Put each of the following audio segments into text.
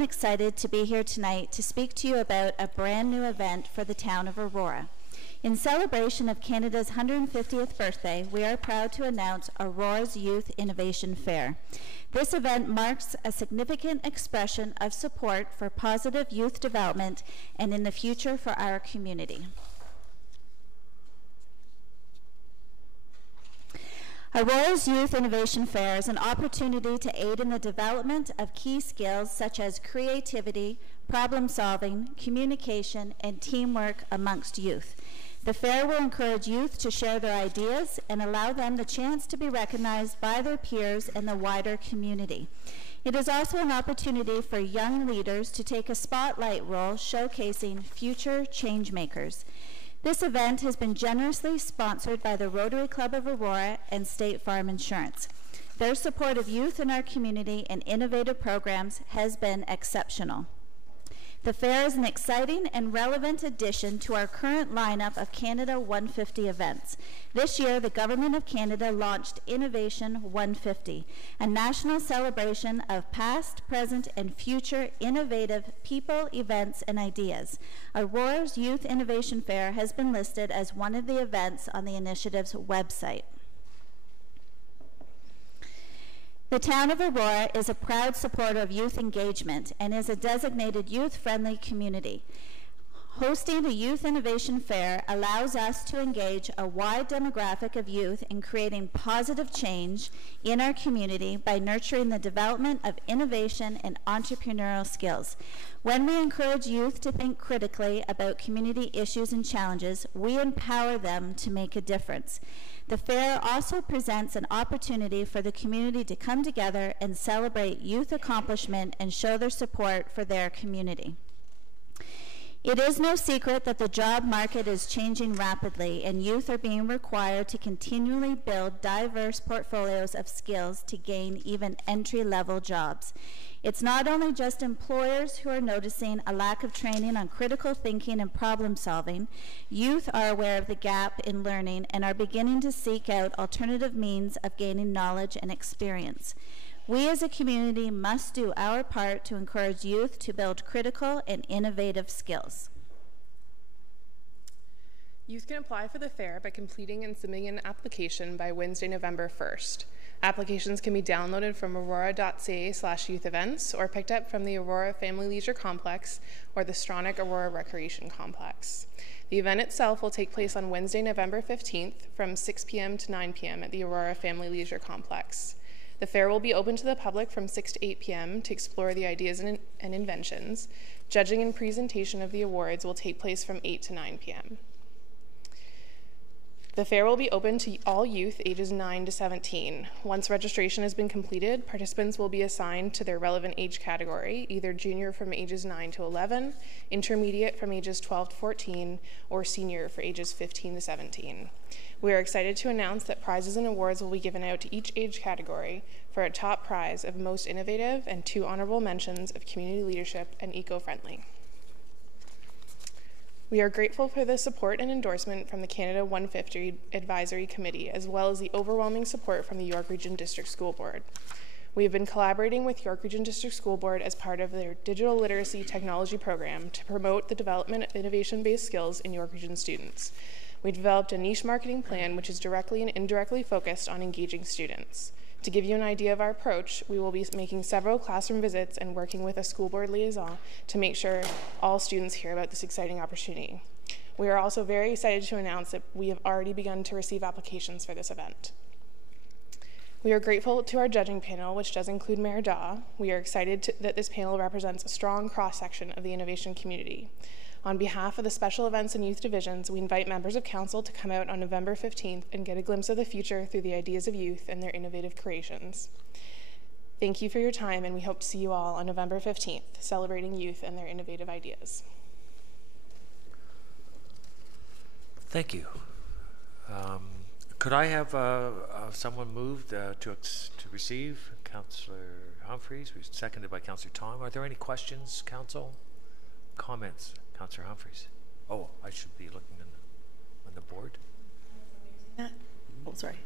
and excited to be here tonight to speak to you about a brand new event for the town of Aurora. In celebration of Canada's 150th birthday, we are proud to announce Aurora's Youth Innovation Fair. This event marks a significant expression of support for positive youth development and in the future for our community. Aurora's Youth Innovation Fair is an opportunity to aid in the development of key skills such as creativity, problem solving, communication, and teamwork amongst youth. The fair will encourage youth to share their ideas and allow them the chance to be recognized by their peers and the wider community. It is also an opportunity for young leaders to take a spotlight role showcasing future change makers. This event has been generously sponsored by the Rotary Club of Aurora and State Farm Insurance. Their support of youth in our community and innovative programs has been exceptional. The fair is an exciting and relevant addition to our current lineup of Canada 150 events. This year, the Government of Canada launched Innovation 150, a national celebration of past, present, and future innovative people, events, and ideas. Aurora's Youth Innovation Fair has been listed as one of the events on the initiative's website. The town of Aurora is a proud supporter of youth engagement and is a designated youth-friendly community. Hosting a Youth Innovation Fair allows us to engage a wide demographic of youth in creating positive change in our community by nurturing the development of innovation and entrepreneurial skills. When we encourage youth to think critically about community issues and challenges, we empower them to make a difference. The fair also presents an opportunity for the community to come together and celebrate youth accomplishment and show their support for their community. It is no secret that the job market is changing rapidly, and youth are being required to continually build diverse portfolios of skills to gain even entry-level jobs. It's not only just employers who are noticing a lack of training on critical thinking and problem solving. Youth are aware of the gap in learning and are beginning to seek out alternative means of gaining knowledge and experience. We as a community must do our part to encourage youth to build critical and innovative skills. Youth can apply for the fair by completing and submitting an application by Wednesday, November 1st. Applications can be downloaded from aurora.ca/youth events or picked up from the Aurora Family Leisure Complex or the Stronach Aurora Recreation Complex. The event itself will take place on Wednesday, November 15th from 6 p.m. to 9 p.m. at the Aurora Family Leisure Complex. The fair will be open to the public from 6 to 8 p.m. to explore the ideas and inventions. Judging and presentation of the awards will take place from 8 to 9 p.m. The fair will be open to all youth ages 9 to 17. Once registration has been completed, participants will be assigned to their relevant age category, either junior from ages 9 to 11, intermediate from ages 12 to 14, or senior for ages 15 to 17. We are excited to announce that prizes and awards will be given out to each age category for a top prize of most innovative and 2 honorable mentions of community leadership and eco-friendly. We are grateful for the support and endorsement from the Canada 150 Advisory Committee, as well as the overwhelming support from the York Region District School Board. We have been collaborating with York Region District School Board as part of their Digital Literacy Technology Program to promote the development of innovation-based skills in York Region students. We developed a niche marketing plan which is directly and indirectly focused on engaging students. To give you an idea of our approach, we will be making several classroom visits and working with a school board liaison to make sure all students hear about this exciting opportunity. We are also very excited to announce that we have already begun to receive applications for this event. We are grateful to our judging panel, which does include Mayor Daw. We are excited that this panel represents a strong cross-section of the innovation community. On behalf of the Special Events and Youth Divisions, we invite members of Council to come out on November 15th and get a glimpse of the future through the ideas of youth and their innovative creations. Thank you for your time, and we hope to see you all on November 15th, celebrating youth and their innovative ideas. Thank you. Could I have someone moved to receive? Councillor Humphreys, who's seconded by Councillor Tom. Are there any questions, Council? Comments? Councillor Humphreys. Oh, I should be looking on the board. Oh, sorry.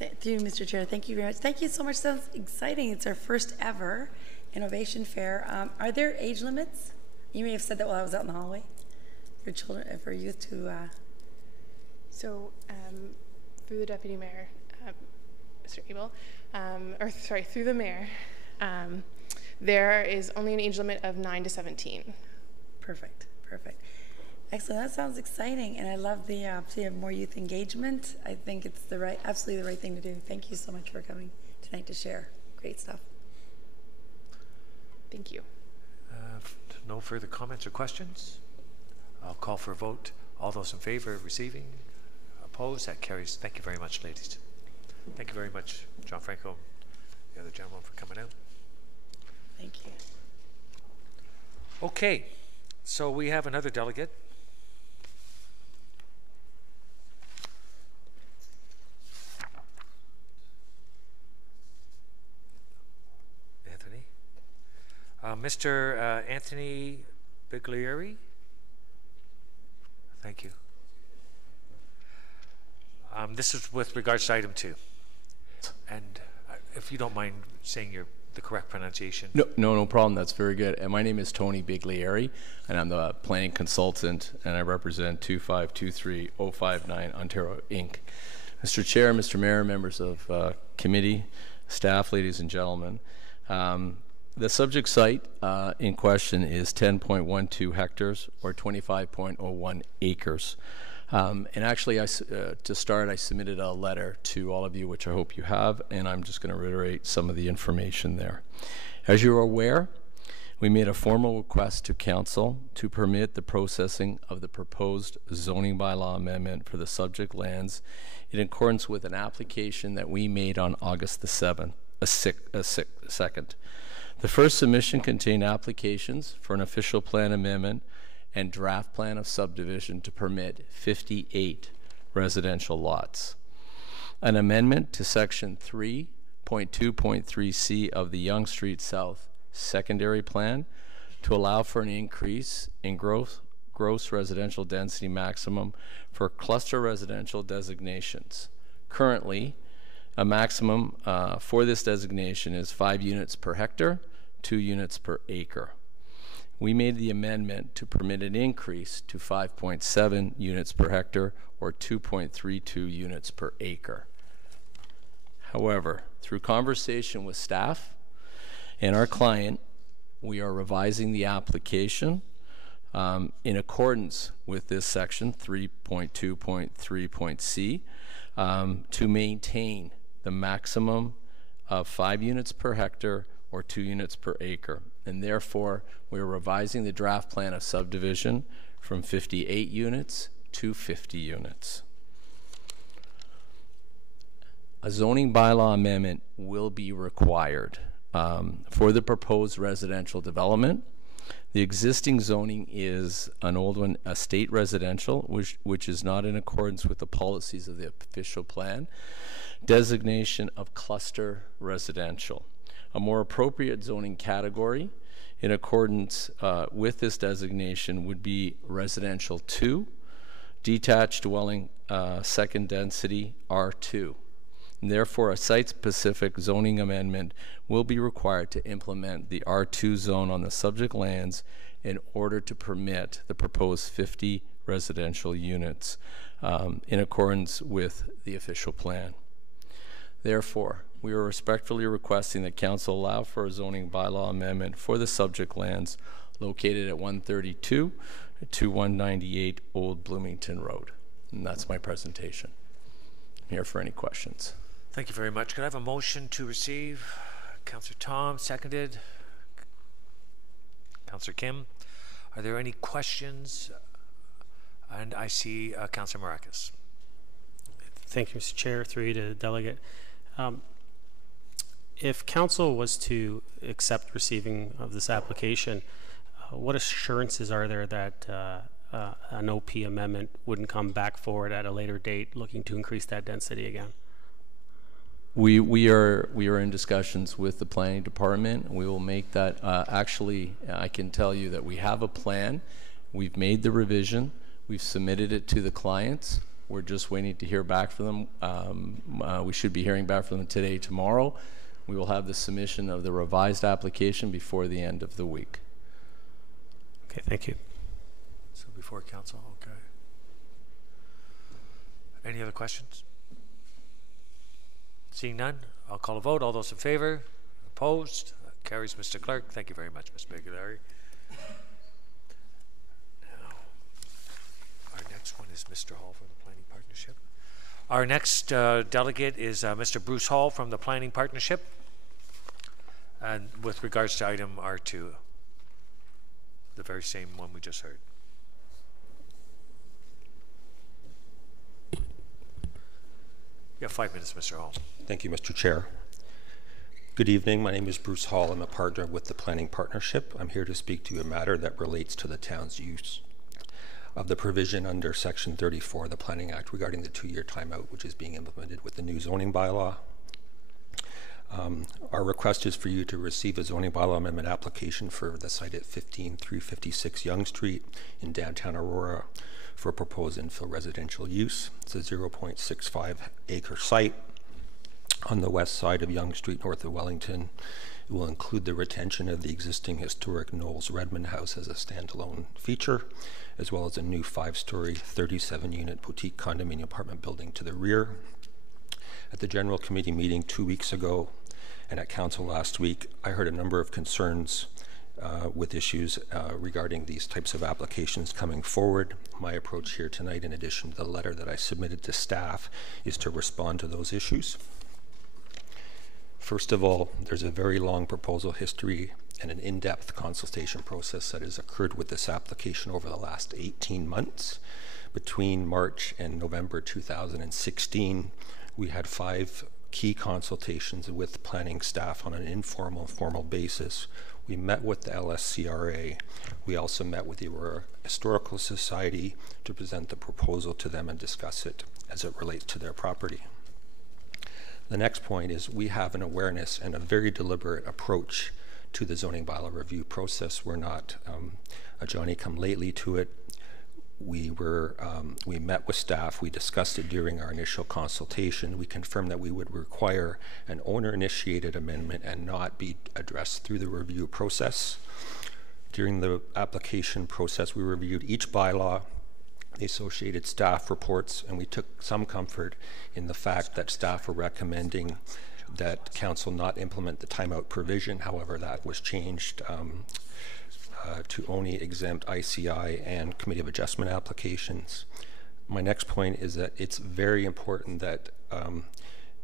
Thank you, Mr. Chair. Thank you very much. Thank you so much. Sounds exciting. It's our first ever innovation fair. Are there age limits? You may have said that while I was out in the hallway. For children, for youth to. So, through the deputy mayor, Mr. Abel, through the mayor, there is only an age limit of 9 to 17. Perfect. Perfect. Excellent. That sounds exciting, and I love the opportunity of more youth engagement. I think it's absolutely the right thing to do. Thank you so much for coming tonight to share. Great stuff. Thank you. No further comments or questions? I'll call for a vote. All those in favor of receiving? Opposed? That carries. Thank you very much, ladies. Thank you very much, John Franco, the other gentleman, for coming out. Thank you. Okay, so we have another delegate. Anthony. Mr. Anthony Biglieri. Thank you. This is with regards to item 2. And if you don't mind saying the correct pronunciation. No problem. That's very good. And my name is Tony Biglieri, and I'm the planning consultant, and I represent 2523059 Ontario Inc. Mr. Chair, Mr. Mayor, members of committee, staff, ladies and gentlemen, the subject site in question is 10.12 hectares or 25.01 acres. And actually, to start, I submitted a letter to all of you, which I hope you have, and I'm just going to reiterate some of the information there. As you're aware, we made a formal request to Council to permit the processing of the proposed zoning bylaw amendment for the subject lands in accordance with an application that we made on August the 2nd. The first submission contained applications for an official plan amendment and draft plan of subdivision to permit 58 residential lots. An amendment to section 3.2.3C of the Yonge Street South secondary plan to allow for an increase in gross residential density maximum for cluster residential designations. Currently, a maximum for this designation is 5 units per hectare, 2 units per acre. We made the amendment to permit an increase to 5.7 units per hectare or 2.32 units per acre. However, through conversation with staff and our client, we are revising the application in accordance with this section 3.2.3.c to maintain the maximum of 5 units per hectare or 2 units per acre. And therefore, we are revising the draft plan of subdivision from 58 units to 50 units. A zoning bylaw amendment will be required for the proposed residential development. The existing zoning is an old one, a state residential, which is not in accordance with the policies of the official plan. Designation of cluster residential. A more appropriate zoning category in accordance with this designation would be residential 2, detached dwelling second density R2. And therefore, a site-specific zoning amendment will be required to implement the R2 zone on the subject lands in order to permit the proposed 50 residential units in accordance with the official plan. Therefore, we are respectfully requesting that Council allow for a zoning bylaw amendment for the subject lands located at 132 to 198 Old Bloomington Road. And that's my presentation. I'm here for any questions. Thank you very much. Could I have a motion to receive? Councillor Tom, seconded. Councillor Kim. Are there any questions? And I see Councillor Maracas. Thank you, Mr. Chair, through you to the delegate. If Council was to accept receiving of this application, what assurances are there that an OP amendment wouldn't come back forward at a later date looking to increase that density again? We are in discussions with the planning department. We will make that. Actually, I can tell you that we have a plan. We've made the revision. We've submitted it to the clients. We're just waiting to hear back from them. We should be hearing back from them today, tomorrow. We will have the submission of the revised application before the end of the week. Okay, thank you. So before council, okay. Any other questions? Seeing none, I'll call a vote. All those in favor? Opposed? Carries, Mr. Clerk. Thank you very much, Ms. Biglari. Now, our next one is Mr. Hall from the Planning Partnership. Our next delegate is Mr. Bruce Hall from the Planning Partnership. And with regards to item R2, the very same one we just heard. You have 5 minutes, Mr. Hall. Thank you, Mr. Chair. Good evening. My name is Bruce Hall. I'm a partner with the Planning Partnership. I'm here to speak to a matter that relates to the town's use of the provision under Section 34 of the Planning Act regarding the 2-year timeout, which is being implemented with the new zoning bylaw. Our request is for you to receive a zoning bylaw amendment application for the site at 15356 Yonge Street in downtown Aurora for proposed infill residential use. It's a 0.65 acre site on the west side of Yonge Street, north of Wellington. It will include the retention of the existing historic Knowles Redmond house as a standalone feature, as well as a new 5-story, 37-unit boutique condominium apartment building to the rear. At the General Committee meeting 2 weeks ago and at Council last week, I heard a number of concerns with issues regarding these types of applications coming forward. My approach here tonight, in addition to the letter that I submitted to staff, is to respond to those issues. First of all, there's a very long proposal history and an in-depth consultation process that has occurred with this application over the last 18 months. Between March and November 2016, we had 5 key consultations with planning staff on an informal and formal basis. We met with the LSCRA. We also met with the Aurora Historical Society to present the proposal to them and discuss it as it relates to their property. The next point is we have an awareness and a very deliberate approach to the zoning bylaw review process. We're not a Johnny-come-lately to it. We met with staff. We discussed it during our initial consultation. We confirmed that we would require an owner-initiated amendment and not be addressed through the review process. During the application process, we reviewed each bylaw, the associated staff reports, and we took some comfort in the fact that staff were recommending that council not implement the timeout provision. However, that was changed to only exempt ICI and Committee of Adjustment applications. My next point is that it's very important that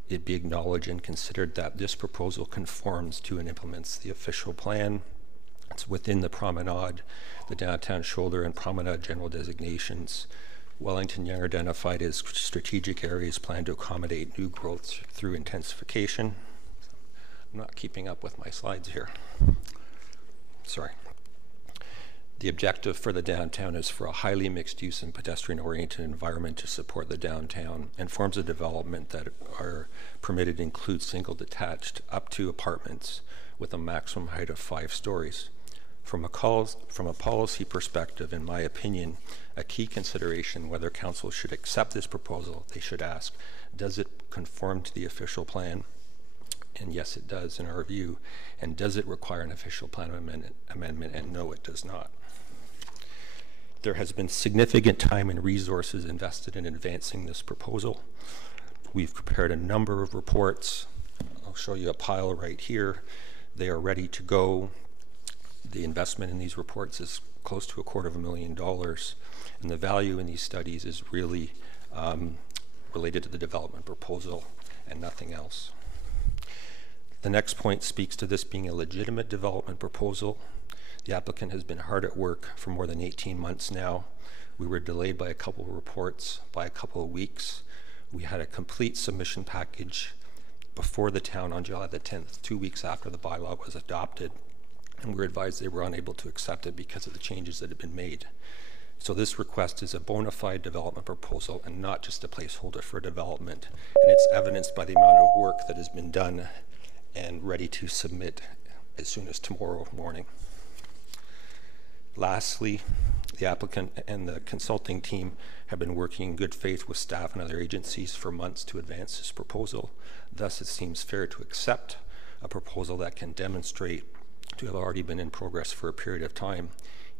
it be acknowledged and considered that this proposal conforms to and implements the official plan. It's within the promenade, the downtown shoulder and promenade general designations. Wellington Young identified as strategic areas planned to accommodate new growth through intensification. I'm not keeping up with my slides here. Sorry. The objective for the downtown is for a highly mixed use and pedestrian-oriented environment to support the downtown, and forms of development that are permitted include single detached up to apartments with a maximum height of 5 stories. From a policy perspective, in my opinion, a key consideration whether council should accept this proposal, they should ask, does it conform to the official plan? And yes, it does in our view. And does it require an official plan amendment? And no, it does not. There has been significant time and resources invested in advancing this proposal. We've prepared a number of reports. I'll show you a pile right here. They are ready to go. The investment in these reports is close to $250,000, and the value in these studies is really related to the development proposal and nothing else. The next point speaks to this being a legitimate development proposal. The applicant has been hard at work for more than 18 months now. We were delayed by a couple of reports by a couple of weeks. We had a complete submission package before the town on July the 10th, 2 weeks after the bylaw was adopted, and we were advised they were unable to accept it because of the changes that had been made. So this request is a bona fide development proposal and not just a placeholder for development, and it's evidenced by the amount of work that has been done and ready to submit as soon as tomorrow morning. Lastly, The applicant and the consulting team have been working in good faith with staff and other agencies for months to advance this proposal. Thus, it seems fair to accept a proposal that can demonstrate to have already been in progress for a period of time.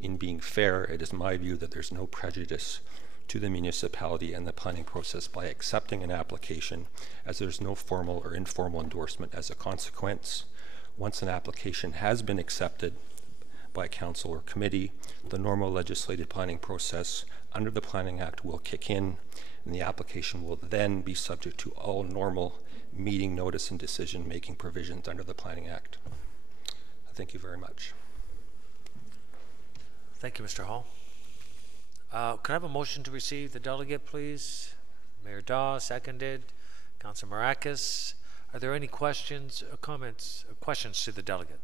In being fair, it is my view that there's no prejudice to the municipality and the planning process by accepting an application, as there's no formal or informal endorsement as a consequence. Once an application has been accepted by council or committee, the normal legislative planning process under the Planning Act will kick in, and the application will then be subject to all normal meeting notice and decision-making provisions under the Planning Act. Thank you very much. Thank you, Mr. Hall. Could I have a motion to receive the delegate, please? Mayor Daw, seconded. Councilor Marakis. Are there any questions or comments or questions to the delegate?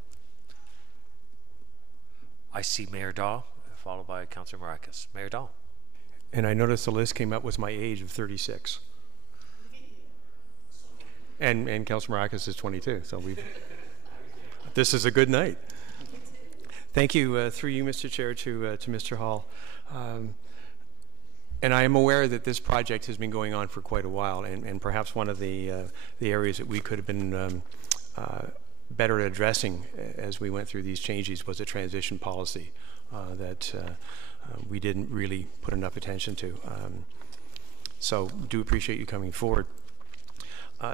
I see Mayor Daw, followed by Councilor Marakis. Mayor Daw. And I noticed the list came up with my age of 36. And Councilor Marakis is 22, so this is a good night. Thank you, through you, Mr. Chair, to Mr. Hall. And I am aware that this project has been going on for quite a while, and perhaps one of the areas that we could have been better at addressing as we went through these changes was a transition policy that we didn't really put enough attention to. So do appreciate you coming forward.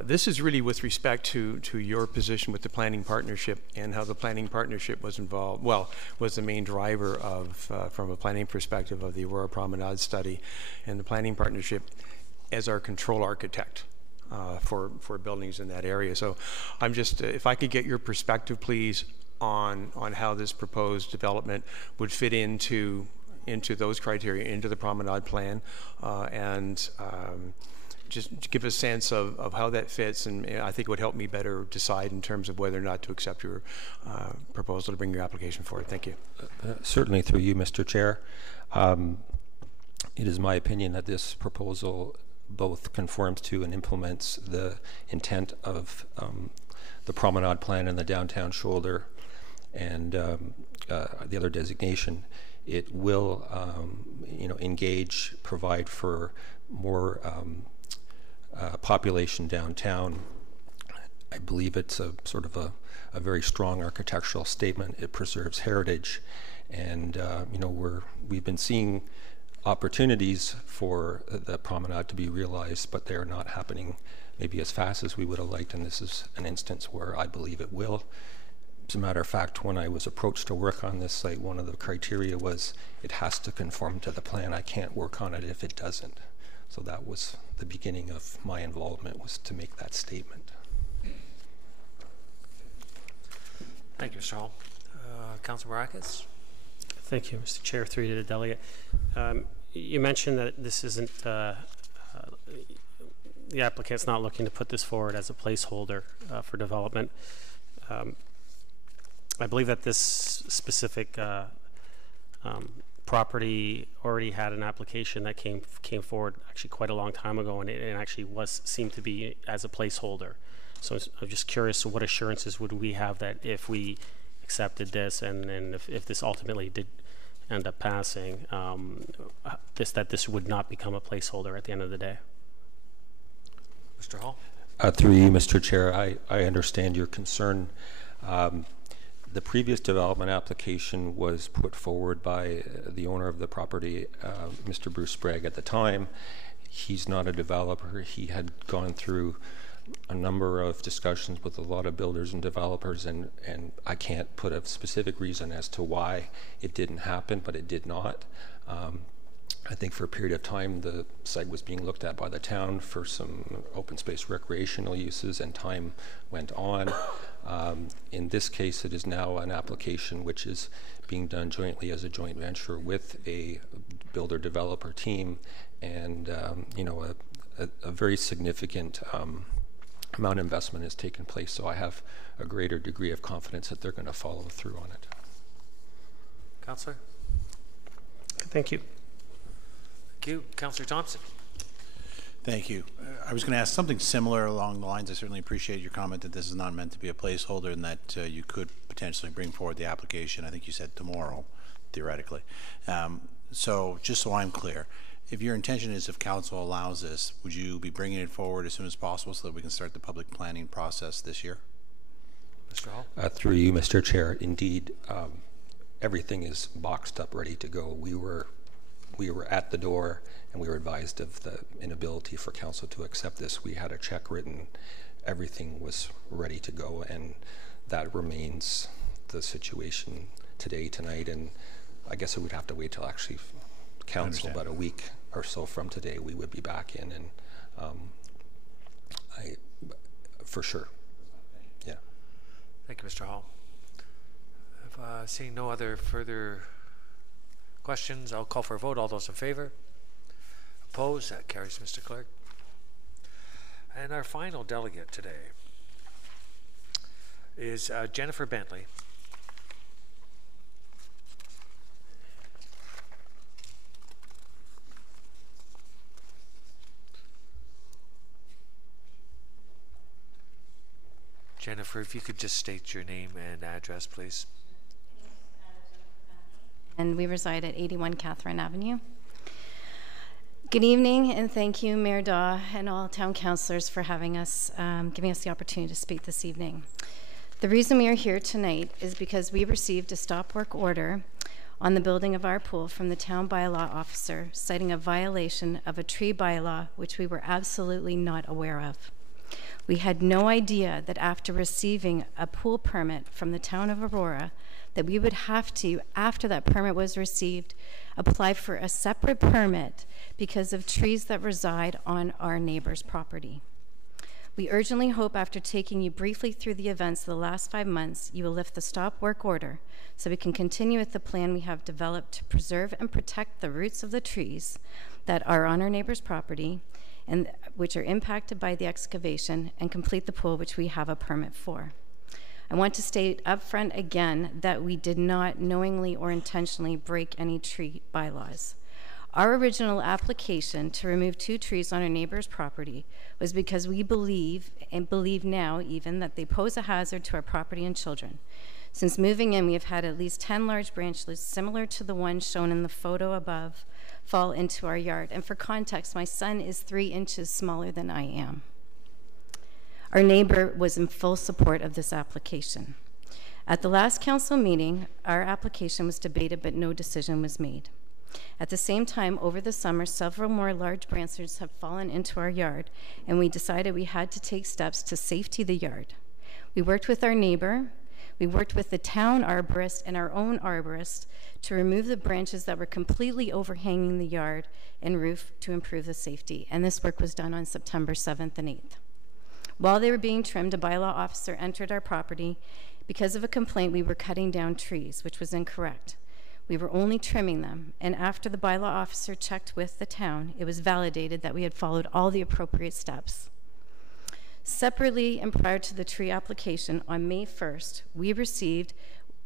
This is really with respect to your position with the planning partnership and how the planning partnership was involved, well, was the main driver of, from a planning perspective, of the Aurora Promenade study, and the planning partnership as our control architect for buildings in that area. So I'm just, if I could get your perspective, please, on how this proposed development would fit into those criteria, into the Promenade plan, and just give a sense of how that fits, and I think it would help me better decide in terms of whether or not to accept your proposal to bring your application forward. Thank you. Certainly, through you, Mr. Chair. It is my opinion that this proposal both conforms to and implements the intent of the Promenade Plan and the Downtown Shoulder and the other designation. It will, engage, provide for more population downtown. I believe it's a sort of a very strong architectural statement. It preserves heritage, and we've been seeing opportunities for the promenade to be realized, but they're not happening maybe as fast as we would have liked, and this is an instance where I believe it will. As a matter of fact, when I was approached to work on this site, one of the criteria was it has to conform to the plan. I can't work on it if it doesn't. So that was the beginning of my involvement, was to make that statement. Thank you, Mr. Hall. Councilor Marakis. Thank you, Mr. Chair, through you to the delegate. You mentioned that this isn't, the applicant's not looking to put this forward as a placeholder for development. I believe that this specific property already had an application that came forward actually quite a long time ago, and it actually seemed to be as a placeholder. So I'm just curious, what assurances would we have that if we accepted this, and if this ultimately did end up passing, that this would not become a placeholder at the end of the day? Mr. Hall. Through you, Mr. Chair, I understand your concern. The previous development application was put forward by the owner of the property, Mr. Bruce Sprague at the time. He's not a developer. He had gone through a number of discussions with a lot of builders and developers, and I can't put a specific reason as to why it didn't happen, but it did not. I think for a period of time the site was being looked at by the town for some open space recreational uses, and time went on. In this case, it is now an application which is being done jointly as a joint venture with a builder developer team, and a very significant amount of investment has taken place, so I have a greater degree of confidence that they're going to follow through on it. Councillor. Thank you. Thank you. Councillor Thompson. Thank you. I was going to ask something similar along the lines. I certainly appreciate your comment that this is not meant to be a placeholder, and that you could potentially bring forward the application. I think you said tomorrow, theoretically. So just so I'm clear, if your intention is, if council allows this, would you be bringing it forward as soon as possible so that we can start the public planning process this year? Mr. Hall? Through you, Mr. Chair, indeed, everything is boxed up, ready to go. We were at the door, and we were advised of the inability for council to accept this. We had a check written, everything was ready to go, and that remains the situation today, tonight, and I guess it would have to wait till actually council, about a week or so from today, we would be back in, and for sure. Yeah. Thank you, Mr. Hall. Seeing no other further questions, I'll call for a vote. All those in favor? Opposed? That carries, Mr. Clerk. And our final delegate today is Jennifer Bentley. Jennifer, if you could just state your name and address, please. And we reside at 81 Catherine Avenue. Good evening, and thank you, Mayor Daw and all town councillors for having us, giving us the opportunity to speak this evening. The reason we are here tonight is because we received a stop work order on the building of our pool from the town bylaw officer, citing a violation of a tree bylaw, which we were absolutely not aware of. We had no idea that after receiving a pool permit from the town of Aurora, that we would have to, after that permit was received, apply for a separate permit because of trees that reside on our neighbor's property. We urgently hope, after taking you briefly through the events of the last 5 months, you will lift the stop work order so we can continue with the plan we have developed to preserve and protect the roots of the trees that are on our neighbor's property and which are impacted by the excavation, and complete the pool, which we have a permit for. I want to state up front again that we did not knowingly or intentionally break any tree bylaws. Our original application to remove 2 trees on our neighbor's property was because we believe, and believe now even, that they pose a hazard to our property and children. Since moving in, we have had at least 10 large branches similar to the one shown in the photo above fall into our yard. And for context, my son is 3 inches smaller than I am. Our neighbor was in full support of this application. At the last council meeting, our application was debated, but no decision was made. At the same time, over the summer, several more large branches have fallen into our yard, and we decided we had to take steps to safety the yard. We worked with our neighbor, we worked with the town arborist and our own arborist to remove the branches that were completely overhanging the yard and roof to improve the safety, and this work was done on September 7th and 8th. While they were being trimmed, a bylaw officer entered our property because of a complaint we were cutting down trees, which was incorrect. We were only trimming them, and after the bylaw officer checked with the town, it was validated that we had followed all the appropriate steps. Separately, and prior to the tree application, on May 1st, we received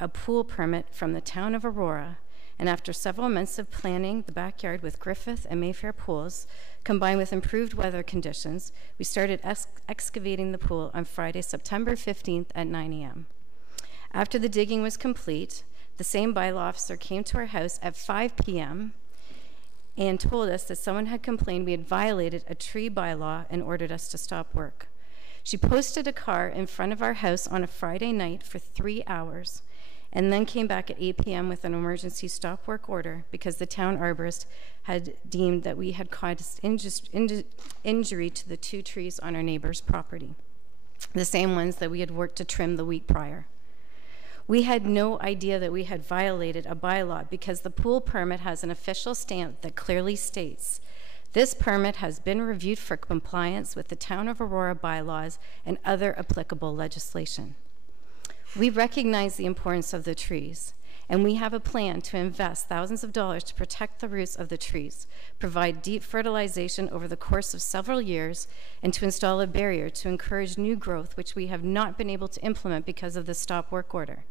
a pool permit from the town of Aurora, and after several months of planning the backyard with Griffith and Mayfair pools, combined with improved weather conditions, we started excavating the pool on Friday, September 15th at 9 a.m. After the digging was complete, the same bylaw officer came to our house at 5 p.m. and told us that someone had complained we had violated a tree bylaw and ordered us to stop work. She posted a car in front of our house on a Friday night for 3 hours and then came back at 8 p.m. with an emergency stop work order because the town arborist had deemed that we had caused injury to the 2 trees on our neighbor's property, the same ones that we had worked to trim the week prior. We had no idea that we had violated a bylaw because the pool permit has an official stamp that clearly states, "This permit has been reviewed for compliance with the Town of Aurora bylaws and other applicable legislation." We recognize the importance of the trees, and we have a plan to invest thousands of dollars to protect the roots of the trees, provide deep fertilization over the course of several years, and to install a barrier to encourage new growth, which we have not been able to implement because of the stop work order.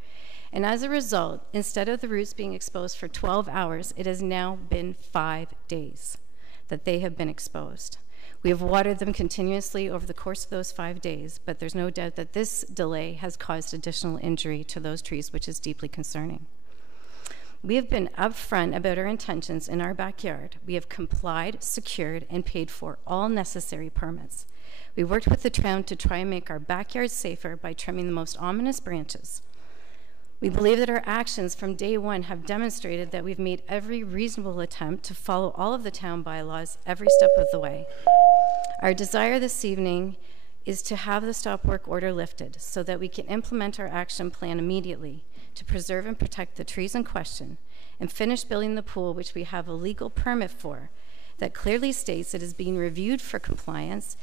And as a result, instead of the roots being exposed for 12 hours, it has now been 5 days that they have been exposed. We have watered them continuously over the course of those 5 days, but there's no doubt that this delay has caused additional injury to those trees, which is deeply concerning. We have been upfront about our intentions in our backyard. We have complied, secured, and paid for all necessary permits. We worked with the town to try and make our backyard safer by trimming the most ominous branches. We believe that our actions from day one have demonstrated that we've made every reasonable attempt to follow all of the town bylaws every step of the way. Our desire this evening is to have the stop work order lifted so that we can implement our action plan immediately to preserve and protect the trees in question and finish building the pool, which we have a legal permit for that clearly states it is being reviewed for compliance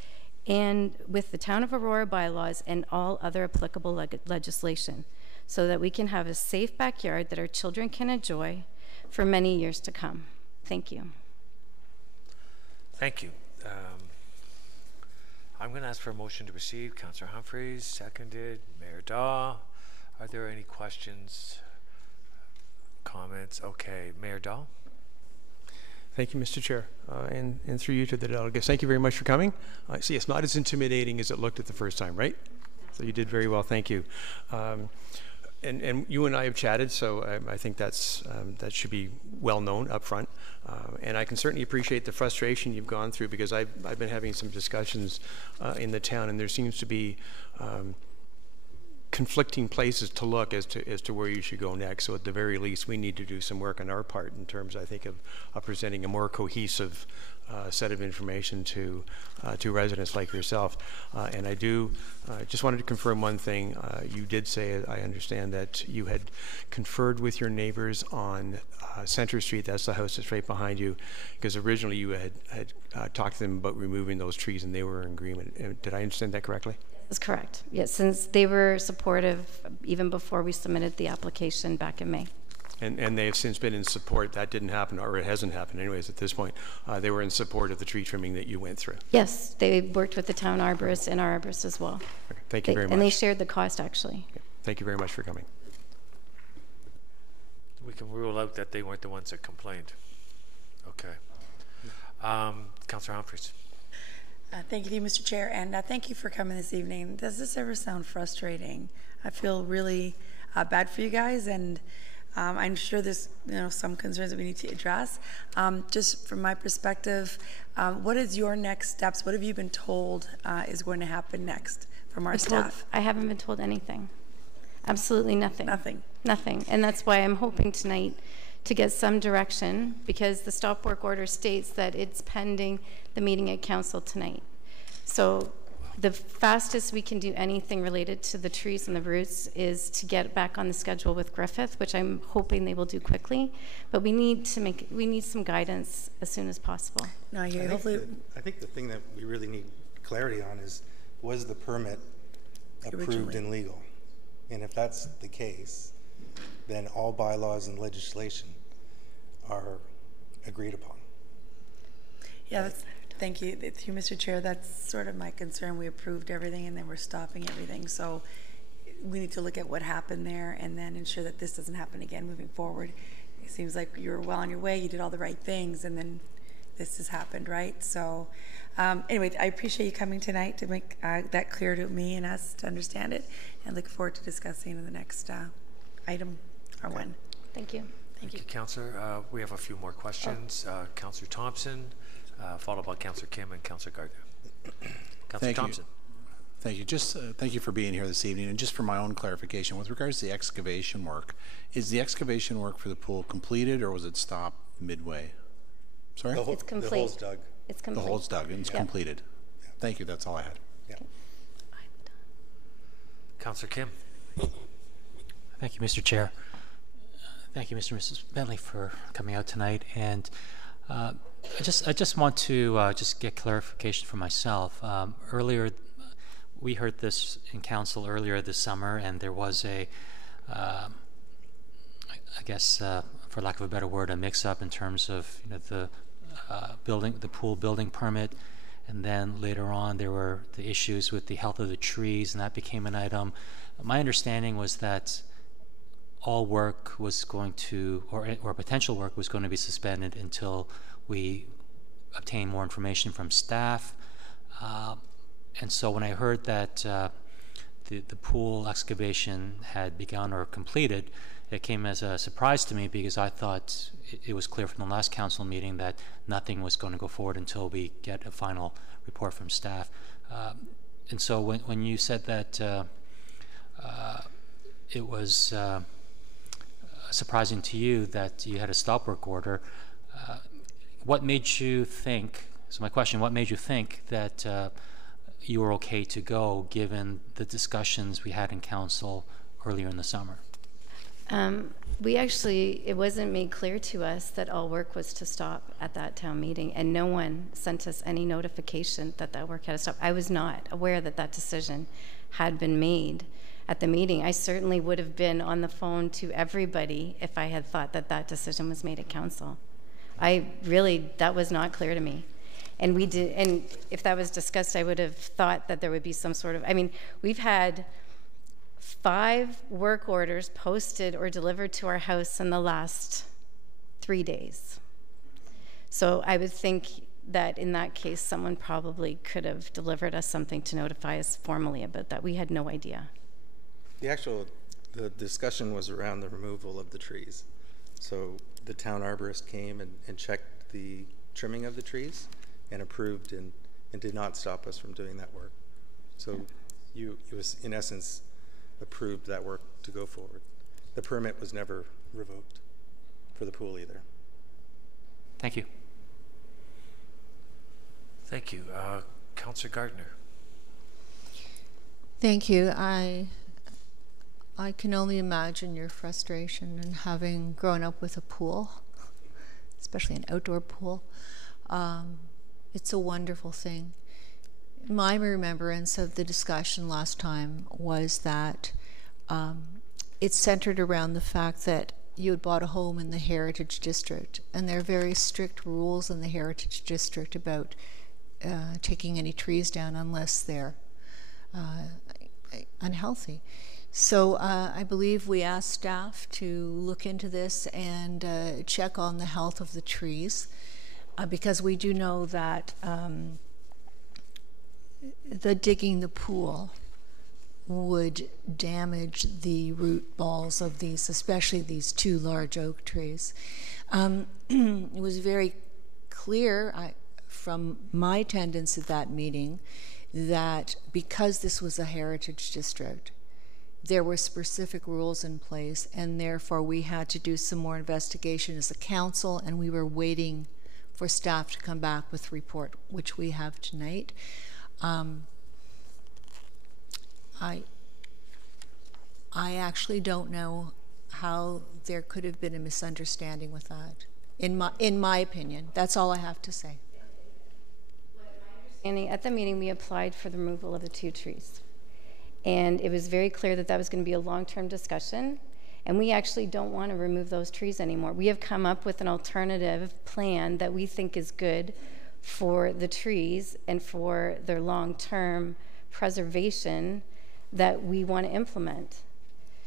and with the Town of Aurora bylaws and all other applicable legislation, so that we can have a safe backyard that our children can enjoy for many years to come. Thank you. Thank you. I'm going to ask for a motion to receive. Councillor Humphreys, seconded. Mayor Daw. Are there any questions, comments? Okay, Mayor Daw. Thank you, Mr. Chair, and through you to the delegates. Thank you very much for coming. See, it's not as intimidating as it looked at the first time, right? So you did very well. Thank you. And you and I have chatted, so I think that should be well known up front. And I can certainly appreciate the frustration you've gone through, because I've been having some discussions in the town, and there seems to be conflicting places to look as to where you should go next. So at the very least, we need to do some work on our part in terms, I think, of presenting a more cohesive set of information to residents like yourself. And I do just wanted to confirm one thing. You did say, I understand, that you had conferred with your neighbors on Center Street. That's the house that's right behind you, because originally you had talked to them about removing those trees, and they were in agreement. Did I understand that correctly? That's correct. Yes, since they were supportive even before we submitted the application back in May. And they have since been in support. That didn't happen, or it hasn't happened anyways at this point. They were in support of the tree trimming that you went through. Yes, they worked with the town arborist and our arborist as well. Okay. Thank you very much. And they shared the cost, actually. Okay. Thank you very much for coming. We can rule out that they weren't the ones that complained. Okay. Councillor Humphreys. Thank you, Mr. Chair, and thank you for coming this evening. Does this ever sound frustrating? I feel really bad for you guys, and I'm sure there's some concerns that we need to address. Just from my perspective, what is your next steps? What have you been told is going to happen next from our staff? I haven't been told anything. Absolutely nothing. Nothing. Nothing. And that's why I'm hoping tonight to get some direction, because the stop work order states that it's pending the meeting at council tonight. So the fastest we can do anything related to the trees and the roots is to get back on the schedule with Griffith, which I'm hoping they will do quickly. But we need some guidance as soon as possible. No, I think the thing that we really need clarity on is, was the permit approved and legal? And if that's the case, then all bylaws and legislation are agreed upon. Yeah, thank you. Through Mr. Chair, that's sort of my concern. We approved everything and then we're stopping everything. So we need to look at what happened there and then ensure that this doesn't happen again moving forward. It seems like you were well on your way, you did all the right things, and then this has happened, right? So anyway, I appreciate you coming tonight to make that clear to me and us to understand it, and look forward to discussing in the next item or one. Thank you. Thank you, Councillor. We have a few more questions. Councillor Thompson, followed by Councillor Kim and Councillor Gardner. Councillor Thompson. Thank you. Just thank you for being here this evening. And just for my own clarification, with regards to the excavation work, is the excavation work for the pool completed, or was it stopped midway? Sorry? It's complete. The hole's dug. It's complete. The hole's dug and it's completed. Yeah. Thank you. That's all I had. Yeah. Councillor Kim. Thank you, Mr. Chair. Thank you, Mr. and Mrs. Bentley, for coming out tonight. And I just want to just get clarification for myself. Earlier, we heard this in council earlier this summer, and there was a, I guess, for lack of a better word, a mix-up in terms of the pool building permit, and then later on there were the issues with the health of the trees, and that became an item. My understanding was that all work was going to, or potential work was going to be suspended until we obtain more information from staff. And so when I heard that the pool excavation had begun or completed, it came as a surprise to me because I thought it was clear from the last council meeting that nothing was going to go forward until we get a final report from staff. And so when you said that it was surprising to you that you had a stop work order, what made you think, so my question, what made you think that you were okay to go given the discussions we had in council earlier in the summer? It wasn't made clear to us that all work was to stop at that town meeting, and no one sent us any notification that that work had to stop. I was not aware that that decision had been made at the meeting. I certainly would have been on the phone to everybody if I had thought that that decision was made at council. That was not clear to me. And if that was discussed, I would have thought that there would be some sort of, we've had 5 work orders posted or delivered to our house in the last 3 days. So I would think that in that case, someone probably could have delivered us something to notify us formally about that. We had no idea. The discussion was around the removal of the trees. So the town arborist came and checked the trimming of the trees and approved and did not stop us from doing that work. So it was, in essence, approved that work to go forward. The permit was never revoked for the pool either. Thank you. Thank you. Councillor Gardner. Thank you. I can only imagine your frustration in having grown up with a pool, especially an outdoor pool. It's a wonderful thing. My remembrance of the discussion last time was that it's centered around the fact that you had bought a home in the Heritage District, and there are very strict rules in the Heritage District about taking any trees down unless they're unhealthy. So I believe we asked staff to look into this and check on the health of the trees, because we do know that the digging the pool would damage the root balls of these, especially these 2 large oak trees. It was very clear from my attendance at that meeting that because this was a heritage district, there were specific rules in place, and therefore we had to do some more investigation as a council, and we were waiting for staff to come back with a report, which we have tonight. I actually don't know how there could have been a misunderstanding with that. In my opinion, that's all I have to say. At the meeting, we applied for the removal of the 2 trees. And it was very clear that that was going to be a long-term discussion. And we actually don't want to remove those trees anymore. We have come up with an alternative plan that we think is good for the trees and for their long-term preservation that we want to implement.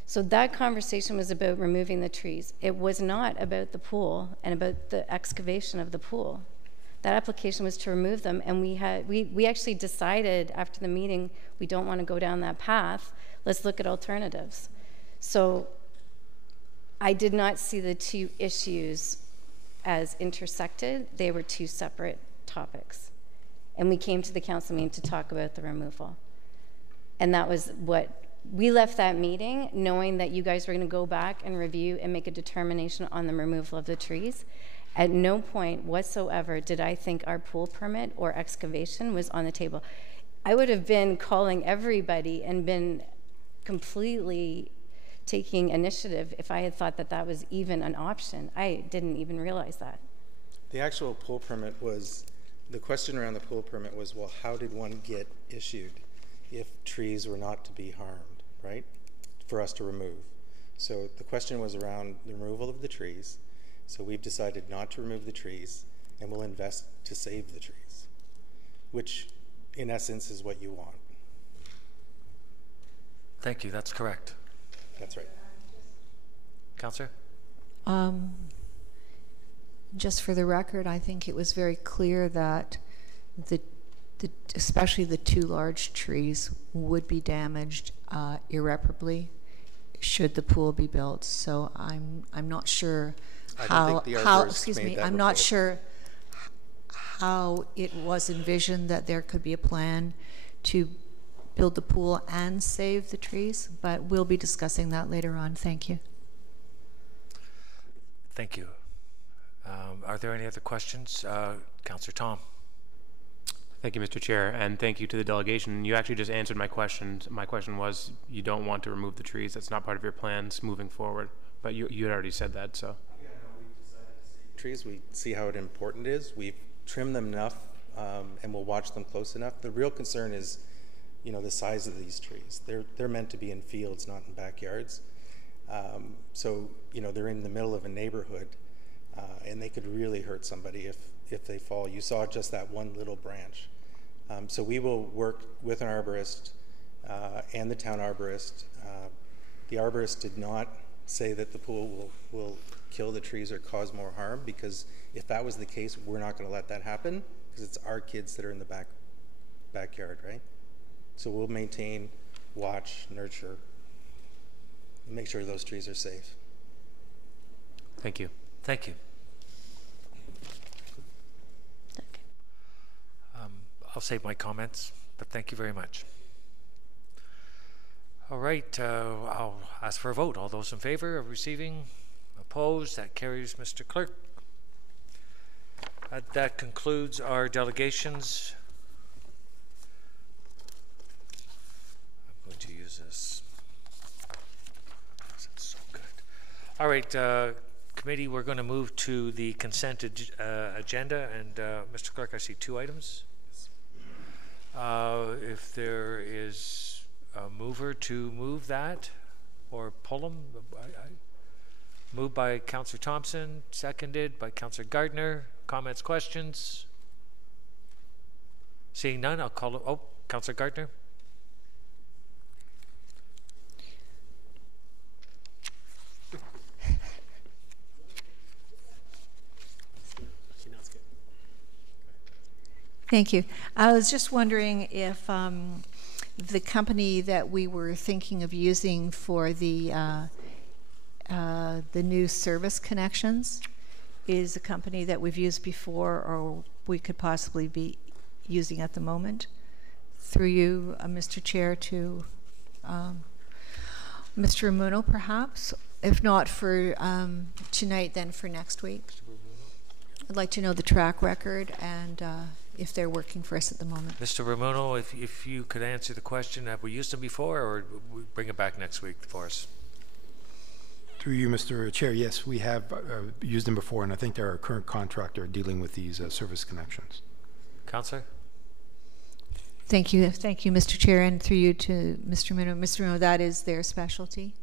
So that conversation was about removing the trees. It was not about the pool and about the excavation of the pool. That application was to remove them, and we actually decided after the meeting we don't want to go down that path. Let's look at alternatives. So I did not see the 2 issues as intersected. They were 2 separate topics. And we came to the council meeting to talk about the removal. And that was what we left that meeting knowing that you guys were going to go back and review and make a determination on the removal of the trees. At no point whatsoever did I think our pool permit or excavation was on the table. I would have been calling everybody and been completely taking initiative if I had thought that that was even an option. I didn't even realize that. The actual pool permit was, the question around the pool permit was, well, how did one get issued if trees were not to be harmed, right, for us to remove? So the question was around the removal of the trees. So we've decided not to remove the trees, and we'll invest to save the trees, which in essence is what you want. Thank you. That's correct. That's right. Councillor? Just for the record, I think it was very clear that especially the 2 large trees would be damaged irreparably should the pool be built. So I'm not sure how excuse me, I'm not sure how it was envisioned that there could be a plan to build the pool and save the trees, but we'll be discussing that later on. Thank you. Thank you. Are there any other questions? Councillor Tom. Thank you, Mr. Chair, and thank you to the delegation. You actually just answered my question. My question was you don't want to remove the trees. That's not part of your plans moving forward, but you had already said that, so. Yeah, no, we've decided to save trees. We see how important it is. We've trimmed them enough, and we'll watch them close enough. The real concern is, you know, the size of these trees. They're meant to be in fields, not in backyards. So, you know, they're in the middle of a neighborhood, and they could really hurt somebody if they fall. You saw just that one little branch. So we will work with an arborist and the town arborist. The arborist did not say that the pool will kill the trees or cause more harm, because if that was the case, we're not going to let that happen, because it's our kids that are in the backyard, right? So we'll maintain, watch, nurture, and make sure those trees are safe. Thank you. Thank you. I'll save my comments, but thank you very much. All right, I'll ask for a vote. All those in favor of receiving? Opposed? That carries, Mr. Clerk. That concludes our delegations. I'm going to use this. It's so good. All right, committee, we're going to move to the consent agenda, and Mr. Clerk, I see 2 items. If there is a mover to move that or pull them, moved by Councillor Thompson, seconded by Councillor Gardner. Comments, questions? Seeing none, I'll call it. Oh, Councillor Gardner. Thank you. I was just wondering if the company that we were thinking of using for the new service connections is a company that we've used before, or we could possibly be using at the moment. Through you, Mr. Chair, to Mr. Ramuno, perhaps. If not for tonight, then for next week. I'd like to know the track record and if they're working for us at the moment. Mr. Ramuno, if you could answer the question, have we used them before, or we bring it back next week for us? Through you, Mr. Chair, yes, we have used them before, and I think they're our current contractor dealing with these service connections. Councillor? Thank you, Mr. Chair, and through you to Mr. Ramuno. Mr. Ramuno, that is their specialty.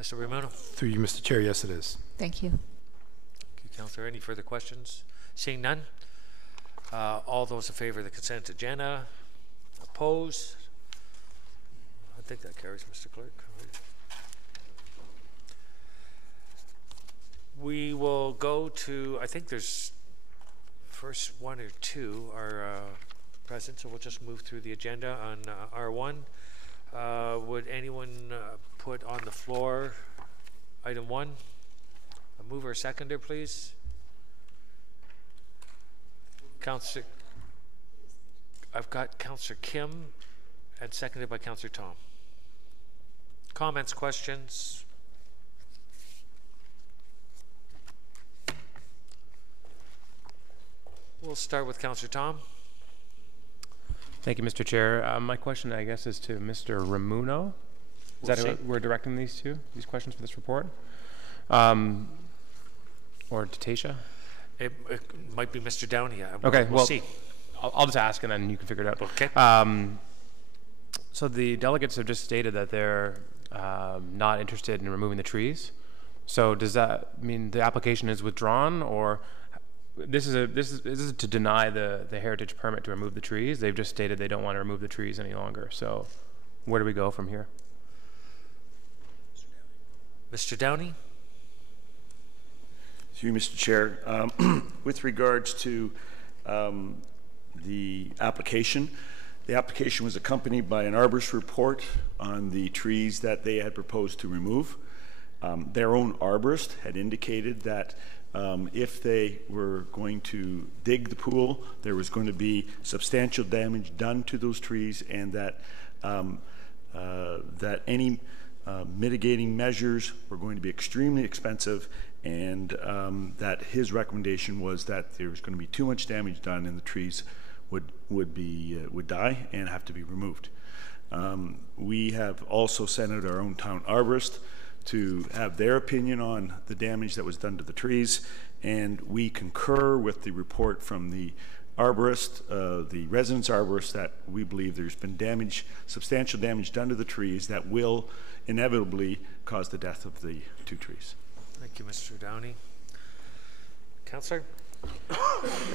Mr. Ramuno? Through you, Mr. Chair, yes, it is. Thank you. Thank you, Councillor. Any further questions? Seeing none? All those in favor of the consent agenda? Opposed? I think that carries, Mr. Clerk. We will go to, I think there's first 1 or 2 are present, so we'll just move through the agenda on R1. Would anyone put on the floor item 1? A mover or seconder, please. Councillor, I've got Councillor Kim and seconded by Councillor Tom. Comments, questions? We'll start with Councillor Tom. Thank you, Mr. Chair. My question, I guess, is to Mr. Ramuno. Is that who we're directing these questions for this report? Or to Tasha? It might be Mr. Downey. Okay, we'll see. I'll just ask and then you can figure it out. Okay. So the delegates have just stated that they're not interested in removing the trees. So does that mean the application is withdrawn, or this is to deny the heritage permit to remove the trees? They've just stated they don't want to remove the trees any longer. So where do we go from here? Mr. Downey? To you, Mr. Chair. With regards to the application was accompanied by an arborist report on the trees that they had proposed to remove. Their own arborist had indicated that if they were going to dig the pool, there was going to be substantial damage done to those trees, and that that any mitigating measures were going to be extremely expensive, and that his recommendation was that there was going to be too much damage done, and the trees would die and have to be removed. We have also sent out our own town arborist to have their opinion on the damage that was done to the trees, and we concur with the report from the arborist, the residence arborist, that we believe there's been damage, substantial damage done to the trees that will inevitably cause the death of the 2 trees. Thank you, Mr. Downey. Councillor?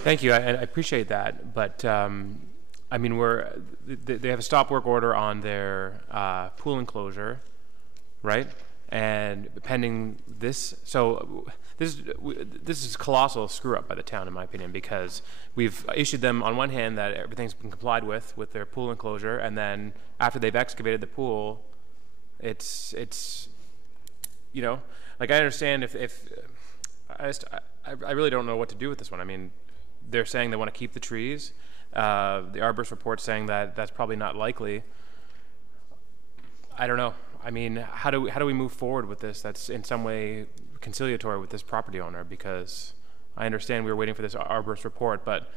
Thank you. I appreciate that, but I mean, they have a stop work order on their pool enclosure, right? And pending this, so this is a colossal screw up by the town, in my opinion, because we've issued them on one hand that everything's been complied with their pool enclosure, and then after they've excavated the pool, it's you know, like I understand if I really don't know what to do with this one. I mean, they're saying they want to keep the trees. The arborist report's saying that that's probably not likely. I don't know. I mean, how do we move forward with this that's in some way conciliatory with this property owner? Because I understand we were waiting for this arborist report, but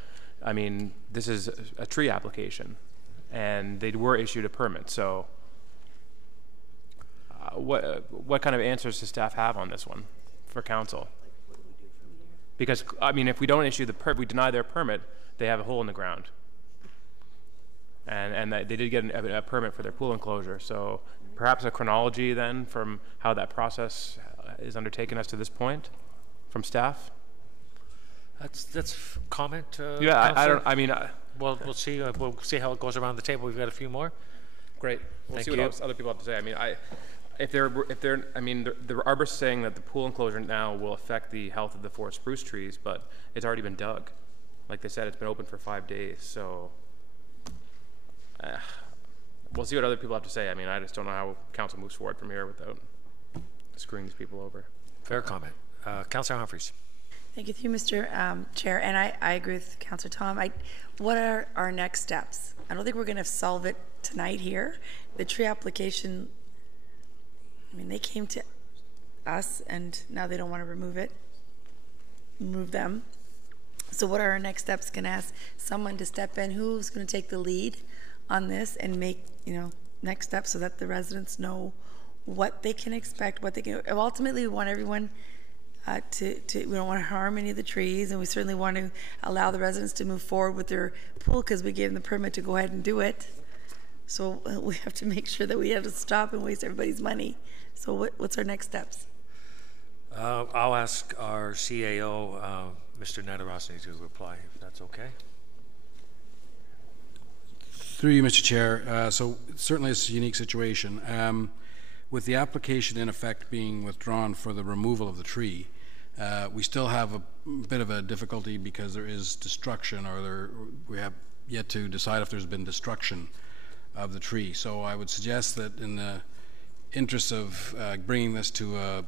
I mean, this is a tree application, and they were issued a permit. So, what kind of answers does staff have on this one for council? Because I mean, if we don't issue we deny their permit, they have a hole in the ground, and they did get a permit for their pool enclosure. So perhaps a chronology then from how that process is undertaken as to this point from staff. That's comment. Yeah, I don't. I mean, well, we'll see. We'll see how it goes around the table. We've got a few more. Great. We'll Thank see what else other people have to say. I mean, if they're, I mean, the arborist saying that the pool enclosure now will affect the health of the 4 spruce trees, but it's already been dug. Like they said, it's been open for 5 days. So we'll see what other people have to say. I mean, I just don't know how council moves forward from here without screwing these people over. Fair comment. Councillor Humphreys. Thank you, Mr. Chair. And I agree with Councillor Tom. What are our next steps? I don't think we're going to solve it tonight here. The tree application, I mean, they came to us and now they don't want to remove them. So what are our next steps? Going to ask someone to step in. Who's going to take the lead on this and make, you know, next steps so that the residents know what they can expect, what they can. Ultimately, we want everyone we don't want to harm any of the trees, and we certainly want to allow the residents to move forward with their pool because we gave them the permit to go ahead and do it. So we have to make sure that we have to stop and waste everybody's money. So what's our next steps? I'll ask our CAO, Mr. Nadarosny, to reply, if that's okay. Through you, Mr. Chair. So certainly it's a unique situation. With the application in effect being withdrawn for the removal of the tree, we still have a bit of a difficulty because there is destruction, or we have yet to decide if there's been destruction of the tree. So I would suggest that in the interest of bringing this to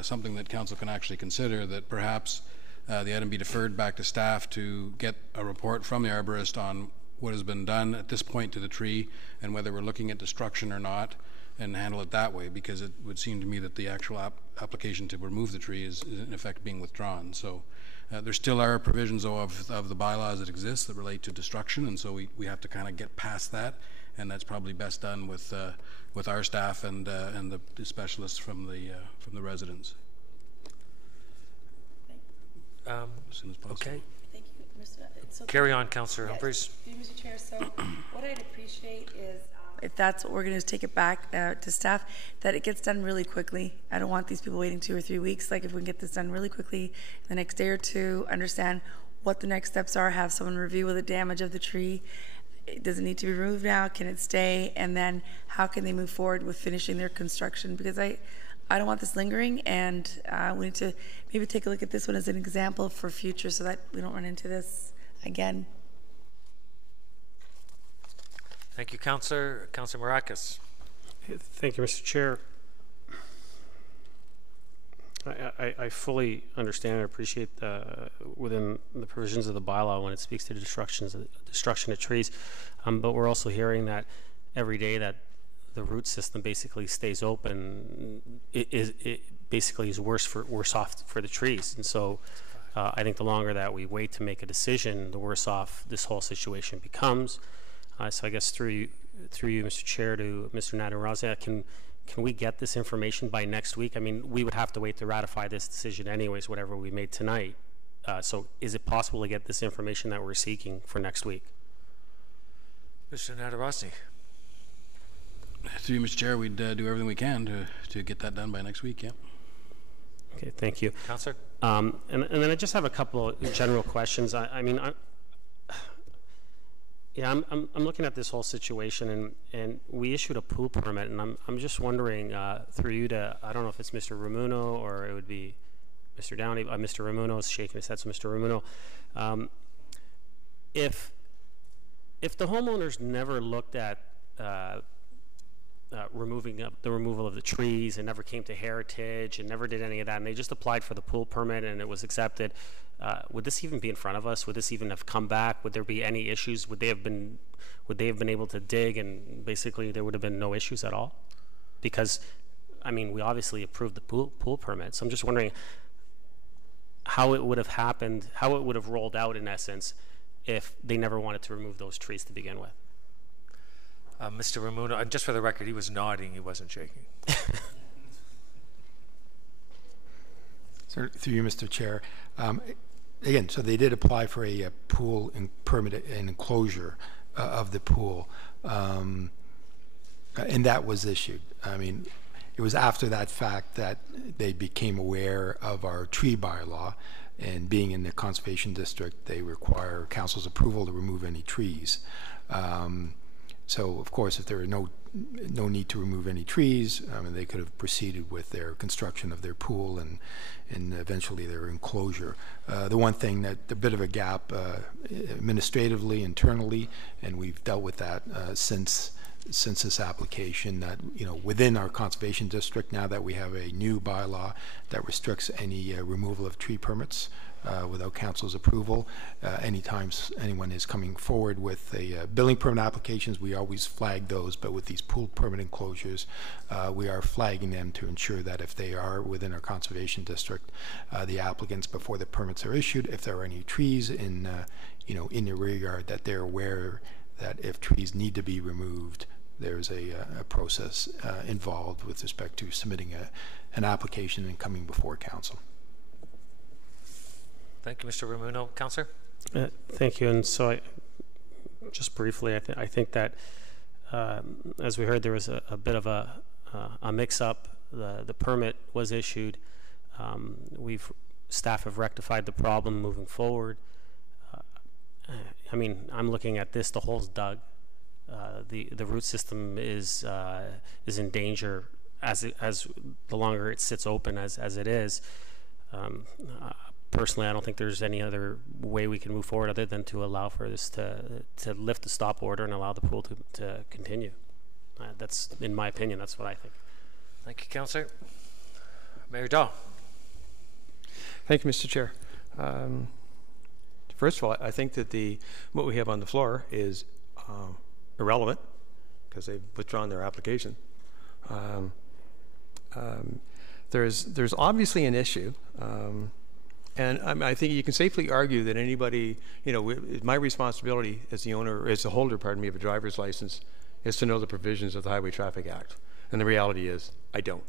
something that council can actually consider, that perhaps the item be deferred back to staff to get a report from the arborist on what has been done at this point to the tree and whether we're looking at destruction or not, and handle it that way, because it would seem to me that the actual application to remove the tree is in effect being withdrawn. So there still are provisions of the bylaws that exist that relate to destruction, and so we have to kind of get past that, and that's probably best done with our staff and the specialists from the residents. As soon as possible. Okay. Thank you, Mr. Carry on, Councillor Humphreys. Yes, Mr. Chair. So what I'd appreciate is, if that's what we're going to take it back to staff, that it gets done really quickly. I don't want these people waiting 2 or 3 weeks. Like, if we can get this done really quickly, the next day or two, understand what the next steps are, have someone review the damage of the tree. Does it need to be removed now? Can it stay? And then how can they move forward with finishing their construction? Because I don't want this lingering, and we need to maybe take a look at this one as an example for future so that we don't run into this again. Thank you, Councillor. Councillor Marakis. Thank you, Mr. Chair. I fully understand and appreciate within the provisions of the bylaw when it speaks to destruction of trees, but we're also hearing that every day that the root system basically stays open, it basically is worse off for the trees. And so I think the longer that we wait to make a decision, the worse off this whole situation becomes. So I guess through you, Mr. Chair, to Mr. Nadarajah, can we get this information by next week? I mean, we would have to wait to ratify this decision anyways, whatever we made tonight. So is it possible to get this information that we're seeking for next week? Mr. Nadarajah. Through you, Mr. Chair, we'd do everything we can to get that done by next week, yeah. Okay, thank you. Councillor? And then I just have a couple of general questions. I'm looking at this whole situation, and we issued a pool permit, and I'm just wondering through you to, I don't know if it's Mr. Ramuno or it would be Mr. Downey. Mr. Ramuno is shaking his head, so Mr. Ramuno, if the homeowners never looked at the removal of the trees and never came to Heritage and never did any of that, and they just applied for the pool permit and it was accepted, would this even be in front of us? Would this even have come back? Would there be any issues? Would they have been able to dig and basically there would have been no issues at all? Because, I mean, we obviously approved the pool permit, so I'm just wondering how it would have happened, how it would have rolled out in essence if they never wanted to remove those trees to begin with. Mr. Ramuno, and just for the record, he was nodding, he wasn't shaking. So, through you, Mr. Chair. Again, so they did apply for a pool and permit and enclosure of the pool, and that was issued. I mean, it was after that fact that they became aware of our tree bylaw, and being in the conservation district, they require council's approval to remove any trees. So, of course, if there were no need to remove any trees, they could have proceeded with their construction of their pool and eventually their enclosure. The one thing that a bit of a gap administratively, internally, and we've dealt with that since this application, that within our conservation district, now that we have a new bylaw that restricts any removal of tree permits without council's approval. Anytime anyone is coming forward with a building permit applications, we always flag those, but with these pool permit enclosures, we are flagging them to ensure that if they are within our conservation district, the applicants, before the permits are issued, if there are any trees in the rear yard, that they're aware that if trees need to be removed, there's a process involved with respect to submitting an application and coming before council. Thank you, Mr. Ramuno. Councillor? Thank you. And so just briefly, I think that as we heard, there was a bit of a mix-up. The permit was issued. Staff have rectified the problem moving forward. I mean, I'm looking at this, the hole's dug. The root system is in danger as the longer it sits open as it is. Personally, I don't think there's any other way we can move forward other than to allow for this to lift the stop order and allow the pool to continue. That's, in my opinion, that's what I think. Thank you, Councillor. Mayor Daw. Thank you, Mr. Chair. First of all, I think that what we have on the floor is irrelevant because they've withdrawn their application. There's obviously an issue. And I think you can safely argue that anybody, my responsibility as the owner, as the holder, pardon me, of a driver's license is to know the provisions of the Highway Traffic Act. And the reality is, I don't.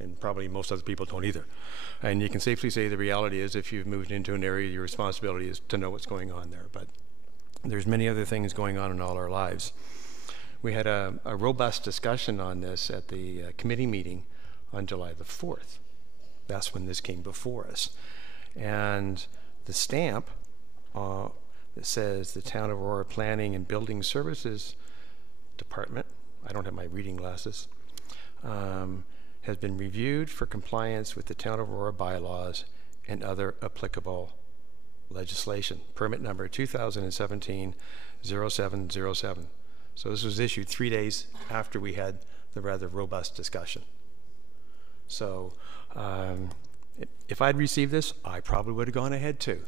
And probably most other people don't either. And you can safely say the reality is if you've moved into an area, your responsibility is to know what's going on there. But there's many other things going on in all our lives. We had a robust discussion on this at the committee meeting on July the 4th. That's when this came before us. And the stamp that says the Town of Aurora Planning and Building Services Department, I don't have my reading glasses, has been reviewed for compliance with the Town of Aurora bylaws and other applicable legislation. Permit number 2017-0707. So this was issued 3 days after we had the rather robust discussion. So if I'd received this, I probably would have gone ahead too.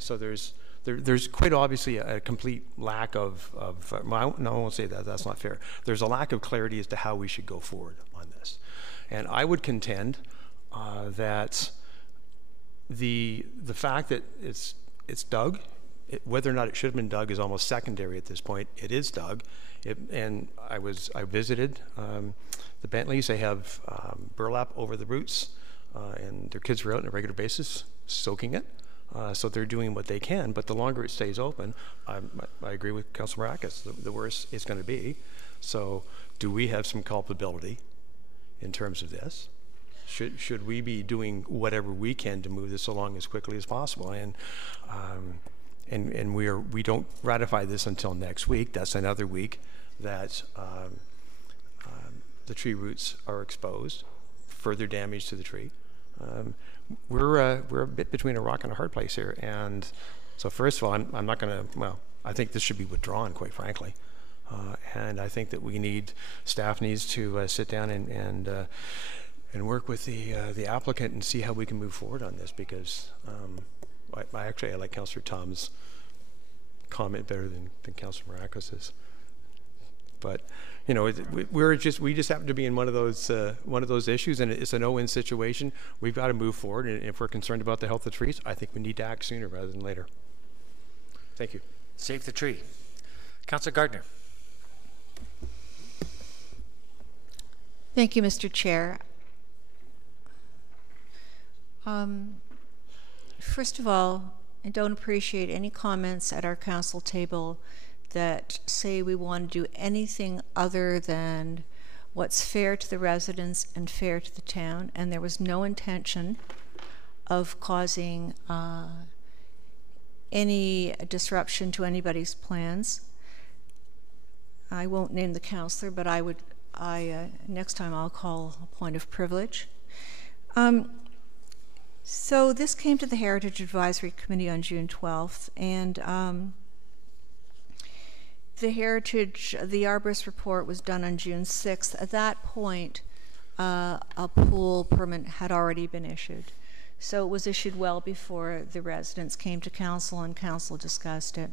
So there's quite obviously a complete lack of well, no, I won't say that, that's not fair. There's a lack of clarity as to how we should go forward on this. And I would contend that the fact that it's dug, whether or not it should have been dug is almost secondary at this point. It is dug, and I visited the Bentleys. They have burlap over the roots, and their kids were out on a regular basis soaking it. So they're doing what they can, but the longer it stays open, I agree with Councilor Maracas, the worse it's going to be. So do we have some culpability in terms of this? Should we be doing whatever we can to move this along as quickly as possible? And we don't ratify this until next week. That's another week that the tree roots are exposed, further damage to the tree. We're a bit between a rock and a hard place here, and so first of all, I'm not going to. Well, I think this should be withdrawn, quite frankly, and I think that staff needs to sit down and work with the applicant and see how we can move forward on this, because I like Councillor Tom's comment better than Councillor Maracas's. But you know, we just happen to be in one of those issues, and it's a no-win situation. We've got to move forward, and if we're concerned about the health of trees, I think we need to act sooner rather than later. Thank you. Save the tree. Councillor Gardner. Thank you, Mr. Chair. First of all, I don't appreciate any comments at our council table that say we want to do anything other than what's fair to the residents and fair to the town, and there was no intention of causing any disruption to anybody's plans. I won't name the councillor, but next time I'll call a point of privilege. So this came to the Heritage Advisory Committee on June 12th, and the Arborist report was done on June 6th. At that point, a pool permit had already been issued. So it was issued well before the residents came to council and council discussed it.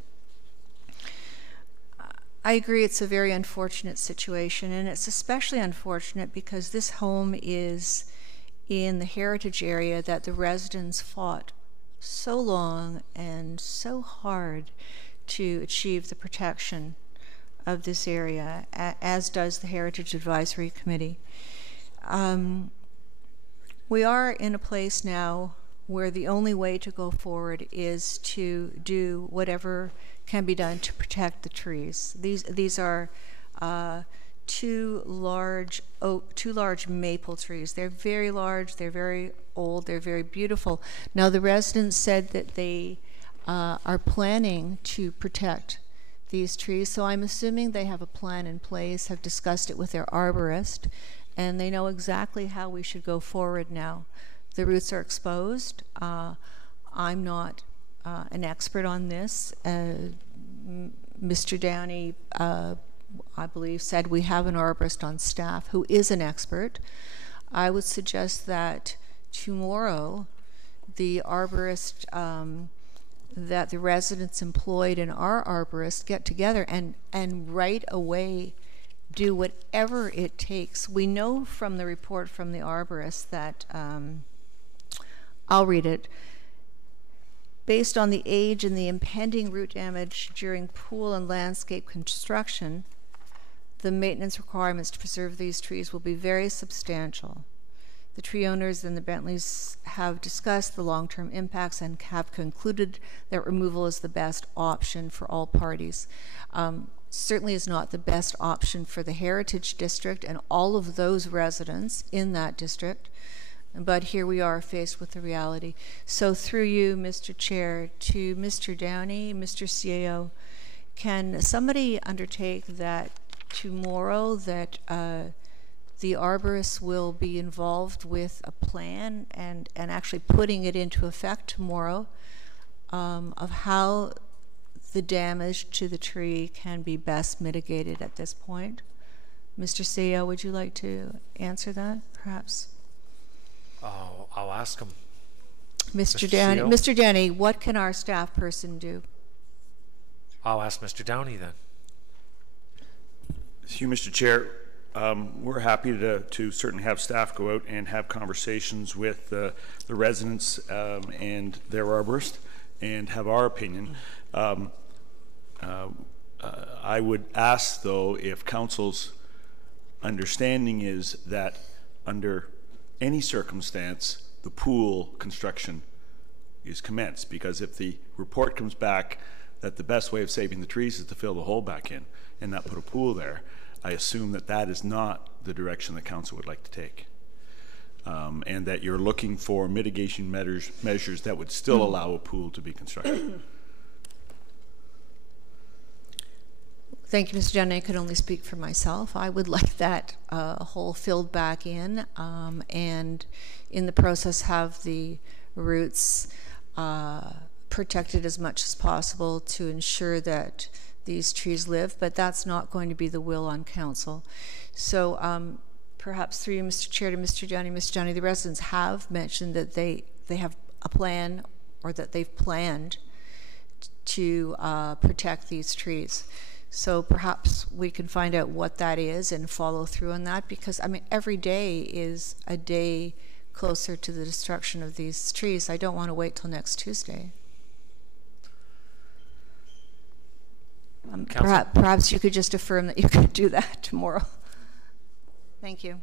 I agree it's a very unfortunate situation, and it's especially unfortunate because this home is in the heritage area that the residents fought so long and so hard to achieve the protection of this area, as does the Heritage Advisory Committee. We are in a place now where the only way to go forward is to do whatever can be done to protect the trees. These are two large maple trees. They're very large, they're very old, they're very beautiful. Now the residents said that they are planning to protect these trees, so I'm assuming they have a plan in place, have discussed it with their arborist, and they know exactly how we should go forward now. The roots are exposed. I'm not an expert on this. Mr. Downey, I believe, said we have an arborist on staff who is an expert. I would suggest that tomorrow the arborist that the residents employed and our arborists get together and right away do whatever it takes. We know from the report from the arborist that, I'll read it, based on the age and the impending root damage during pool and landscape construction, the maintenance requirements to preserve these trees will be very substantial. The tree owners and the Bentleys have discussed the long-term impacts and have concluded that removal is the best option for all parties. Certainly is not the best option for the Heritage District and all of those residents in that district, but here we are faced with the reality. So through you, Mr. Chair, to Mr. Downey, Mr. CAO, can somebody undertake that tomorrow that the arborists will be involved with a plan and actually putting it into effect tomorrow of how the damage to the tree can be best mitigated at this point? Mr. Seo, would you like to answer that, perhaps? Oh, I'll ask him. Mr. Seo? Mr. Denny, what can our staff person do? I'll ask Mr. Downey then. Thank you, Mr. Chair. We're happy to certainly have staff go out and have conversations with the residents and their arborist and have our opinion. I would ask, though, if council's understanding is that under any circumstance, the pool construction is commenced, because if the report comes back that the best way of saving the trees is to fill the hole back in and not put a pool there, I assume that that is not the direction that council would like to take. And that you're looking for mitigation measures that would still allow a pool to be constructed. Thank you, Mr. Denny. I could only speak for myself. I would like that hole filled back in, and in the process have the roots protected as much as possible to ensure that these trees live, but that's not going to be the will on council. So perhaps through you, Mr. Chair, to Mr. Downey, the residents have mentioned that they have a plan, or that they've planned to protect these trees. So perhaps we can find out what that is and follow through on that, because I mean, every day is a day closer to the destruction of these trees. I don't want to wait till next Tuesday. Perhaps you could just affirm that you could do that tomorrow. Thank you.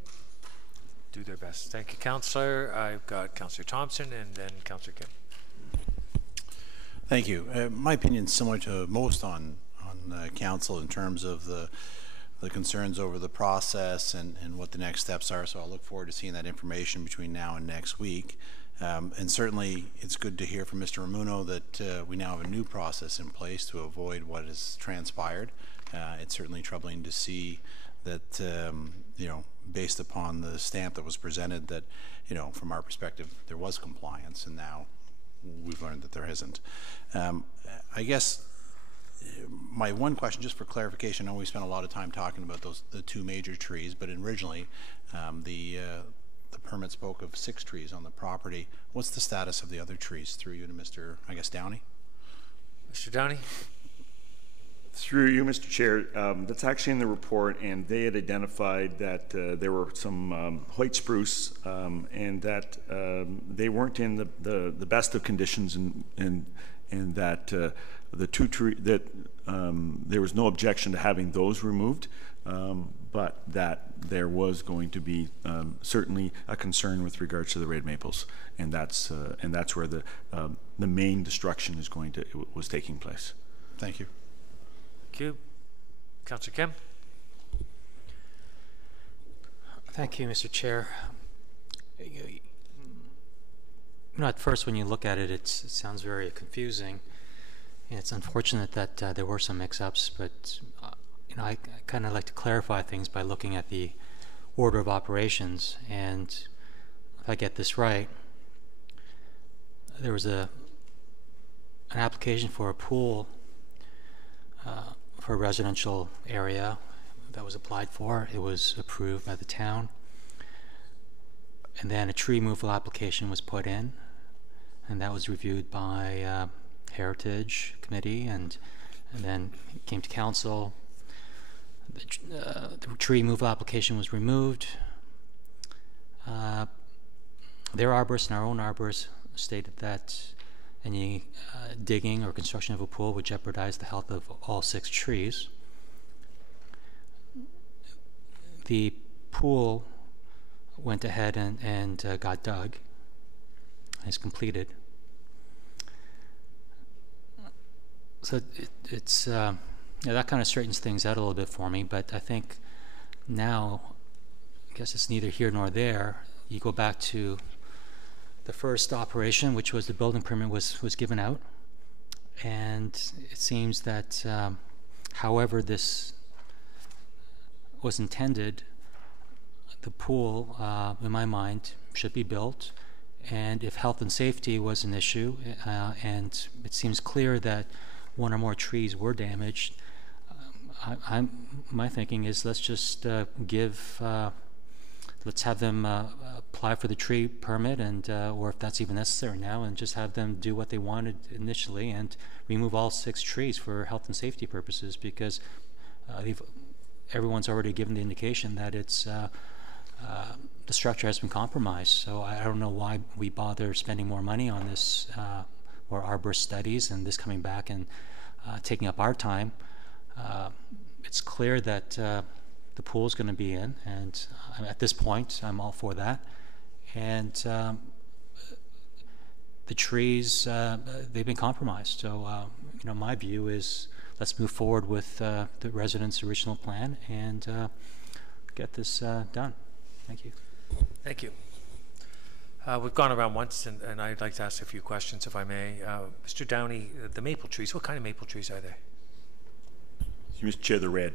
Do their best. Thank you, Councillor. I've got Councillor Thompson and then Councillor Kim. Thank you. My opinion is similar to most on council in terms of the concerns over the process and what the next steps are. So I'll look forward to seeing that information between now and next week. And certainly it's good to hear from Mr. Ramuno that we now have a new process in place to avoid what has transpired. It's certainly troubling to see that, you know, based upon the stamp that was presented, that, you know, from our perspective, there was compliance, and now we've learned that there isn't. I guess my one question, just for clarification, I know we spent a lot of time talking about the two major trees, but originally the permit spoke of 6 trees on the property. What's the status of the other trees, through you to Mr. I guess Downey? Mr. Downey? Through you, Mr. Chair, that's actually in the report, and they had identified that there were some white spruce and that they weren't in the best of conditions, and that the 2 trees that there was no objection to having those removed, but that there was going to be certainly a concern with regards to the red maples, and that's where the main destruction was taking place. Thank you. Thank you. Councillor Kim. Thank you, Mr. Chair. You know, at first when you look at it, it sounds very confusing. And it's unfortunate that there were some mix-ups, but you know, I kind of like to clarify things by looking at the order of operations. And if I get this right, there was an application for a pool for a residential area that was applied for. It was approved by the town, and then a tree removal application was put in, and that was reviewed by Heritage Committee, and then it came to council. The tree removal application was removed. Their arborist and our own arborist stated that any digging or construction of a pool would jeopardize the health of all 6 trees. The pool went ahead and got dug and is completed. So it's yeah, that kind of straightens things out a little bit for me, but I think now, I guess it's neither here nor there. You go back to the first operation, which was the building permit was given out, and it seems that however this was intended, the pool, in my mind, should be built. And if health and safety was an issue, and it seems clear that 1 or more trees were damaged, my thinking is let's just let's have them apply for the tree permit, and or if that's even necessary now, and just have them do what they wanted initially and remove all 6 trees for health and safety purposes, because everyone's already given the indication that it's the structure has been compromised. So I don't know why we bother spending more money on this or arborist studies and this coming back and taking up our time. It's clear that the pool is going to be in, and at this point I'm all for that. And the trees, they've been compromised. So my view is let's move forward with the residents' original plan and get this done. Thank you. Thank you. We've gone around once, and I'd like to ask a few questions, if I may. Mr. Downey, the maple trees, what kind of maple trees are they? Mr. Chair, they're red.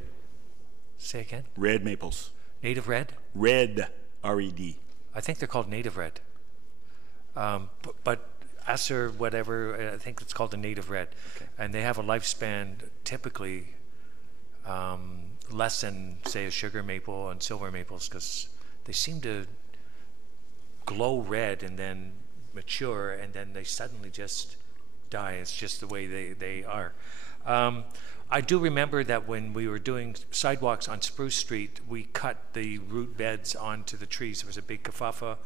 Say again? Red maples. Native red? Red, R-E-D. I think they're called native red. But Acer, whatever, I think it's called the native red. Okay. And they have a lifespan typically less than, say, a sugar maple and silver maples, because they seem to glow red and then mature, and then they suddenly just die. It's just the way they are. I do remember that when we were doing sidewalks on Spruce Street, we cut the root beds onto the trees. There was a big kerfuffle.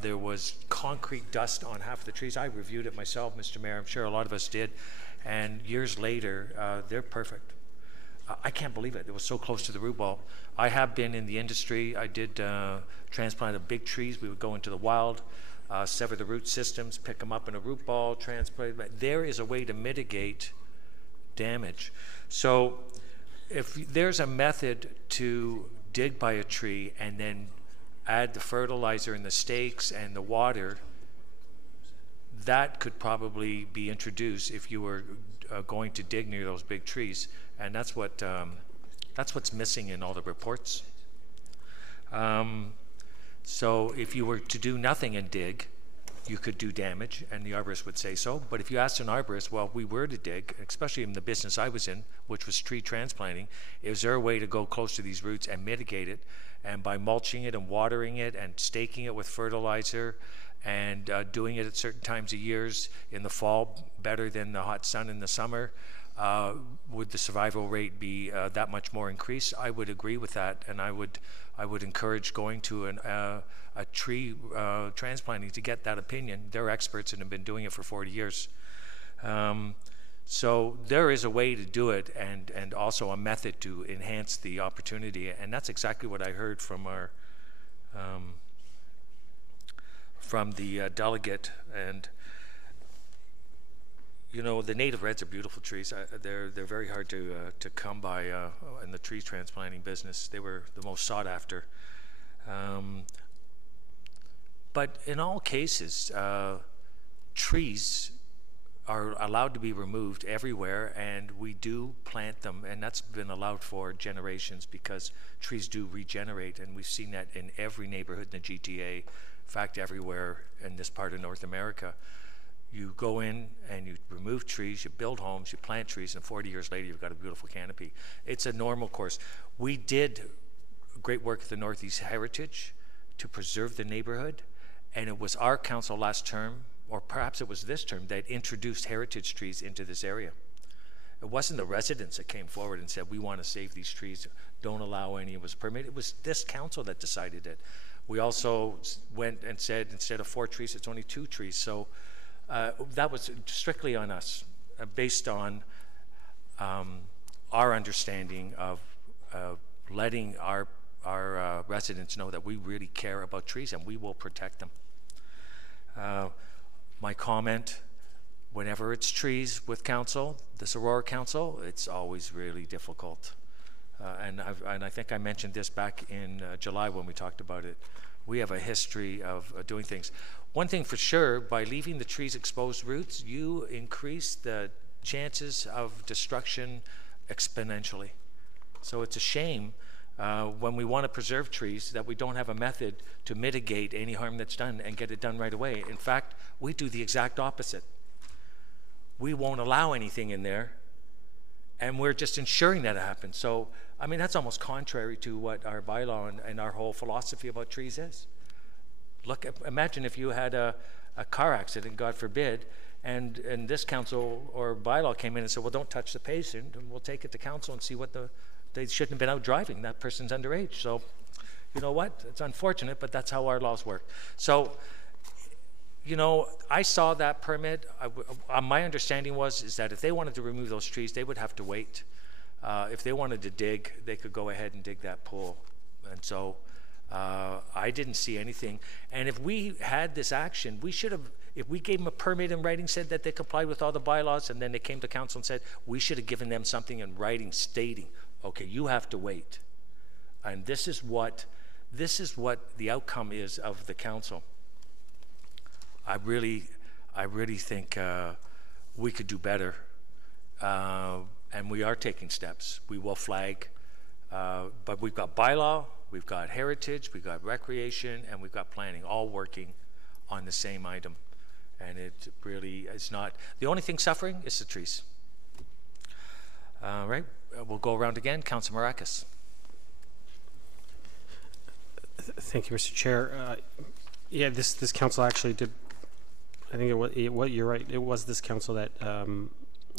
There was concrete dust on half of the trees. I reviewed it myself, Mr. Mayor. I'm sure a lot of us did. And years later, they're perfect. I can't believe it. It was so close to the root ball. I have been in the industry. I did transplant of big trees. We would go into the wild, sever the root systems, pick them up in a root ball, transplant. There is a way to mitigate damage. So if there's a method to dig by a tree and then add the fertilizer and the stakes and the water, that could probably be introduced if you were going to dig near those big trees. And that's what's missing in all the reports. So if you were to do nothing and dig, you could do damage, and the arborist would say so. But if you asked an arborist, well, we were to dig, especially in the business I was in, which was tree transplanting, is there a way to go close to these roots and mitigate it? And by mulching it and watering it and staking it with fertilizer and doing it at certain times of years in the fall, better than the hot sun in the summer, would the survival rate be that much more increased? I would agree with that, and I would encourage going to a tree transplanting to get that opinion. They're experts and have been doing it for 40 years. So there is a way to do it, and also a method to enhance the opportunity, and that's exactly what I heard from our from the delegate. And you know, the native reds are beautiful trees. They're very hard to come by in the tree transplanting business. They were the most sought after. But in all cases, trees are allowed to be removed everywhere, and we do plant them, and that's been allowed for generations because trees do regenerate, and we've seen that in every neighborhood in the GTA, in fact, everywhere in this part of North America. You go in and you remove trees, you build homes, you plant trees, and 40 years later you've got a beautiful canopy. It's a normal course. We did great work at the Northeast Heritage to preserve the neighborhood, and it was our council last term, or perhaps it was this term, that introduced heritage trees into this area. It wasn't the residents that came forward and said, we want to save these trees, don't allow any of us permit. It was this council that decided it. We also went and said, instead of 4 trees, it's only 2 trees. So that was strictly on us, based on our understanding of letting our residents know that we really care about trees and we will protect them. My comment, whenever it's trees with council, this Aurora Council, it's always really difficult. And I think I mentioned this back in July when we talked about it. We have a history of doing things. One thing for sure, by leaving the trees exposed roots, you increase the chances of destruction exponentially. So it's a shame when we want to preserve trees that we don't have a method to mitigate any harm that's done and get it done right away. In fact, we do the exact opposite. We won't allow anything in there and we're just ensuring that it happens. So, I mean, that's almost contrary to what our bylaw and our whole philosophy about trees is. Imagine if you had a car accident, God forbid, and this council or bylaw came in and said, well, don't touch the patient, and we'll take it to council and see what they shouldn't have been out driving. That person's underage. So, you know what? It's unfortunate, but that's how our laws work. So, you know, I saw that permit. My understanding is that if they wanted to remove those trees, they would have to wait. If they wanted to dig, they could go ahead and dig that pool. And so I didn't see anything. And if we had this action, we should have, if we gave them a permit in writing, said that they complied with all the bylaws, and then they came to council and said, we should have given them something in writing stating, okay, you have to wait. And this is what the outcome is of the council. I really think we could do better, and we are taking steps. We will flag, but we've got bylaw, we've got heritage, we've got recreation, and we've got planning, all working on the same item. And it really is not, the only thing suffering is the trees. Right, we'll go around again. Councilor Marakis. Thank you, Mr. Chair. Yeah, this council actually did. I think you're right. It was this council that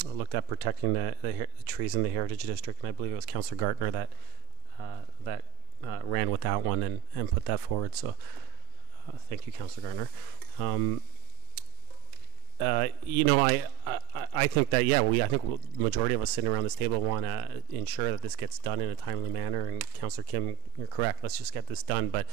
looked at protecting the trees in the Heritage District, and I believe it was Councillor Gartner that ran with that one and put that forward. So, thank you, Councillor Gartner. You know, I think that I think the majority of us sitting around this table want to ensure that this gets done in a timely manner. And Councillor Kim, you're correct. Let's just get this done. But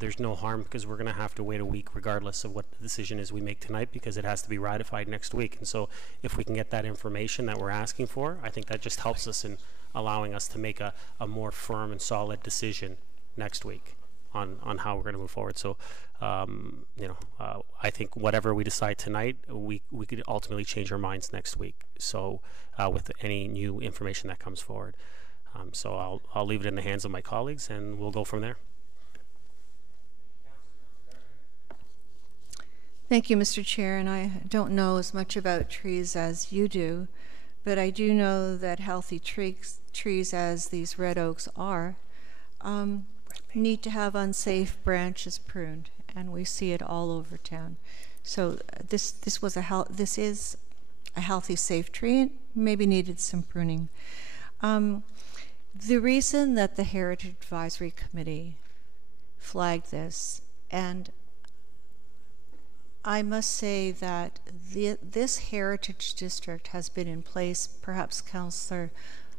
there's no harm, because we're going to have to wait a week regardless of what the decision is we make tonight, because it has to be ratified next week. And so if we can get that information that we're asking for, I think that just helps us in allowing us to make a more firm and solid decision next week on how we're going to move forward. So you know, I think whatever we decide tonight, we could ultimately change our minds next week. So with any new information that comes forward. So I'll leave it in the hands of my colleagues, and we'll go from there. Thank you, Mr. Chair, and I don't know as much about trees as you do, but I do know that healthy trees as these red oaks are, need to have unsafe branches pruned, and we see it all over town. So this is a healthy, safe tree, and maybe needed some pruning. The reason that the Heritage Advisory Committee flagged this, and I must say that this Heritage District has been in place, perhaps Councillor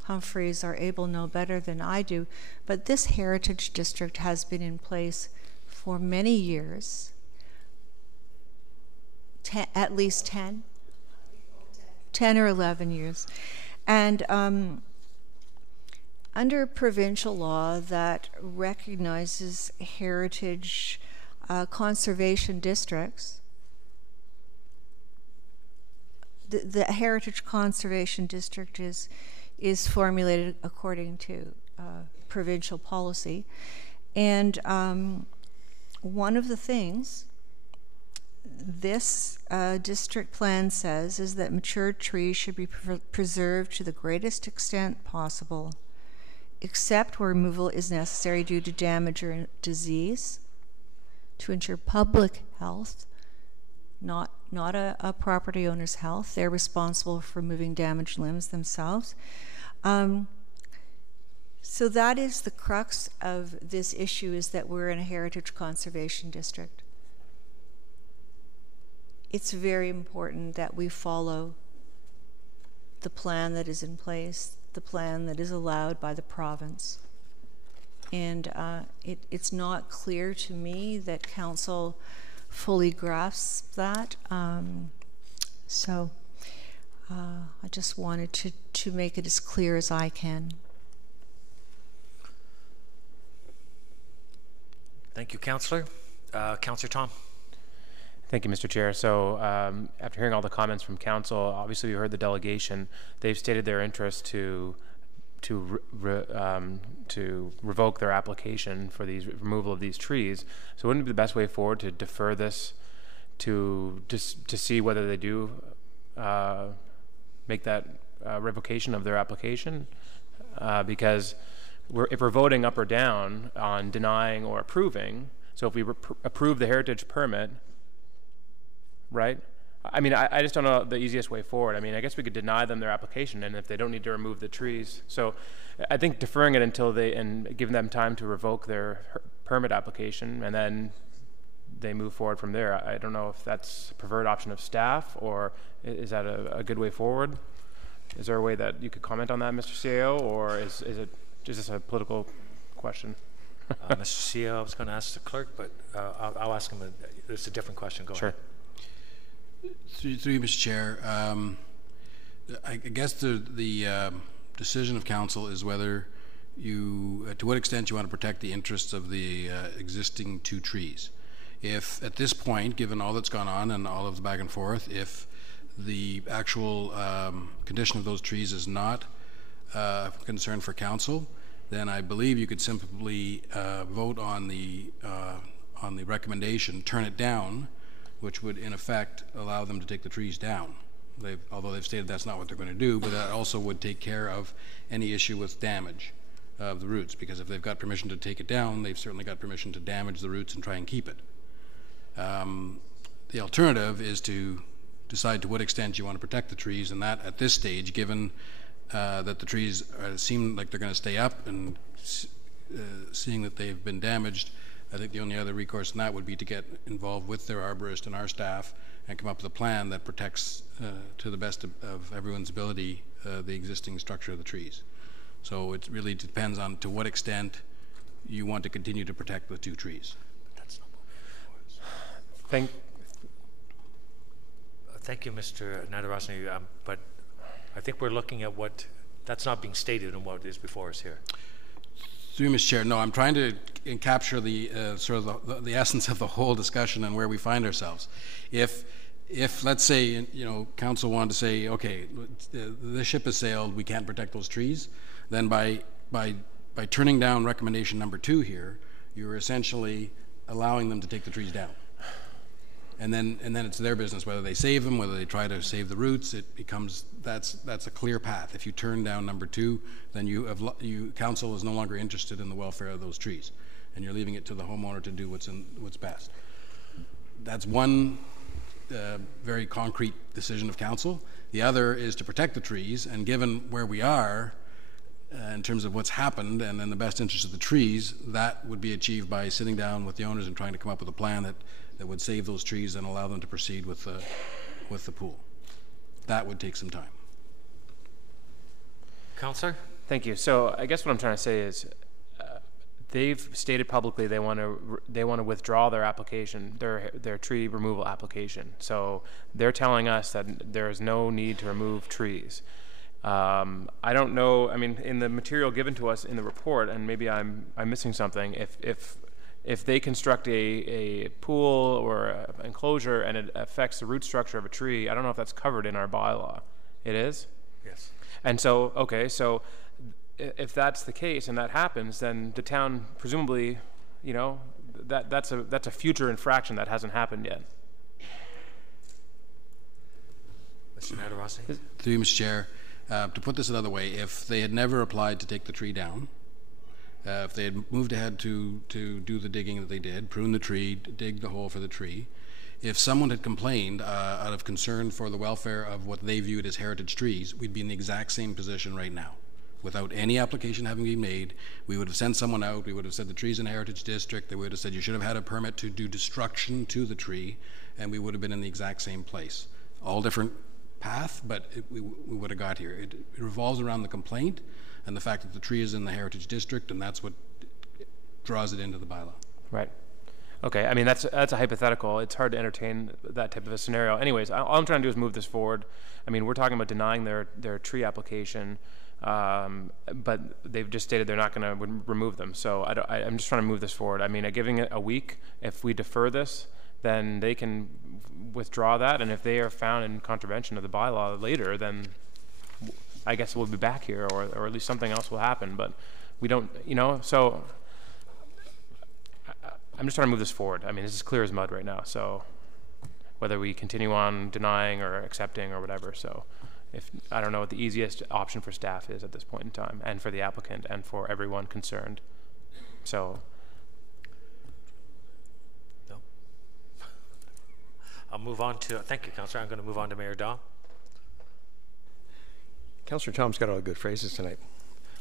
Humphreys are able to know better than I do, but this Heritage District has been in place for many years, at least 10 or 11 years. And under provincial law that recognizes heritage conservation districts, the Heritage Conservation District is formulated according to provincial policy. And one of the things this district plan says is that mature trees should be preserved to the greatest extent possible, except where removal is necessary due to damage or disease, to ensure public health, not a property owner's health. They're responsible for removing damaged limbs themselves. So that is the crux of this issue, is that we're in a heritage conservation district. It's very important that we follow the plan that is in place, the plan that is allowed by the province. And it's not clear to me that council fully grasps that. So I just wanted to make it as clear as I can. Thank you, Councillor. Councillor Tom. Thank you, Mr. Chair. So after hearing all the comments from council, obviously we heard the delegation. They've stated their interest to revoke their application for these removal of these trees. So wouldn't it be the best way forward to defer this to see whether they do make that revocation of their application, because if we're voting up or down on denying or approving, so if we approve the heritage permit, right? I mean, I just don't know the easiest way forward. I mean, I guess we could deny them their application, and if they don't need to remove the trees. So I think deferring it until and giving them time to revoke their permit application, and then they move forward from there. I don't know if that's a preferred option of staff, or is that a good way forward? Is there a way that you could comment on that, Mr. CEO, or is this a political question? Mr. CEO, I was going to ask the clerk, but I'll ask him. It's a different question. Go ahead. Through you, Mr. Chair, I guess the decision of council is whether you, to what extent you want to protect the interests of the existing 2 trees. If at this point, given all that's gone on and all of the back and forth, if the actual condition of those trees is not a concern for council, then I believe you could simply vote on the recommendation, turn it down, which would in effect allow them to take the trees down. Although they've stated that's not what they're going to do, but that also would take care of any issue with damage of the roots, because if they've got permission to take it down, they've certainly got permission to damage the roots and try and keep it. The alternative is to decide to what extent you want to protect the trees, and that at this stage, given that the trees seem like they're going to stay up, and seeing that they've been damaged, I think the only other recourse in that would be to get involved with their arborist and our staff and come up with a plan that protects to the best of everyone's ability the existing structure of the trees. So it really depends on to what extent you want to continue to protect the 2 trees. Thank you, Mr. Nadarosny, but I think we're looking at that's not being stated in what is before us here. Through you, Mr. Chair, no, I'm trying to capture the sort of the essence of the whole discussion and where we find ourselves. If let's say, council wanted to say, okay, the ship has sailed, we can't protect those trees, then by turning down recommendation number 2 here, you're essentially allowing them to take the trees down. And then it's their business whether they save them, whether they try to save the roots. It becomes that's a clear path. If you turn down number 2, then council is no longer interested in the welfare of those trees, and you're leaving it to the homeowner to do what's best. That's one very concrete decision of council. The other is to protect the trees, and given where we are in terms of what's happened and in the best interest of the trees, that would be achieved by sitting down with the owners and trying to come up with a plan that would save those trees and allow them to proceed with the pool. That would take some time. Councillor? Thank you. So I guess what I'm trying to say is they've stated publicly they want to withdraw their application, their tree removal application. So they're telling us that there is no need to remove trees. I don't know. I mean, in the material given to us in the report, and maybe I'm missing something. If they construct a pool or an enclosure and it affects the root structure of a tree, I don't know if that's covered in our bylaw. It is? Yes. And so, okay, so if that's the case and that happens, then the town presumably, that's a future infraction that hasn't happened yet. Mr. Nadarosny? Through you, Mr. Chair, to put this another way, if they had never applied to take the tree down, if they had moved ahead to do the digging that they did, prune the tree, dig the hole for the tree, if someone had complained out of concern for the welfare of what they viewed as heritage trees, we'd be in the exact same position right now. Without any application having been made, we would have sent someone out, we would have said the tree's in a heritage district, they would have said you should have had a permit to do destruction to the tree, and we would have been in the exact same place. All different path, but we would have got here. It revolves around the complaint and the fact that the tree is in the heritage district, and that's what draws it into the bylaw. Right. Okay. I mean, that's a hypothetical. It's hard to entertain that type of a scenario. Anyways, all I'm trying to do is move this forward. I mean, we're talking about denying their tree application, but they've just stated they're not going to remove them. So I'm just trying to move this forward. I mean, giving it a week, if we defer this, then they can withdraw that, and if they are found in contravention of the bylaw later, then I guess we'll be back here, or at least something else will happen. But we don't, so I'm just trying to move this forward. I mean, this is clear as mud right now. So whether we continue on denying or accepting or whatever, so if I don't know what the easiest option for staff is at this point in time, and for the applicant and for everyone concerned. So no. I'll move on to, thank you, Councillor. I'm going to move on to Mayor Dahl. Councillor Tom's got all the good phrases tonight.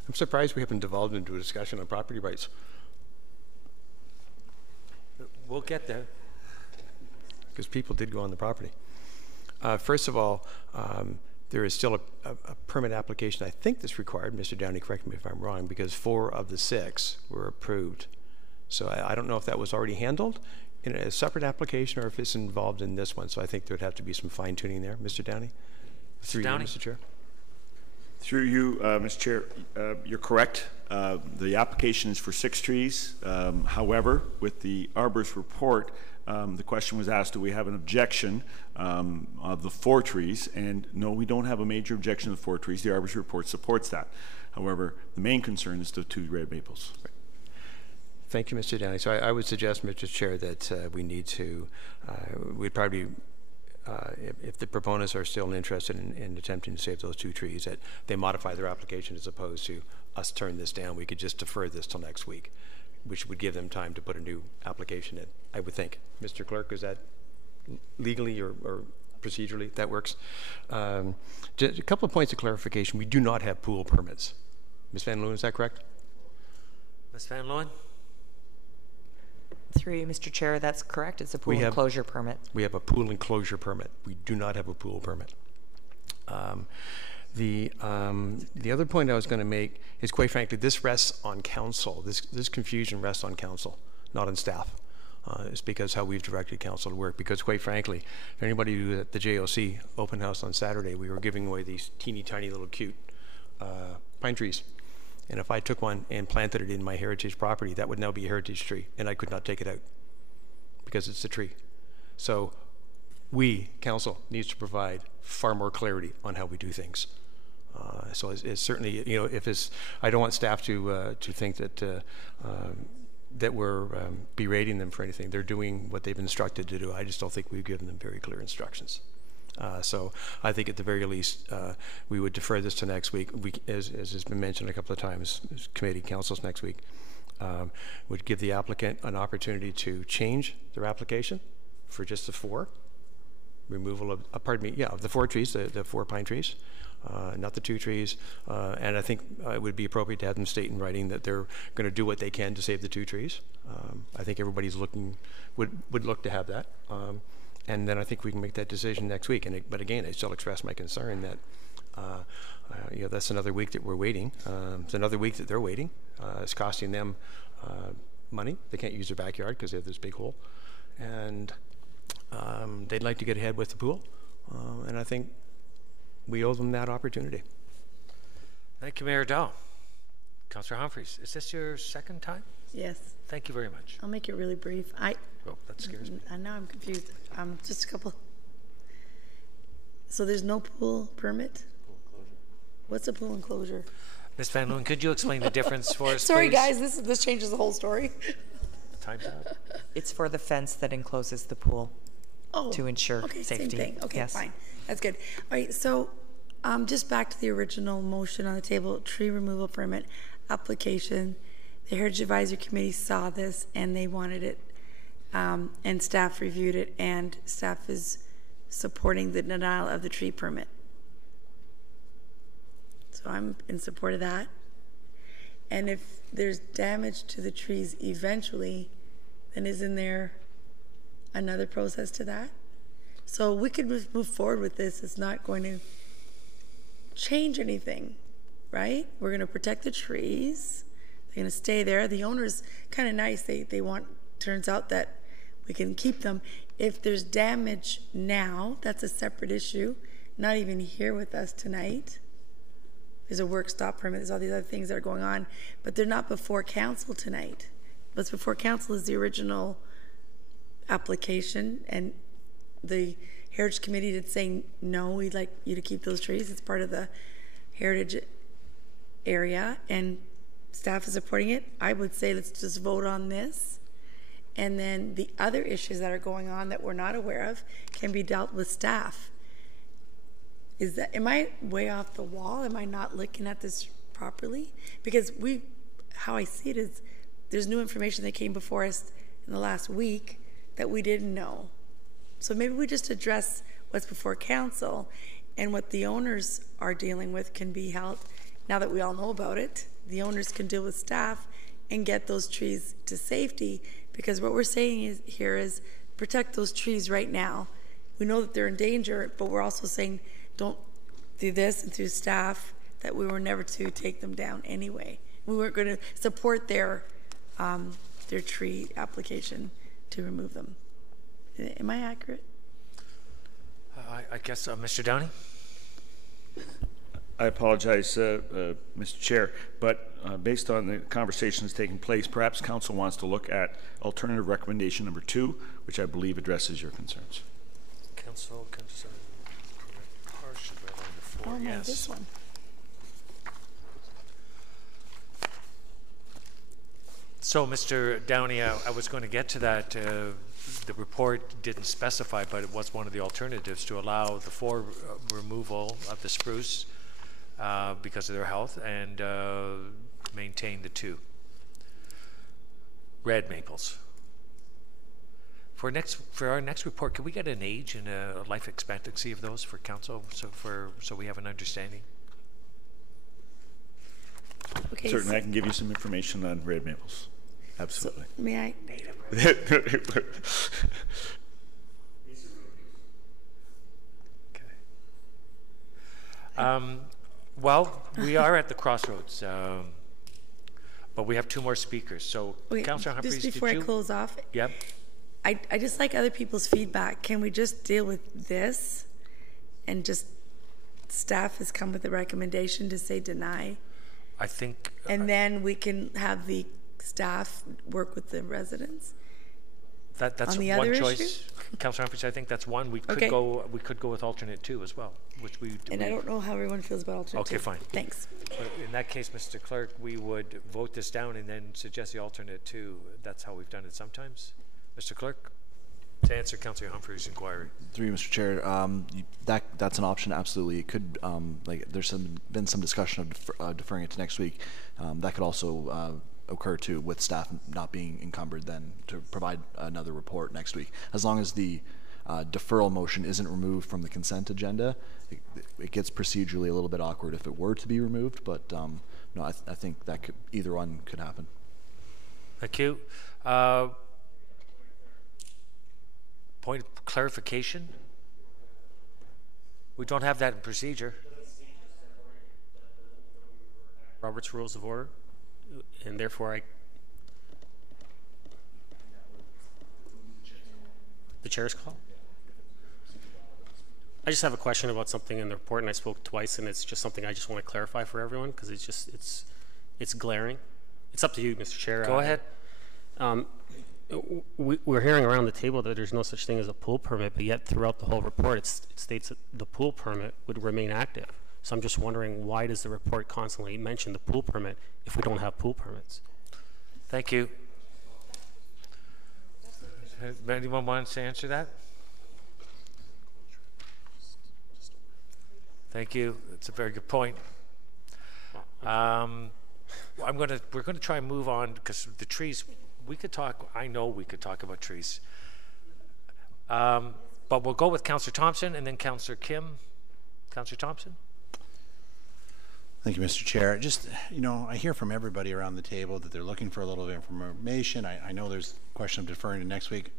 I'm surprised we haven't devolved into a discussion on property rights. We'll get there. Because people did go on the property. First of all, there is still a permit application, I think that's required. Mr. Downey, correct me if I'm wrong, because 4 of the 6 were approved. So I don't know if that was already handled in a separate application or if it's involved in this one. So I think there would have to be some fine tuning there. Mr. Downey? Mr. Downey? Mr. Chair. Through you, Mr. Chair, you're correct. The application is for 6 trees. However, with the arborist report, the question was asked, do we have an objection of the 4 trees? And no, we don't have a major objection to the 4 trees. The arborist report supports that. However, the main concern is the 2 red maples. Right. Thank you, Mr. Downey. So I would suggest, Mr. Chair, that we need to, we'd probably, if the proponents are still interested in attempting to save those 2 trees, that they modify their application as opposed to us turn this down. We could just defer this till next week, which would give them time to put a new application in, I would think. Mr. Clerk, is that legally or procedurally that works? Just a couple of points of clarification. We do not have pool permits. Ms. Van Loon, is that correct? Ms. Van Loon? Through you, Mr. Chair, that's correct. It's a pool enclosure permit. We have a pool enclosure permit. We do not have a pool permit. The other point I was going to make is, quite frankly, this rests on council. This confusion rests on council, not on staff. It's because how we've directed council to work. Because, quite frankly, if anybody who was at the JOC open house on Saturday, we were giving away these teeny tiny little cute pine trees. And if I took one and planted it in my heritage property, that would now be a heritage tree, and I could not take it out because it's a tree. So we, council, needs to provide far more clarity on how we do things. So it's certainly, you know, if it's, I don't want staff to think that that we're berating them for anything. They're doing what they've been instructed to do. I just don't think we've given them very clear instructions. So I think at the very least, we would defer this to next week. As has been mentioned a couple of times, committee councils next week would give the applicant an opportunity to change their application for just the 4. Removal of, of the 4 trees, the 4 pine trees, not the 2 trees. And I think it would be appropriate to have them state in writing that they're going to do what they can to save the 2 trees. I think everybody's would look to have that. And then I think we can make that decision next week. But again, I still express my concern that you know, that's another week that we're waiting. It's another week that they're waiting. It's costing them money. They can't use their backyard because they have this big hole, and they'd like to get ahead with the pool. And I think we owe them that opportunity. Thank you, Mayor Dahl. Councillor Humphreys, is this your 2nd time? Yes. Thank you very much. I'll make it really brief. Oh, that scares me. I know, I'm confused. Just a couple. So there's no pool permit? Pool enclosure. What's a pool enclosure? Ms. Van Loon, could you explain the difference for us, Sorry, please? guys, this changes the whole story. Time's up. It's for the fence that encloses the pool to ensure safety. Same thing. Okay, yes. fine. That's good. All right, so just back to the original motion on the table, tree removal permit application. The Heritage Advisory Committee saw this and they wanted it, and staff reviewed it, and staff is supporting the denial of the tree permit. So I'm in support of that. And if there's damage to the trees eventually, then isn't there another process to that? So we could move forward with this. It's not going to change anything, right? We're going to protect the trees. They're going to stay there. The owner's kind of nice. They want, turns out that we can keep them. If there's damage now, that's a separate issue, not even here with us tonight. There's a work stop permit. There's all these other things that are going on, but they're not before council tonight. What's before council is the original application, and the Heritage Committee did say, no, we'd like you to keep those trees. It's part of the heritage area, and staff is supporting it. I would say let's just vote on this, and then the other issues that are going on that we're not aware of can be dealt with staff. Is that, am I way off the wall? Am I not looking at this properly? Because how I see it is there's new information that came before us in the last week that we didn't know. So maybe we just address what's before council, and what the owners are dealing with can be held. Now that we all know about it, the owners can deal with staff and get those trees to safety, because what we're saying here is protect those trees right now. We know that they're in danger, but we're also saying don't do this, and through staff that we were never to take them down anyway. We weren't going to support their tree application to remove them. Am I accurate? I guess Mr. Downey? I apologize, Mr. Chair, but based on the conversations taking place, perhaps council wants to look at alternative recommendation number 2, which I believe addresses your concerns. Council concern partial red line to 4, yes. This one. So, Mr. Downey, I was going to get to that. The report didn't specify, but it was one of the alternatives to allow the 4 removal of the spruce because of their health, and maintain the 2 red maples. For our next report, can we get an age and a life expectancy of those for council, so we have an understanding? Okay, certainly, I can give you some information on red maples. Absolutely. So, may I? Well, we are at the crossroads, but we have 2 more speakers. So, okay, Councillor Humphries, just before I close off, yep. I just like other people's feedback. Can we just deal with this, and just staff has come with a recommendation to say deny? I think. And then we can have the staff work with the residents. That's on the one other choice, issue? Councillor Humphries. I think that's one. We could Okay. go. We could go with alternate 2 as well, which we. And I don't know how everyone feels about alternate 2. Okay, fine. Thanks. But in that case, Mr. Clerk, we would vote this down and then suggest the alternate 2. That's how we've done it sometimes. Mr. Clerk, to answer Councillor Humphries' inquiry. Through you, Mr. Chair, that's an option. Absolutely, it could. There's been some discussion of deferring it to next week. That could also occur too, with staff not being encumbered, then to provide another report next week. As long as the deferral motion isn't removed from the consent agenda, it gets procedurally a little bit awkward if it were to be removed. But no, I think that either one could happen. Thank you. Point of clarification. We don't have that in procedure. Robert's Rules of Order, and therefore the chair's call. I just have a question about something in the report, and I spoke twice, and it's just something I just want to clarify for everyone, because it's glaring. It's up to you, Mr. Chair. Go ahead. We're hearing around the table that there's no such thing as a pool permit, but yet throughout the whole report it states that the pool permit would remain active. So I'm just wondering, why does the report constantly mention the pool permit if we don't have pool permits? Thank you. Anyone wants to answer that? Thank you. That's a very good point. We're going to try and move on, because the trees. We could talk. I know we could talk about trees. But we'll go with Councillor Thompson and then Councillor Kim. Councillor Thompson. Thank you, Mr. Chair. Just, I hear from everybody around the table that they're looking for a little bit of information. I know there's a question of deferring to next week.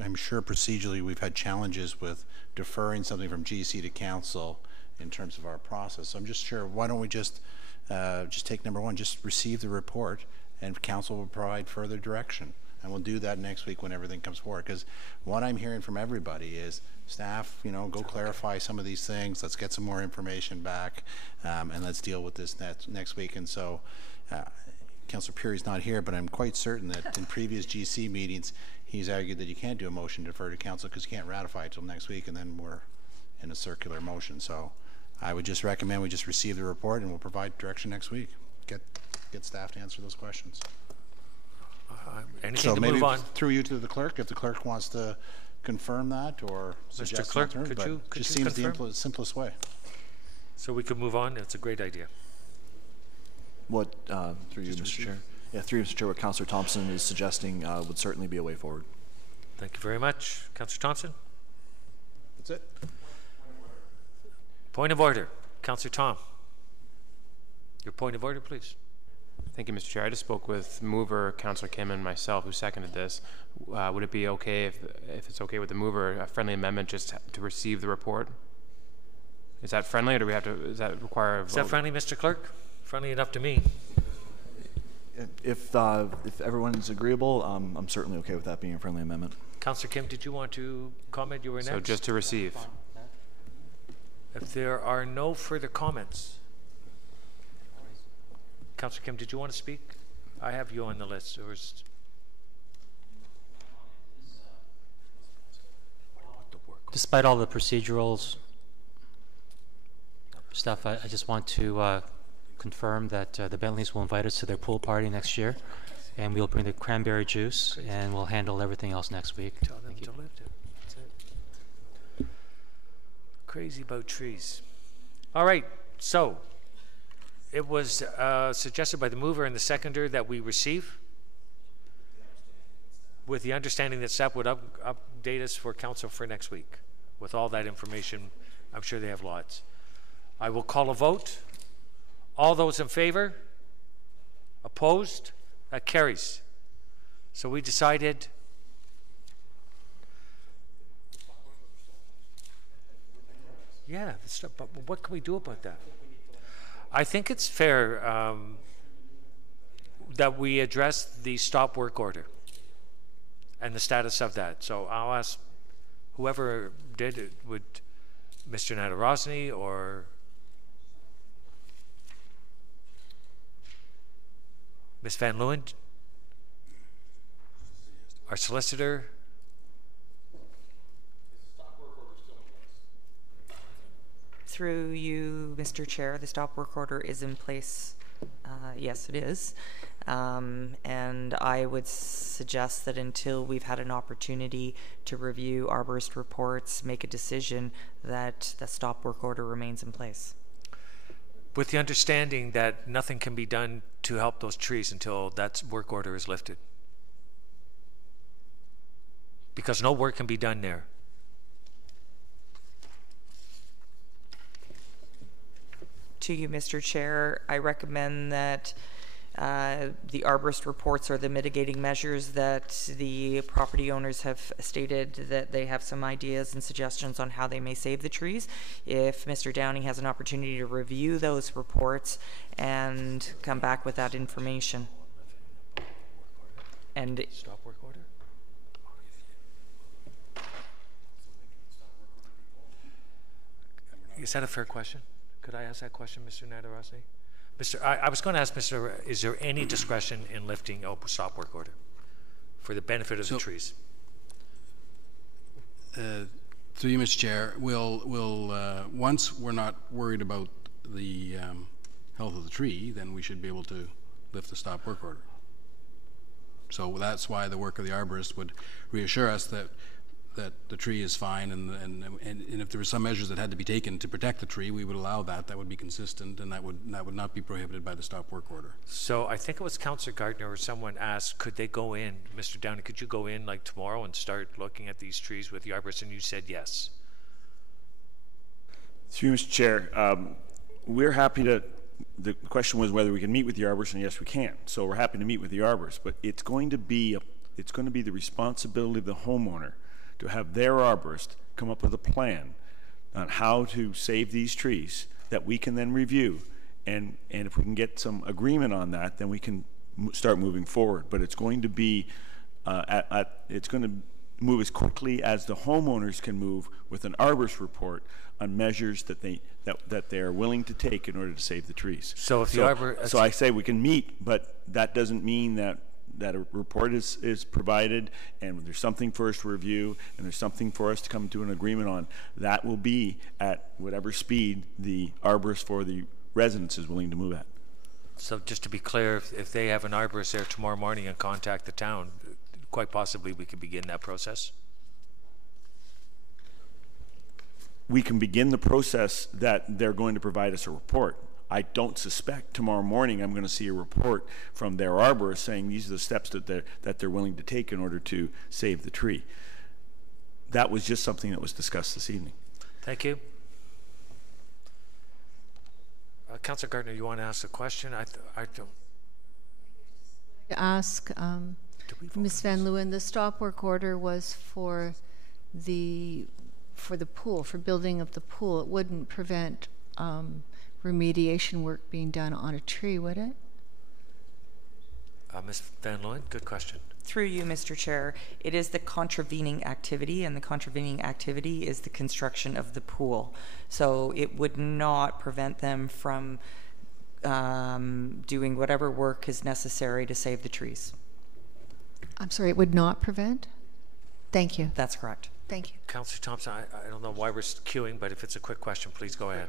I'm sure procedurally we've had challenges with deferring something from GC to council in terms of our process. So I'm just sure, why don't we just take number 1, just receive the report, and council will provide further direction. And we'll do that next week when everything comes forward. Because what I'm hearing from everybody is, staff, go clarify some of these things. Let's get some more information back, and let's deal with this next week. And so, Councillor Peary's not here, but I'm quite certain that in previous GC meetings, he's argued that you can't do a motion to defer to council because you can't ratify it till next week, and then we're in a circular motion. So, I would just recommend we just receive the report, and we'll provide direction next week. Get staff to answer those questions. Anything so to maybe move on? Through you to the clerk, if the clerk wants to confirm that or suggest Clerk, an alternative, could you- but could just you seems confirm? the simplest way. So we could move on. It's a great idea. What, through you, Mr. Chair? Yeah, through you, Mr. Chair, what Councillor Thompson is suggesting would certainly be a way forward. Thank you very much. Councillor Thompson? That's it. Point of order. Councillor Tom. Your point of order, please. Thank you, Mr. Chair. I just spoke with mover, Councillor Kim, and myself, who seconded this. Would it be okay if it's okay with the mover, a friendly amendment just to receive the report? Is that friendly, or do we have to? Does that require a vote? Is that friendly, Mr. Clerk? Friendly enough to me. If everyone's agreeable, I'm certainly okay with that being a friendly amendment. Councillor Kim, did you want to comment? You were next. So just to receive. If there are no further comments, Councillor Kim, did you want to speak? I have you on the list. Despite all the procedural stuff, I just want to confirm that the Bentleys will invite us to their pool party next year, and we'll bring the cranberry juice, and we'll handle everything else next week. Tell them to lift it. That's it. Crazy about trees. All right, so it was suggested by the mover and the seconder that we receive, with the understanding that SAP would update us for council for next week. With all that information, I'm sure they have lots. I will call a vote. All those in favor? Opposed? That carries. So we decided yeah, but what can we do about that? I think it's fair that we address the stop work order and the status of that. So I'll ask whoever did it, would Mr. Nadarosny or Ms. Van Leeuwen, our solicitor. Through you, Mr. Chair, the stop work order is in place. Yes, it is. And I would suggest that until we've had an opportunity to review arborist reports, make a decision, that the stop work order remains in place. With the understanding that nothing can be done to help those trees until that work order is lifted. Because no work can be done there. To you, Mr. Chair, I recommend that the arborist reports are the mitigating measures that the property owners have stated that they have some ideas and suggestions on how they may save the trees. If Mr. Downey has an opportunity to review those reports and come back with that information. And stop work order? Is that a fair question? Could I ask that question, Mr. Nadarosny? I was going to ask Mr. Is there any discretion in lifting a stop work order for the benefit of the trees? Through you, Mr. Chair, we'll once we're not worried about the health of the tree, then we should be able to lift the stop work order. So that's why the work of the arborist would reassure us that the tree is fine, and if there were some measures that had to be taken to protect the tree, we would allow that. That would be consistent, and that would not be prohibited by the stop work order. So I think it was Councillor Gardner or someone asked, could they go in, Mr. Downey, could you go in like tomorrow and start looking at these trees with the arborist? And you said yes. Through Mr. Chair, we're happy to. The question was whether we can meet with the arborist, and yes, we can. So we're happy to meet with the arborist, but it's going to be the responsibility of the homeowner to have their arborist come up with a plan on how to save these trees that we can then review, and if we can get some agreement on that, then we can start moving forward. But it's going to be it's going to move as quickly as the homeowners can move with an arborist report on measures that they are willing to take in order to save the trees. So if the arborist, so I say we can meet, but that doesn't mean that a report is provided, and there's something for us to review, and there's something for us to come to an agreement on. That will be at whatever speed the arborist for the residents is willing to move at. So just to be clear, if they have an arborist there tomorrow morning and contact the town, quite possibly we could begin that process? we can begin the process that they're going to provide us a report. I don't suspect tomorrow morning I'm going to see a report from their arborist saying these are the steps that they're willing to take in order to save the tree. That was just something that was discussed this evening. Thank you. Councillor Gardner, you want to ask a question? I don't. To ask Ms. Van Leeuwen, the stop work order was for the pool, for building of the pool. It wouldn't prevent remediation work being done on a tree, would it? Ms. Van Leeuwen, good question. Through you, Mr. Chair, it is the contravening activity, and the contravening activity is the construction of the pool. So it would not prevent them from doing whatever work is necessary to save the trees. I'm sorry, it would not prevent? Thank you. That's correct. Thank you. Councillor Thompson, I don't know why we're queuing, but if it's a quick question, please go ahead.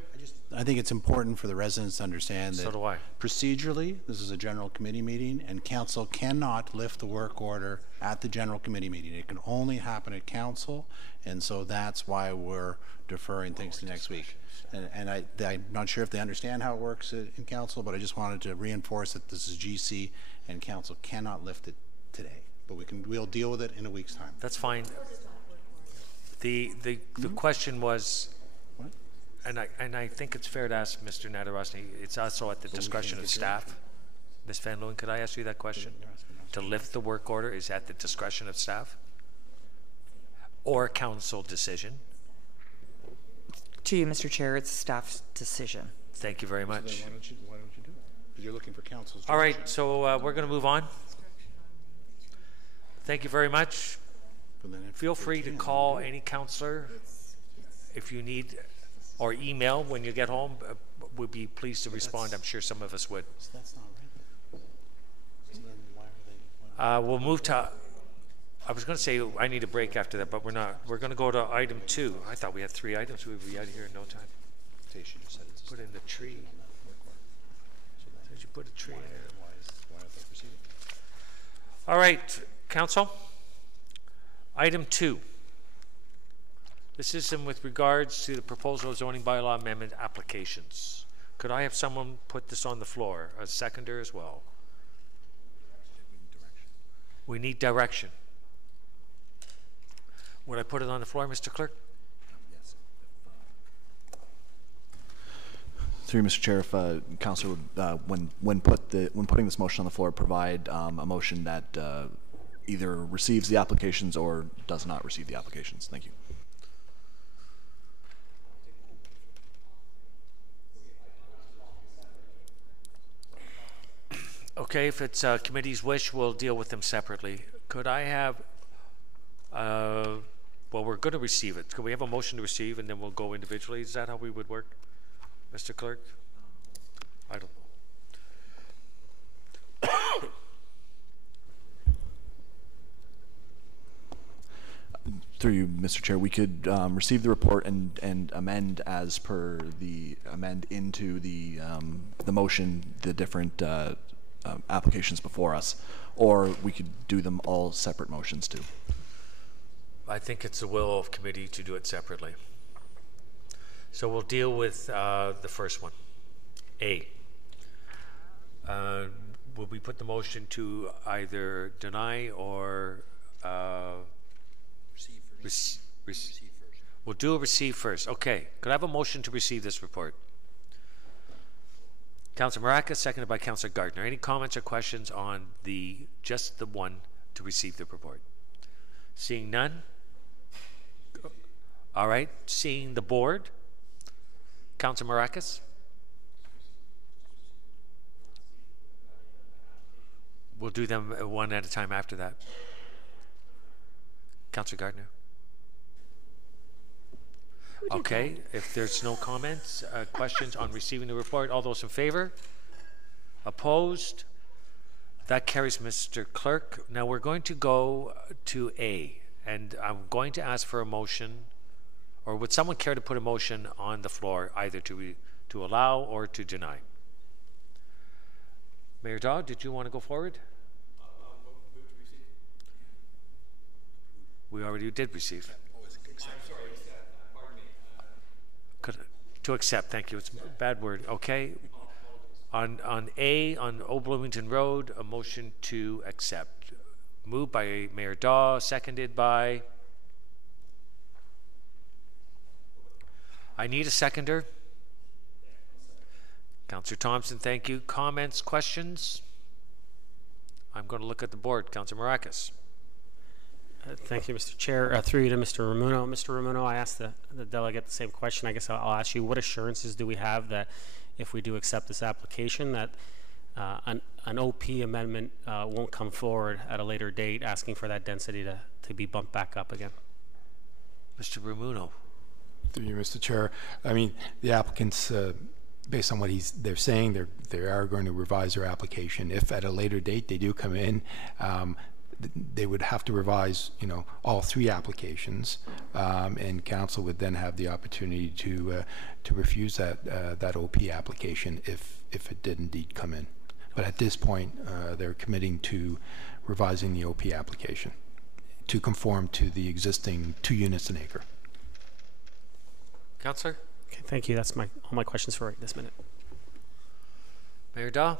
I think it's important for the residents to understand that So do I. procedurally, this is a general committee meeting, and council cannot lift the work order at the general committee meeting. It can only happen at council, and so that's why we're deferring things to next week. And I'm not sure if they understand how it works in council, but I just wanted to reinforce that this is GC, and council cannot lift it today. But we'll deal with it in a week's time. That's fine. The question was, what? and I think it's fair to ask Mr. Nadarosny, it's also at the discretion of staff. Ms. Van Leeuwen, could I ask you that question? To lift the work order is at the discretion of staff or council decision? To you, Mr. Chair, it's staff's decision. Thank you very much. So then why don't you do it? Because you're looking for council's All right, direction. so we're going to move on. Thank you very much. Feel free to call any counselor if you need, or email when you get home. We'd be pleased to respond. I'm sure some of us would. So that's not right. So then why are they? We'll move to, I was going to say I need a break after that, but we're not. We're going to go to item 2. I thought we had 3 items. We'd be out of here in no time. Put in the tree. Did you put a tree in there? Why are they proceeding? All right, council. Item 2. This is with regards to the proposal of zoning bylaw amendment applications. Could I have someone put this on the floor, a seconder as well? We need direction. Would I put it on the floor, Mr. Clerk? Yes. Through Mr. Chair, if Councilor would, when putting this motion on the floor, provide a motion that either receives the applications or does not receive the applications. Thank you. Okay, if it's committee's wish, we'll deal with them separately. Could I have, well, we're going to receive it. Could we have a motion to receive and then we'll go individually? Is that how we would work, Mr. Clerk? I don't know. Through you, Mr. Chair, we could receive the report and amend as per the amend into the motion the different applications before us, or we could do them all separate motions too. I think it's the will of committee to do it separately. So we'll deal with the first one, A. Will we put the motion to either deny or receive first? We'll do a receive first. Okay. Could I have a motion to receive this report? Councillor Maraca, seconded by Councillor Gardner. Any comments or questions on just the one to receive the report? Seeing none? All right. Seeing the board? Councillor Maracas? We'll do them one at a time after that. Councillor Gardner? Okay, if there's no comments, questions on receiving the report, all those in favor? Opposed? That carries, Mr. Clerk. Now we're going to go to A, and I'm going to ask for a motion, or would someone care to put a motion on the floor, either to allow or to deny? Mayor Daw, did you want to go forward? We already did receive. To accept, thank you. It's a bad word. Okay. On A, on Old Bloomington Road, a motion to accept. Moved by Mayor Daw, seconded by... I need a seconder. Councillor Thompson, thank you. Comments, questions? I'm going to look at the board. Councillor Marakis. Thank you, Mr. Chair. Through you to Mr. Ramuno. Mr. Ramuno, I asked the delegate the same question. I guess I'll ask you, what assurances do we have that if we do accept this application, that an OP amendment won't come forward at a later date asking for that density to be bumped back up again? Mr. Ramuno. Through you, Mr. Chair. I mean, the applicants, based on what they're saying, they are going to revise their application. If at a later date they do come in, they would have to revise, all 3 applications, and council would then have the opportunity to refuse that OP application if it did indeed come in. But at this point, they're committing to revising the OP application to conform to the existing 2 units an acre. Councillor? Okay, thank you. That's all my questions for right this minute. Mayor Daw?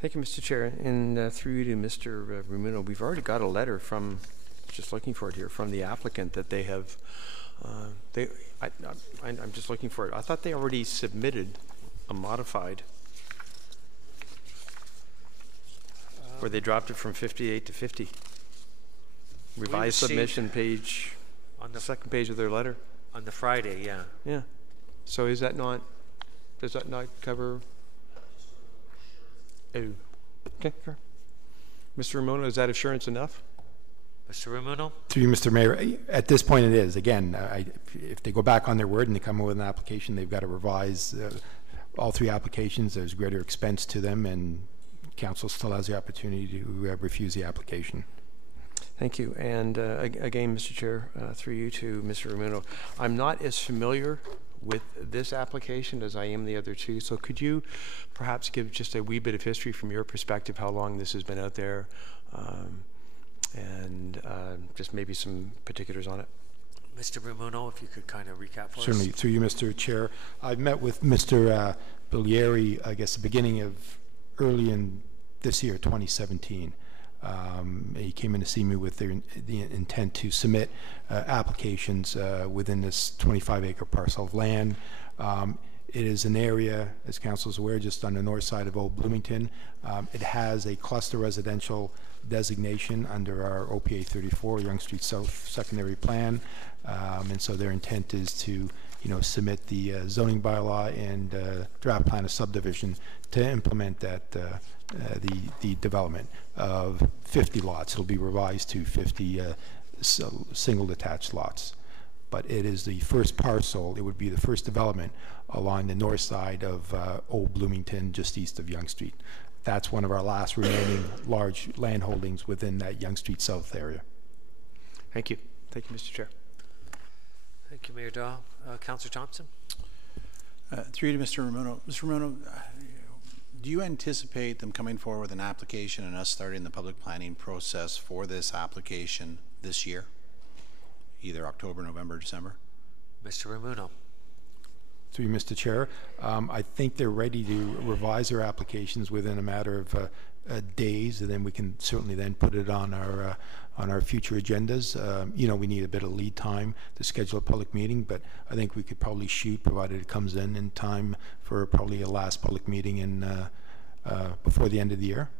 Thank you, Mr. Chair. And through you to Mr. Ramuno, we've already got a letter from, just looking for it here, from the applicant that they have, I'm just looking for it. I thought they already submitted a modified, where they dropped it from 58 to 50. Revised submission page, on the second page of their letter. On the Friday, yeah. Yeah. So does that not cover? Oh. Okay, sure. Mr. Ramuno, is that assurance enough? Mr. Ramuno? Through you, Mr. Mayor, at this point it is. Again, if they go back on their word and they come up with an application, they've got to revise all 3 applications. There's greater expense to them, and council still has the opportunity to refuse the application. Thank you. And again, Mr. Chair, through you to Mr. Ramuno, I'm not as familiar with this application as I am the other 2. So could you perhaps give just a wee bit of history from your perspective, how long this has been out there, and just maybe some particulars on it? Mr. Ramuno, if you could kind of recap for us. Certainly. Through you, Mr. Chair. I've met with Mr. Bilieri, I guess, the beginning of early in this year, 2017. He came in to see me with the intent to submit applications within this 25-acre parcel of land. It is an area, as council is aware, just on the north side of Old Bloomington. It has a cluster residential designation under our OPA 34, Yonge Street South Secondary Plan, and so their intent is to submit the zoning bylaw and draft plan of subdivision to implement that the development of 50 lots. It'll be revised to 50 single detached lots. But it is the first parcel, it would be the first development along the north side of Old Bloomington, just east of Yonge Street. That's one of our last remaining large land holdings within that Yonge Street South area. Thank you. Thank you, Mr. Chair. Thank you, Mayor Daw. Councillor Thompson? Through you to Mr. Ramuno. Mr. Ramuno, do you anticipate them coming forward with an application and us starting the public planning process for this application this year? Either October, November, December? Mr. Ramuno. Through you, Mr. Chair. I think they're ready to revise their applications within a matter of days, and then we can certainly then put it on our future agendas. We need a bit of lead time to schedule a public meeting, but I think we could probably shoot, provided it comes in time for probably a last public meeting before the end of the year.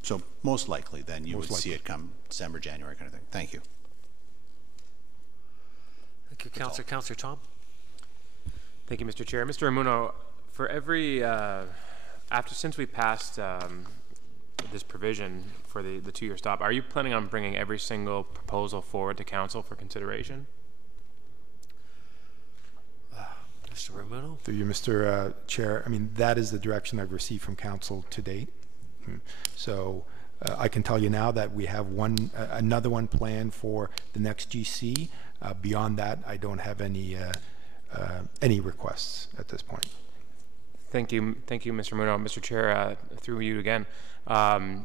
So most likely then you would see it come December, January kind of thing. Thank you. Thank you, Councillor. Councillor Tom? Thank you, Mr. Chair. Mr. Ramuno, for every, since we passed this provision for the 2-year stop, are you planning on bringing every single proposal forward to council for consideration? Mr. Ramuno? Through you, Mr. Chair. I mean, that is the direction I've received from council to date. So I can tell you now that we have another one planned for the next GC. Beyond that, I don't have any requests at this point. Thank you, Mr. Ramuno. Mr. Chair, through you again.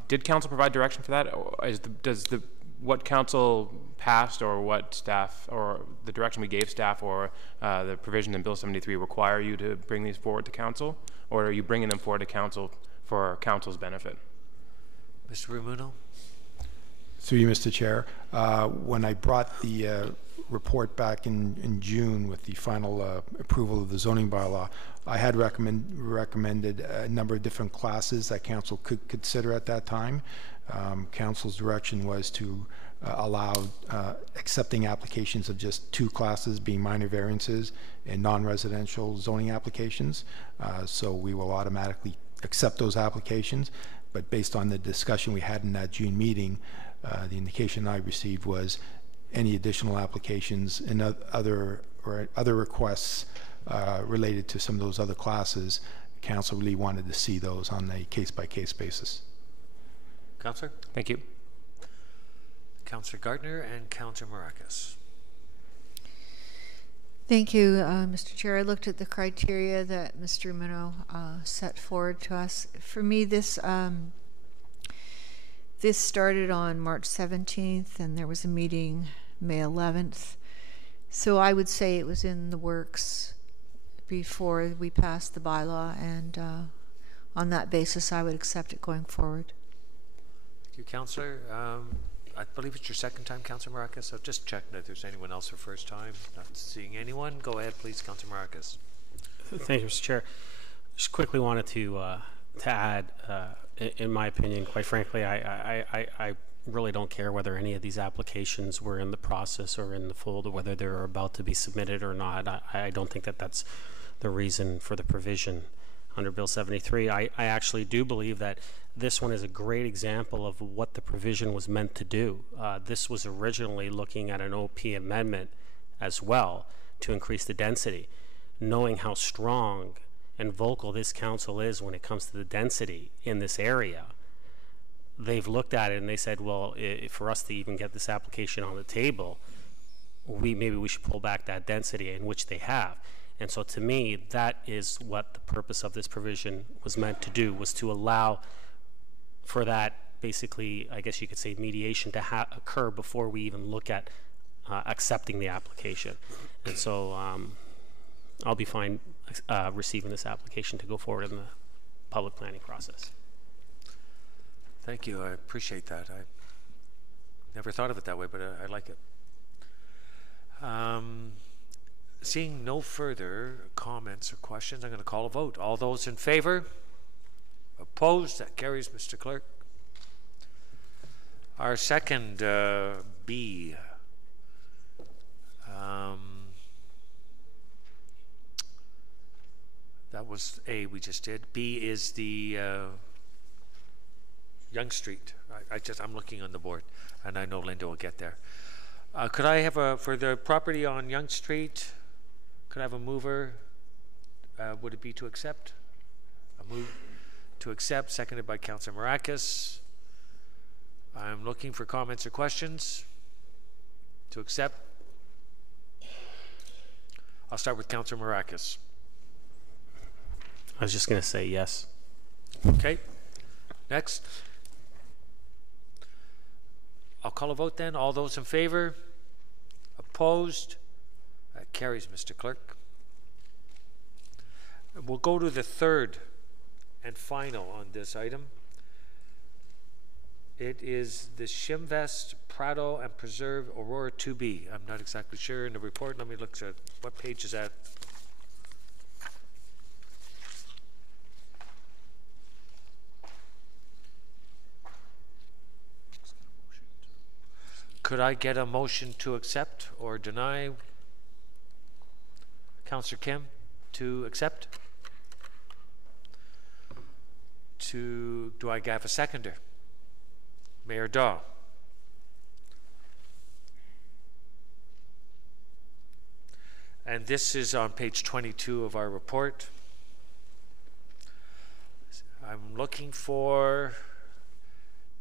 Did council provide direction for that? what council passed, or what staff, or the direction we gave staff, or the provision in Bill 73 require you to bring these forward to council, or are you bringing them forward to council for council's benefit? Mr. Ramuno? Through you, Mr. Chair. When I brought the report back in June with the final approval of the zoning bylaw, I had recommended a number of different classes that council could consider at that time. Council's direction was to allow accepting applications of just 2 classes, being minor variances and non-residential zoning applications. So we will automatically accept those applications. But based on the discussion we had in that June meeting, the indication I received was any additional applications and other requests related to some of those other classes, council really wanted to see those on a case-by-case basis. Councillor? Thank you. Councillor Gardner and Councillor Maracas. Thank you, Mr. Chair. I looked at the criteria that Mr. Ramuno set forward to us. For me, this started on March 17th, and there was a meeting May 11th. So I would say it was in the works before we passed the bylaw, and on that basis, I would accept it going forward. Thank you, Councillor. I believe it's your second time, Councillor Maracas, so just checking if there's anyone else for first time. Not seeing anyone. Go ahead, please, Councillor Maracas. Thank you, Mr. Chair. Just quickly wanted to add, in my opinion, quite frankly, I really don't care whether any of these applications were in the process or in the fold, or whether they're about to be submitted or not. I don't think that that's the reason for the provision under Bill 73. I actually do believe that this one is a great example of what the provision was meant to do. This was originally looking at an OP amendment as well to increase the density. Knowing how strong and vocal this council is when it comes to the density in this area, they've looked at it and they said, well, for us to even get this application on the table, maybe we should pull back that density, in which they have. And so to me, that is what the purpose of this provision was meant to do, was to allow for that, basically, I guess you could say, mediation to occur before we even look at accepting the application. And so I'll be fine receiving this application to go forward in the public planning process. Thank you. I appreciate that. I never thought of it that way, but I like it. Seeing no further comments or questions, I'm going to call a vote. All those in favor? Opposed? That carries, Mr. Clerk. Our second B. That was A we just did. B is the Yonge Street. I'm looking on the board, and I know Linda will get there. Could I have for the property on Yonge Street, could I have a mover? Would it be to accept? A move to accept, seconded by Councillor Maracas. I'm looking for comments or questions. To accept. I'll start with Councillor Maracas. I was just going to say yes. Okay. Next. I'll call a vote then. All those in favor? Opposed? That carries, Mr. Clerk. We'll go to the third and final on this item. It is the Shimvest, Prado, and Preserve Aurora 2B. I'm not exactly sure in the report. Let me look at what page is that. Could I get a motion to accept or deny? Councillor Kim, to accept? Do I have a seconder? Mayor Daw. And this is on page 22 of our report. I'm looking for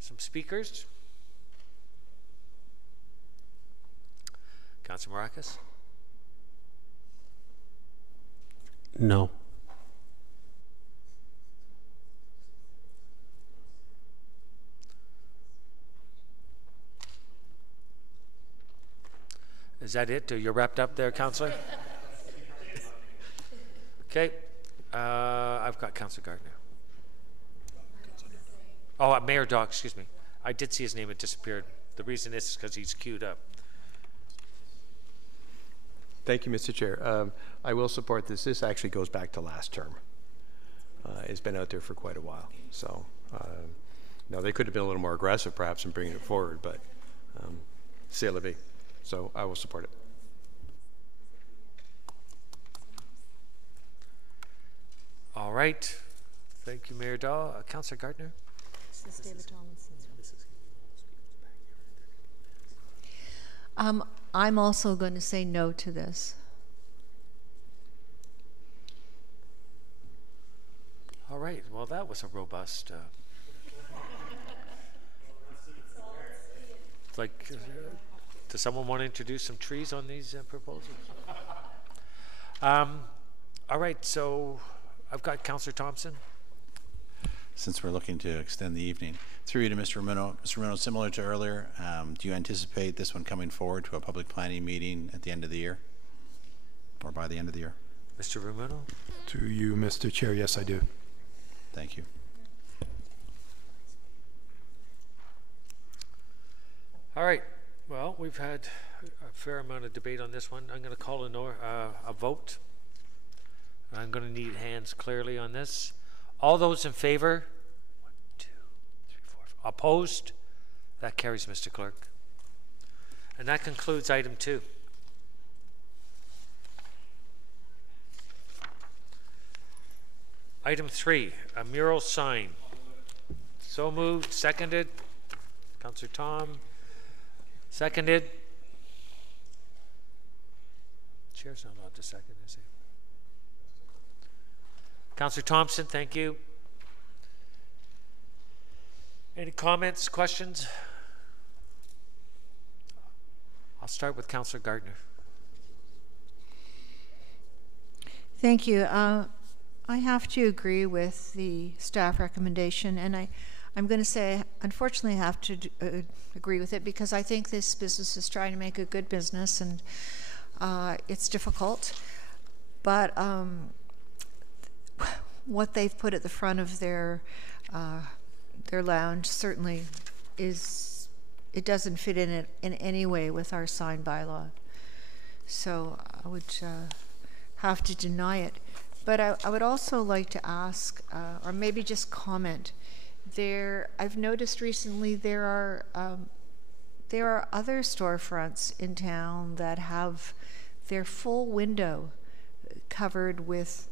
some speakers. Councillor Maracas? No. that it? You're wrapped up there, Councillor? Okay. I've got Councillor Gardner. Oh, Mayor Daw, excuse me. I did see his name, it disappeared. The reason is because he's queued up. Thank you, Mr. Chair. I will support this. This actually goes back to last term. It's been out there for quite a while. So, now they could have been a little more aggressive perhaps in bringing it forward, but c'est la vie. So I will support it. All right. Thank you, Mayor Daw. Councillor Gardner? This is David Tomlinson. I'm also going to say no to this. All right. Well, that was a robust. Does someone want to introduce some trees on these proposals? All right. So I've got Councillor Thompson. Since we're looking to extend the evening, through you to Mr. Romano. Mr. Romano, similar to earlier, do you anticipate this one coming forward to a public planning meeting at the end of the year, or by the end of the year? Mr. Romano? To you, Mr. Chair, yes, I do. Thank you. All right. Well, we've had a fair amount of debate on this one. I'm going to call a vote. I'm going to need hands clearly on this. All those in favor? 1, 2, 3, 4. Opposed? That carries, Mr. Clerk. And that concludes item 2. Item 3, a mural sign. So moved, seconded. Councillor Tom, seconded. Chair's not allowed to second, is he? Councillor Thompson, thank you. Any comments, questions? I'll start with Councillor Gardner. Thank you. I have to agree with the staff recommendation, and I'm going to say, unfortunately, I have to agree with it because I think this business is trying to make a good business, and it's difficult. But what they've put at the front of their lounge certainly it doesn't fit in any way with our sign bylaw. So I would have to deny it. But I would also like to ask, or maybe just comment, I've noticed recently there are other storefronts in town that have their full window covered with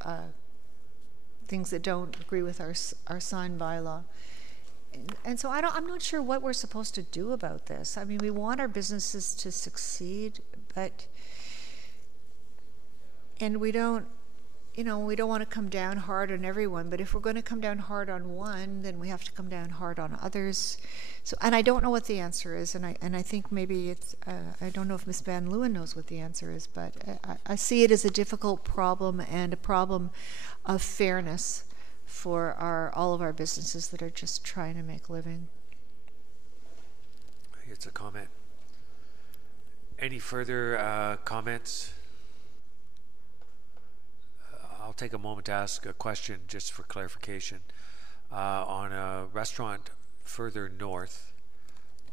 things that don't agree with our sign bylaw. And so I'm not sure what we're supposed to do about this. I mean, we want our businesses to succeed, and we don't want to come down hard on everyone, but if we're going to come down hard on one, then we have to come down hard on others. So, and I don't know what the answer is, and I think maybe it's, I don't know if Ms. Van Leeuwen knows what the answer is, but I see it as a difficult problem and a problem of fairness for all of our businesses that are just trying to make a living. It's a comment. Any further comments? I'll take a moment to ask a question just for clarification. On a restaurant further north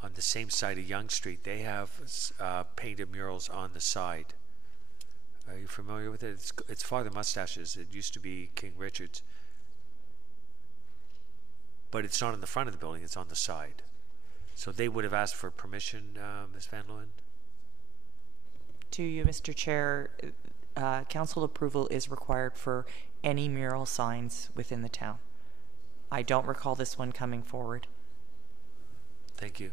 on the same side of Yonge Street, they have painted murals on the side. Are you familiar with it? It's Father Mustaches. It used to be King Richard's. But it's not in the front of the building, it's on the side. So they would have asked for permission, Ms. Van Leeuwen? To you, Mr. Chair, council approval is required for any mural signs within the town. I don't recall this one coming forward. Thank you.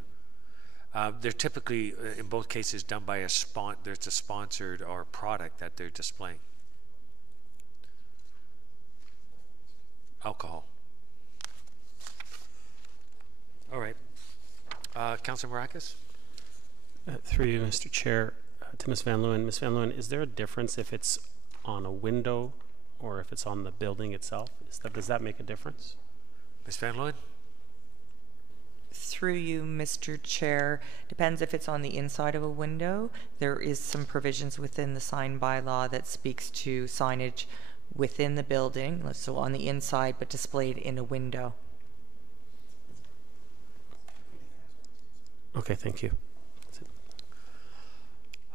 They're typically, in both cases, done by there's a sponsored or product that they're displaying. Alcohol. All right. Councillor Marakis? Through you, Mr. Chair, to Ms. Van Leeuwen. Ms. Van Leeuwen, is there a difference if it's on a window or if it's on the building itself? Does that make a difference? Ms. Van Leeuwen? Through you, Mr. Chair, depends if it's on the inside of a window. There is some provisions within the sign bylaw that speaks to signage within the building, so on the inside, but displayed in a window. Okay, thank you.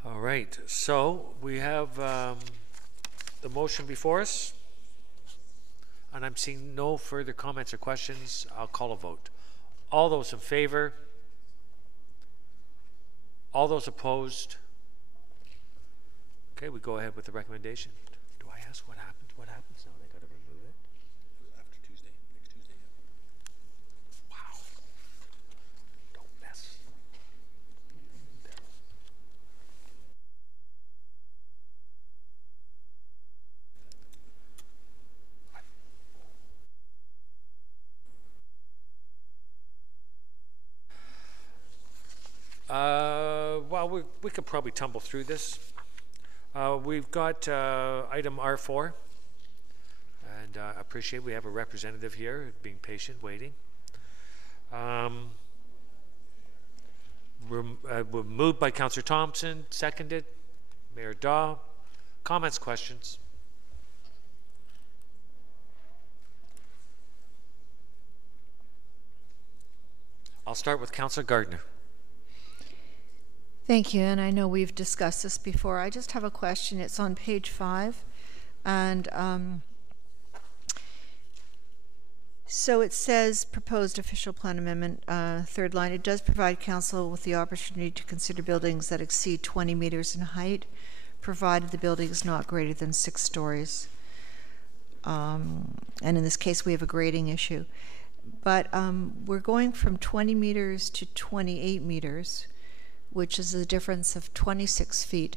All right, so we have the motion before us, and I'm seeing no further comments or questions. I'll call a vote. All those in favor? All those opposed? Okay, we go ahead with the recommendation. Do I ask what happens? What happens now? They got to remove it? After Tuesday, next Tuesday. Wow. Don't mess. Well, we could probably tumble through this. We've got item R4, and I appreciate we have a representative here being patient, waiting. We're moved by Councillor Thompson, seconded. Mayor Daw. Comments, questions? I'll start with Councillor Gardner. Thank you, and I know we've discussed this before. I just have a question. It's on page 5, and so it says proposed official plan amendment, third line. It does provide council with the opportunity to consider buildings that exceed 20 meters in height, provided the building is not greater than 6 stories. And in this case, we have a grading issue. But we're going from 20 meters to 28 meters, which is a difference of 26 feet.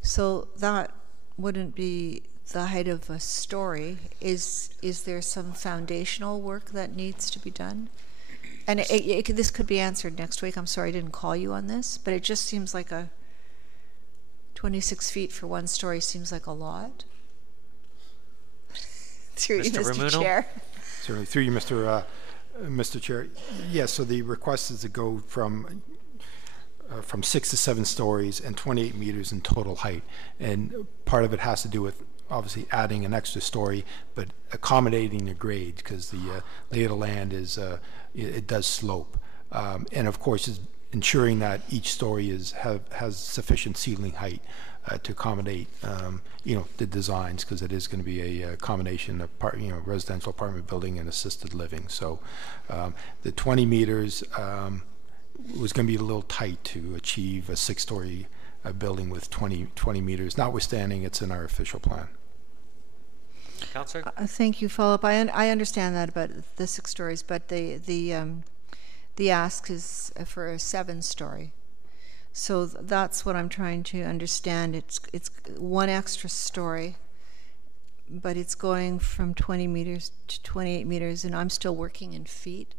So that wouldn't be the height of a story. Is there some foundational work that needs to be done? And this could be answered next week. I'm sorry I didn't call you on this, but it just seems like 26 feet for 1 story seems like a lot. Through you, Mr. Chair. Certainly, through you, Mr. Chair. Yes, so the request is to go from 6 to 7 stories and 28 meters in total height. And part of it has to do with obviously adding an extra story, but accommodating the grade, because the lay of the land is, it does slope. And of course, is ensuring that each story has sufficient ceiling height to accommodate, the designs, because it is going to be a combination of residential apartment building and assisted living. So the 20 meters was going to be a little tight to achieve a 6-story building with 20 meters, notwithstanding it's in our official plan. Councillor? Thank you, Philip. I understand that about the 6 stories, but the ask is for a 7-story. So that's what I'm trying to understand. It's 1 extra story, but it's going from 20 meters to 28 meters, and I'm still working in feet,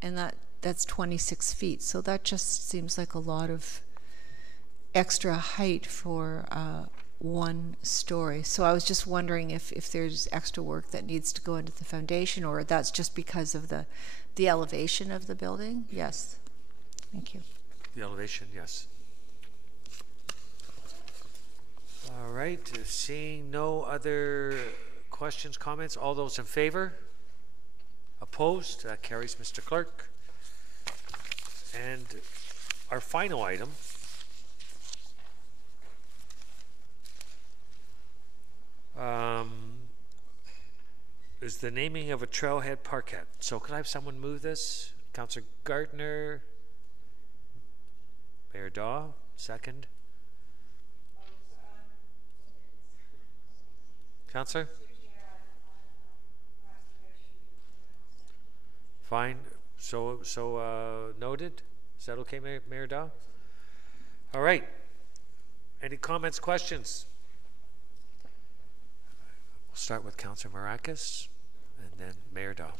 and that's 26 feet. So that just seems like a lot of extra height for 1 story. So I was just wondering if there's extra work that needs to go into the foundation, or that's just because of the elevation of the building. Yes. Thank you. The elevation, yes. All right, seeing no other questions, comments, all those in favor? Opposed? That carries, Mr. Clerk. And our final item is the naming of a trailhead parkette. So could I have someone move this? Councillor Gardner, Mayor Daw, second. Councillor? Fine. So noted. Is that okay, Mayor Daw? All right. Any comments, questions? We'll start with Councillor Marakis and then Mayor Daw.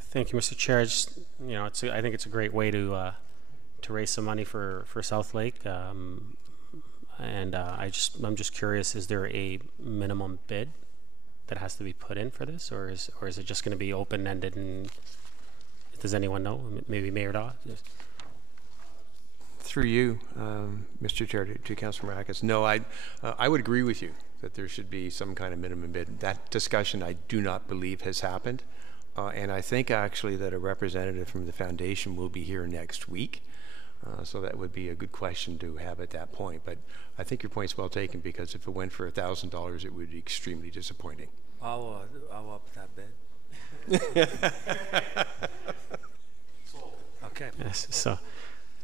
Thank you, Mr. Chair. I think it's a great way to raise some money for South Lake, and I'm just curious: is there a minimum bid that has to be put in for this, or is it just going to be open-ended and If does anyone know? Maybe Mayor Daw? Through you, Mr. Chair, to Councilor Maracas. No, I would agree with you that there should be some kind of minimum bid. That discussion I do not believe has happened. And I think actually that a representative from the foundation will be here next week. So that would be a good question to have at that point. But I think your point's well taken, because if it went for $1,000, it would be extremely disappointing. I'll up that bid. Okay. Yes. So,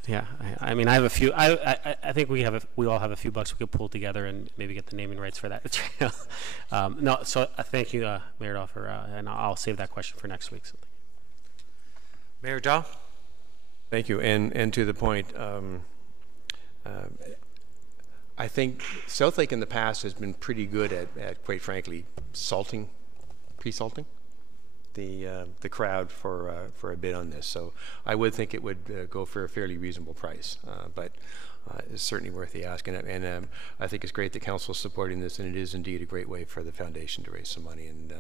yeah. I mean, I have a few. I think we all have a few bucks we could pull together and maybe get the naming rights for that trail. No. So thank you, Mayor Daw, and I'll save that question for next week. So. Mayor Daw. Thank you. And to the point, I think Southlake in the past has been pretty good at quite frankly, pre-salting the crowd for a bid on this. So I would think it would go for a fairly reasonable price, but it's certainly worth the ask. And I think it's great that council is supporting this, and it is indeed a great way for the foundation to raise some money. And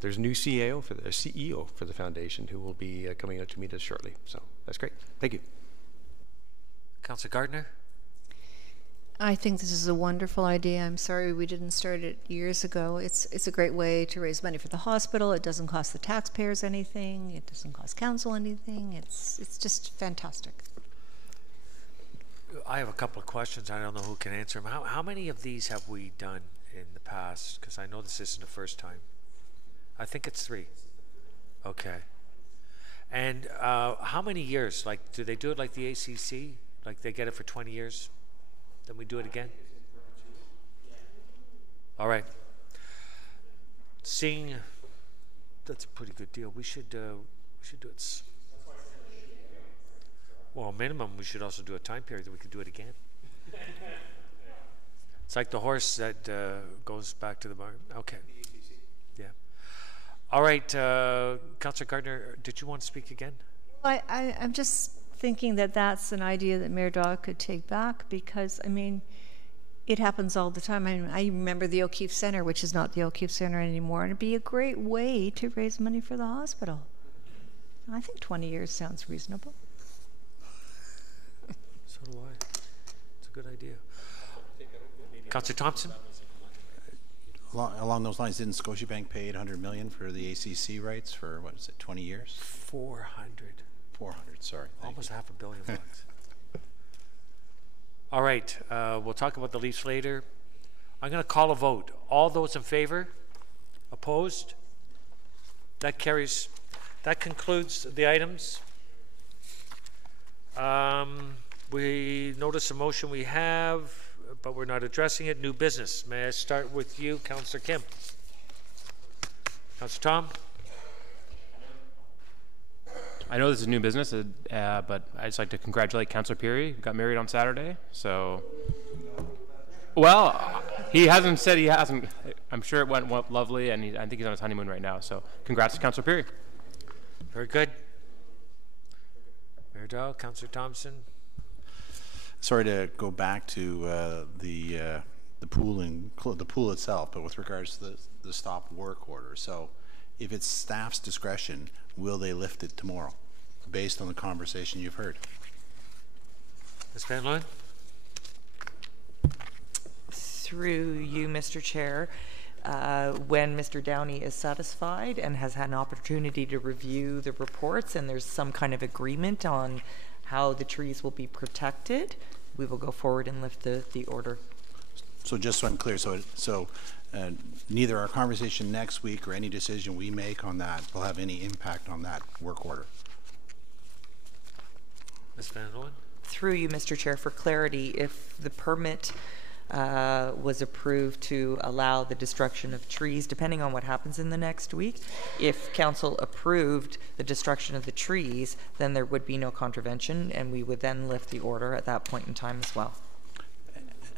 there's a new CEO for the foundation who will be coming out to meet us shortly. So that's great. Thank you. Councillor Gardner. I think this is a wonderful idea. I'm sorry we didn't start it years ago. It's a great way to raise money for the hospital. It doesn't cost the taxpayers anything. It doesn't cost council anything. It's just fantastic. I have a couple of questions. I don't know who can answer them. How many of these have we done in the past? Because I know this isn't the first time. I think it's 3. Okay. And how many years? Like, do they do it like the ACC? Like they get it for 20 years? Then we do it again? All right. Seeing that's a pretty good deal. We should do it. Well, minimum, we should also do a time period that we could do it again. It's like the horse that goes back to the barn. Okay. Yeah. All right. Councillor Gardner, did you want to speak again? I'm just thinking that that's an idea that Mayor Daw could take back, because, I mean, it happens all the time. I mean, I remember the O'Keefe Center, which is not the O'Keefe Center anymore, and it'd be a great way to raise money for the hospital. I think 20 years sounds reasonable. So do I. It's a good idea. Councillor Thompson? Along those lines, didn't Scotiabank pay $800 million for the ACC rights for, what is it, 20 years? 400. 400, sorry. Almost $500 million bucks. All right, we'll talk about the Leafs later. I'm going to call a vote. All those in favor? Opposed? That carries. That concludes the items. We notice a motion we have, but we're not addressing it. New business. May I start with you, Councillor Kim? Councillor Tom? I know this is new business, but I'd just like to congratulate Councillor Peary. He got married on Saturday, so... Well, he hasn't said he hasn't. I'm sure it went lovely, and I think he's on his honeymoon right now, so congrats to Councillor Peary. Very good. Mayor Daw, Councillor Thompson. Sorry to go back to the pool itself, but with regards to the stop work order. So if it's staff's discretion, will they lift it tomorrow based on the conversation you've heard? Ms. Van Loon? Through you, Mr. Chair, when Mr. Downey is satisfied and has had an opportunity to review the reports and there's some kind of agreement on how the trees will be protected, we will go forward and lift the order. So just so I'm clear, so neither our conversation next week or any decision we make on that will have any impact on that work order. Ms. Van Loon? Through you, Mr. Chair, for clarity, if the permit was approved to allow the destruction of trees, depending on what happens in the next week, if council approved the destruction of the trees, then there would be no contravention, and we would then lift the order at that point in time as well.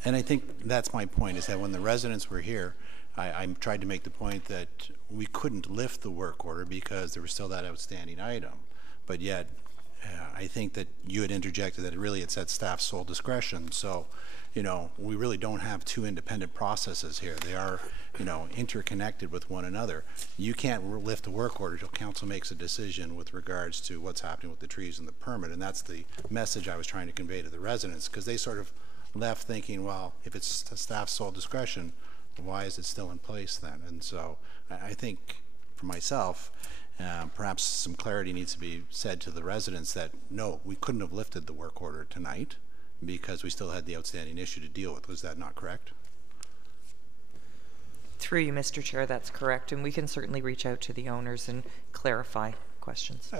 And I think that's my point, is that when the residents were here, I tried to make the point that we couldn't lift the work order because there was still that outstanding item. But yet, I think that you had interjected that it's at staff's sole discretion. So, you know, we really don't have two independent processes here. They are you know, interconnected with one another. You can't lift a work order till council makes a decision with regards to what's happening with the trees and the permit, and that's the message I was trying to convey to the residents, because they sort of left thinking, well, if it's staff's sole discretion, why is it still in place then? And so I think for myself, perhaps some clarity needs to be said to the residents that no, we couldn't have lifted the work order tonight because we still had the outstanding issue to deal with. Was that not correct? Through you, Mr. Chair, that's correct, and we can certainly reach out to the owners and clarify questions.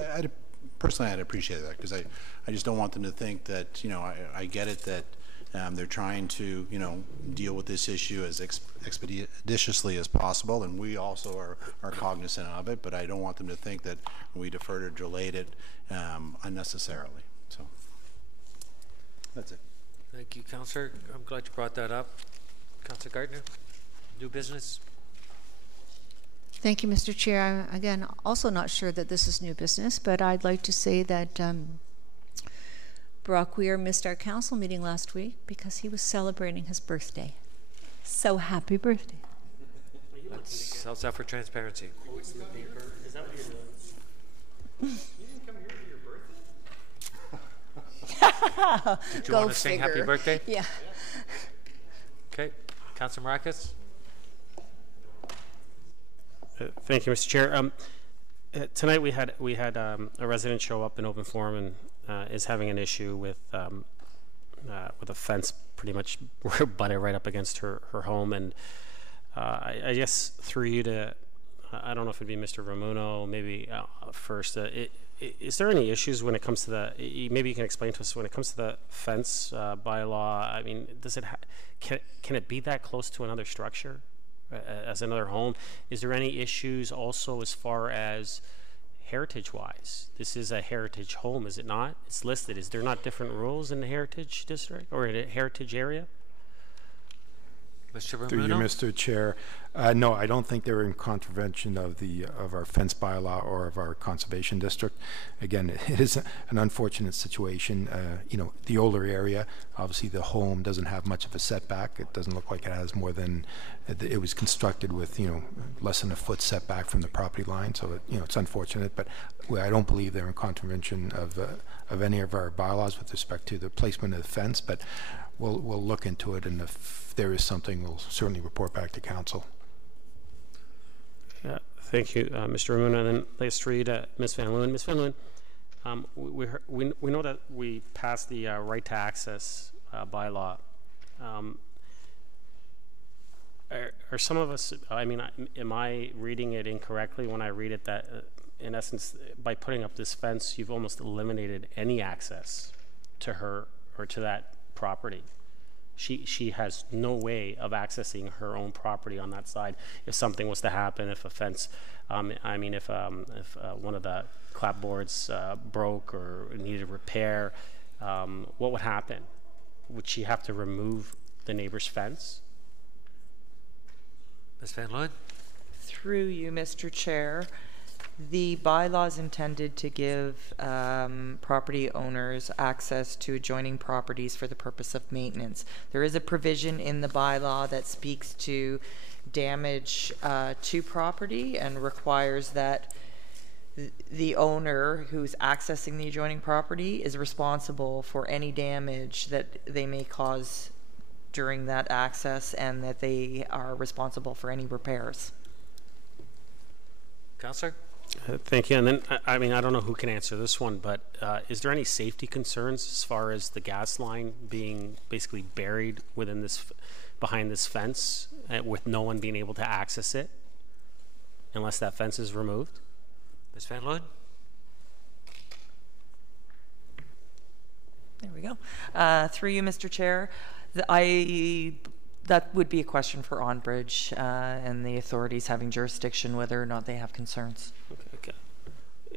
Personally, I'd appreciate that, because I just don't want them to think that, you know, I get it that they're trying to, you know, deal with this issue as expeditiously as possible, and we also are cognizant of it, but I don't want them to think that we deferred or delayed it unnecessarily. So that's it. Thank you, Councillor. I'm glad you brought that up. Councillor Gardner, new business. Thank you, Mr. Chair. I'm, again, also not sure that this is new business, but I'd like to say that Brock Weir missed our council meeting last week because he was celebrating his birthday. So happy birthday. That's how's that for transparency? Is that what you're doing? You didn't come here for your birthday? Did you want to sing happy birthday? Yeah. Okay. Councillor Marcus. Thank you, Mr. Chair. Tonight we had a resident show up in open forum and is having an issue with a fence pretty much butted right up against her home, and I guess through you to I don't know if it'd be Mr. Ramuno maybe first. Is there any issues when it comes to the? Maybe you can explain to us when it comes to the fence bylaw. I mean, does it can it be that close to another structure? As another home, is there any issues also as far as heritage-wise? This is a heritage home, is it not? It's listed. Is there not different rules in the heritage district or in a heritage area? Mr. Ramuno? Through you, Mr. Chair. No, I don't think they're in contravention of our fence bylaw or of our conservation district. Again, it is an unfortunate situation. You know, the older area, obviously the home doesn't have much of a setback. It doesn't look like it has more than, it was constructed with, you know, less than a foot setback from the property line. So, you know, it's unfortunate, but I don't believe they're in contravention of any of our bylaws with respect to the placement of the fence, but we'll look into it, and if there is something, we'll certainly report back to council. Yeah, thank you, Mr. Ramuno. And then let's read Ms. Van Leeuwen. Ms. Van Leeuwen, we know that we passed the right to access bylaw. Are some of us, I mean, am I reading it incorrectly when I read it that in essence, by putting up this fence, you've almost eliminated any access to her or to that property? She has no way of accessing her own property on that side. If something was to happen, if a fence, I mean, if one of the clapboards broke or needed repair, what would happen? Would she have to remove the neighbor's fence? Ms. Van Leeuwen? Through you, Mr. Chair. The bylaw is intended to give property owners access to adjoining properties for the purpose of maintenance. There is a provision in the bylaw that speaks to damage to property and requires that the owner who's accessing the adjoining property is responsible for any damage that they may cause during that access, and that they are responsible for any repairs. Councillor? Thank you. And then, I mean, I don't know who can answer this one, but is there any safety concerns as far as the gas line being basically buried within this, behind this fence, with no one being able to access it unless that fence is removed? Ms. Van Leeuwen? There we go. Through you, Mr. Chair. That would be a question for OnBridge and the authorities having jurisdiction, whether or not they have concerns. Okay.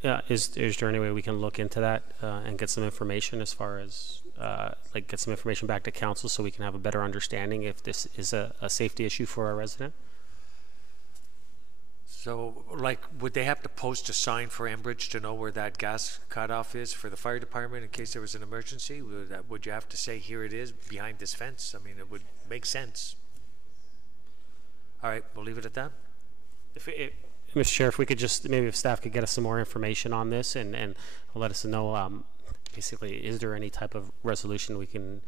Yeah, is there any way we can look into that and get some information as far as like get some information back to council so we can have a better understanding if this is a safety issue for our resident? So, like, would they have to post a sign for Enbridge to know where that gas cutoff is for the fire department in case there was an emergency? Would you have to say, here it is, behind this fence? I mean, it would make sense. All right, we'll leave it at that. Mr. Chair, if we could just, maybe if staff could get us some more information on this and let us know, basically, is there any type of resolution we can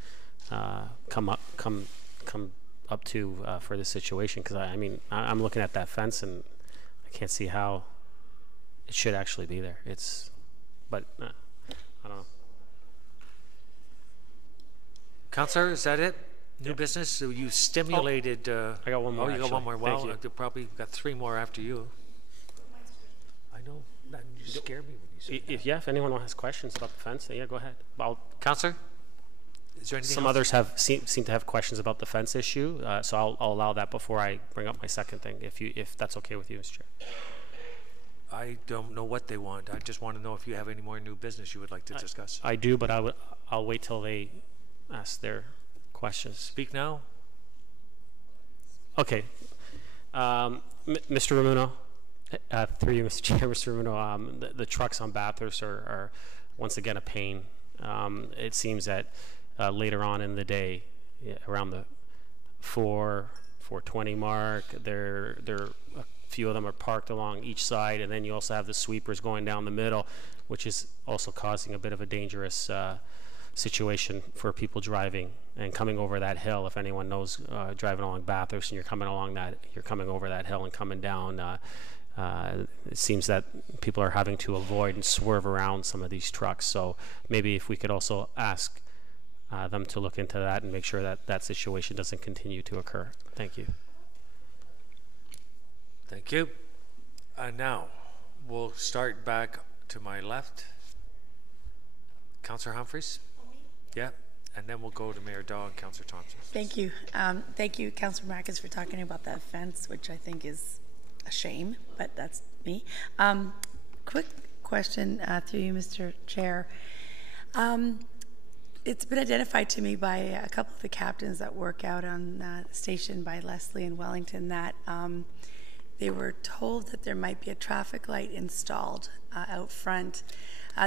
come up to for this situation? Because I mean, I'm looking at that fence and I can't see how it should actually be there. But I don't know. Councillor, is that it? New business? So you stimulated. I got one more. Oh, you got one more. Thank Well, you. you probably got 3 more after you. I know. You scared me when you said that. Yeah, if anyone has questions about the fence, yeah, go ahead. Councillor, is there anything Some else? others seem to have questions about the fence issue, so I'll allow that before I bring up my second thing, if that's okay with you, Mr. Chair. I don't know what they want. I just want to know if you have any more new business you would like to discuss. I do, but I'll wait till they ask their questions. Speak now. Okay. Mr. Ramuno, through you, Mr. Chair, Mr. Ramuno, the trucks on Bathurst are once again a pain. It seems that later on in the day, around the 4:20 mark, a few of them are parked along each side, and then you also have the sweepers going down the middle, which is also causing a bit of a dangerous situation for people driving and coming over that hill. If anyone knows driving along Bathurst and you're coming over that hill and coming down, it seems that people are having to avoid and swerve around some of these trucks. So maybe if we could also ask them to look into that and make sure that that situation doesn't continue to occur. Thank you. Thank you. Now, we'll start back to my left. Councillor Humphreys? Yeah, and then we'll go to Mayor Daw and Councillor Thompson. Thank you. Thank you, Councillor Marcus, for talking about that fence, which I think is a shame, but that's me. Quick question through you, Mr. Chair. It's been identified to me by a couple of the captains that work out on the station by Leslie and Wellington that they were told that there might be a traffic light installed out front.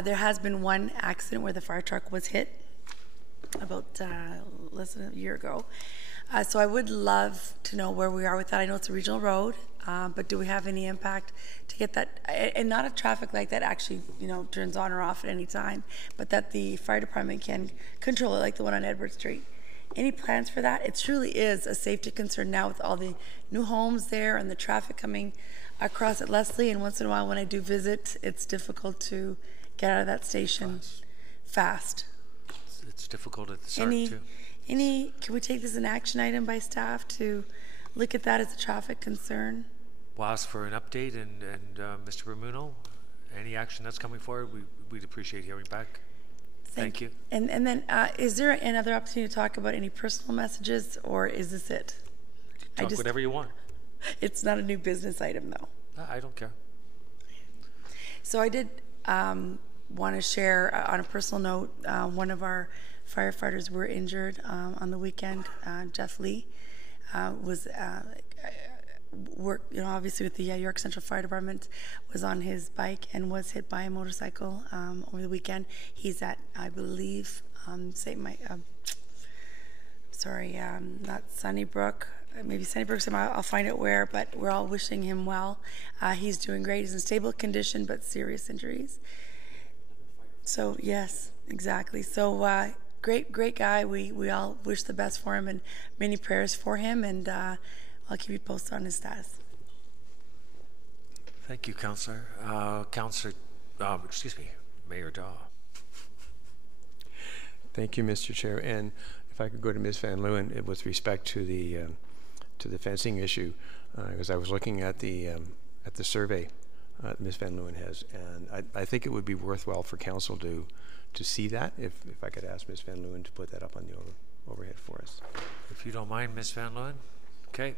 There has been one accident where the fire truck was hit about less than a year ago. So I would love to know where we are with that. I know it's a regional road, but do we have any impact to get that, and not a traffic light that actually, turns on or off at any time, but that the fire department can control it, like the one on Edward Street. Any plans for that? It truly is a safety concern now with all the new homes there and the traffic coming across at Leslie, and once in a while when I do visit, it's difficult to get out of that station fast. It's difficult at the start, too. Can we take this as an action item by staff to look at that as a traffic concern? We'll ask for an update, and Mr. Ramuno, any action that's coming forward, we'd appreciate hearing back. Thank you. And then, is there another opportunity to talk about any personal messages, or is this it? Talk whatever you want. It's not a new business item, though. I don't care. So I did want to share, on a personal note, one of our firefighters were injured on the weekend. Jeff Lee was worked, obviously with the York Central Fire Department, was on his bike and was hit by a motorcycle over the weekend. He's at, I believe, not Sunnybrook, maybe Sunnybrook, I'll find out where, but we're all wishing him well. He's doing great. He's in stable condition, but serious injuries. So, yes, exactly. So, great guy. We all wish the best for him and many prayers for him, and I'll keep you posted on his status. Thank you, Councillor. Mayor Daw. Thank you, Mr. Chair. And if I could go to Ms. Van Leeuwen with respect to the fencing issue, because I was looking at the survey Ms. Van Leeuwen has, and I think it would be worthwhile for council to see that. If I could ask Ms. Van Leeuwen to put that up on the overhead for us. If you don't mind, Ms. Van Leeuwen. Okay.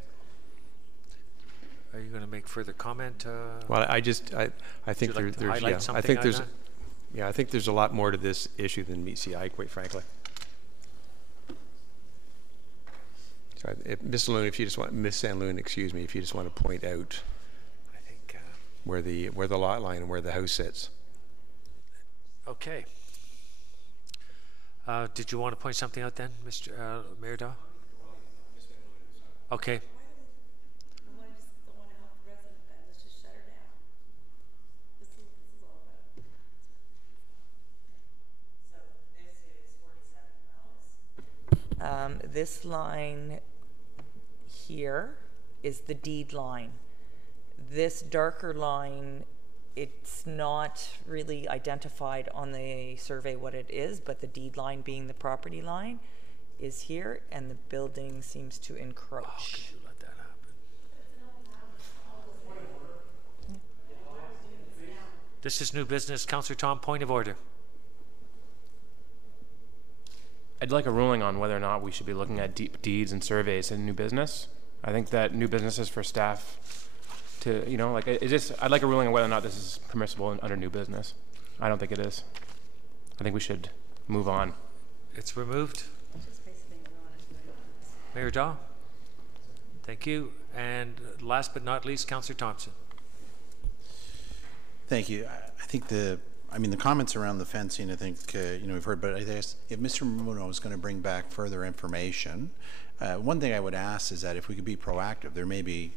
Are you going to make further comment? Well, I think I think there's a lot more to this issue than meets the eye, quite frankly. So, Ms. Van Leeuwen, excuse me, if you just want to point out, I think where the lot line and where the house sits. Okay. Did you want to point something out then, Mr. Mayor Daw? Okay. this line here is the deed line. This darker line, it's not really identified on the survey what it is, but the deed line being the property line is here, and the building seems to encroach. Oh, could you let that happen? This is new business. Councillor Tom, point of order. I'd like a ruling on whether or not we should be looking at deeds and surveys in new business. I think that new business is for staff to, you know, like, I'd like a ruling on whether or not this is permissible under new business. I don't think it is. I think we should move on. It's removed. Mayor Daw. Thank you. And last but not least, Councillor Thompson. Thank you. I think the comments around the fencing, I think, we've heard, but I guess if Mr. Mamuno is going to bring back further information, one thing I would ask is that if we could be proactive, there may be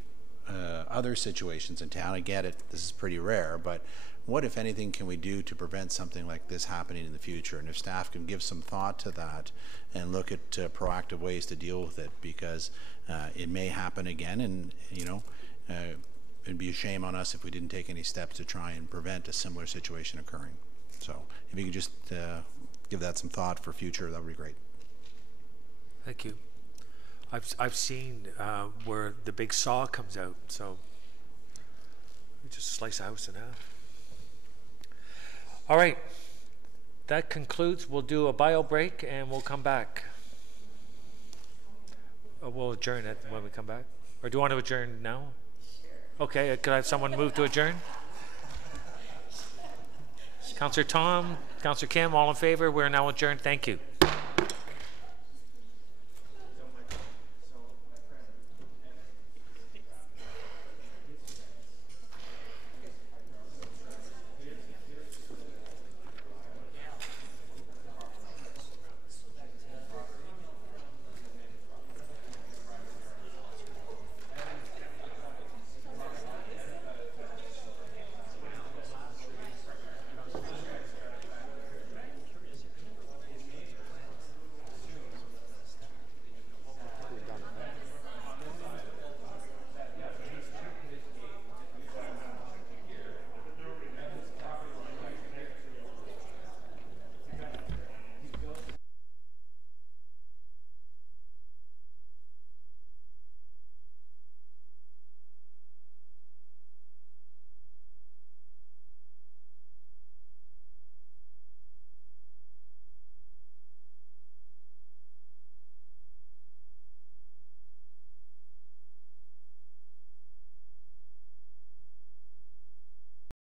other situations in town. I get it, this is pretty rare, but what, if anything, can we do to prevent something like this happening in the future? And if staff can give some thought to that and look at proactive ways to deal with it, because it may happen again, and it'd be a shame on us if we didn't take any steps to try and prevent a similar situation occurring. So if you could just give that some thought for future, that would be great. Thank you. I've seen where the big saw comes out, so we just slice a house in half. All right, that concludes. We'll do a bio break and we'll come back. We'll adjourn it when we come back. Or do you want to adjourn now? Sure. Okay, could I have someone move to adjourn? Councillor Tom, Councillor Kim, all in favor? We're now adjourned. Thank you.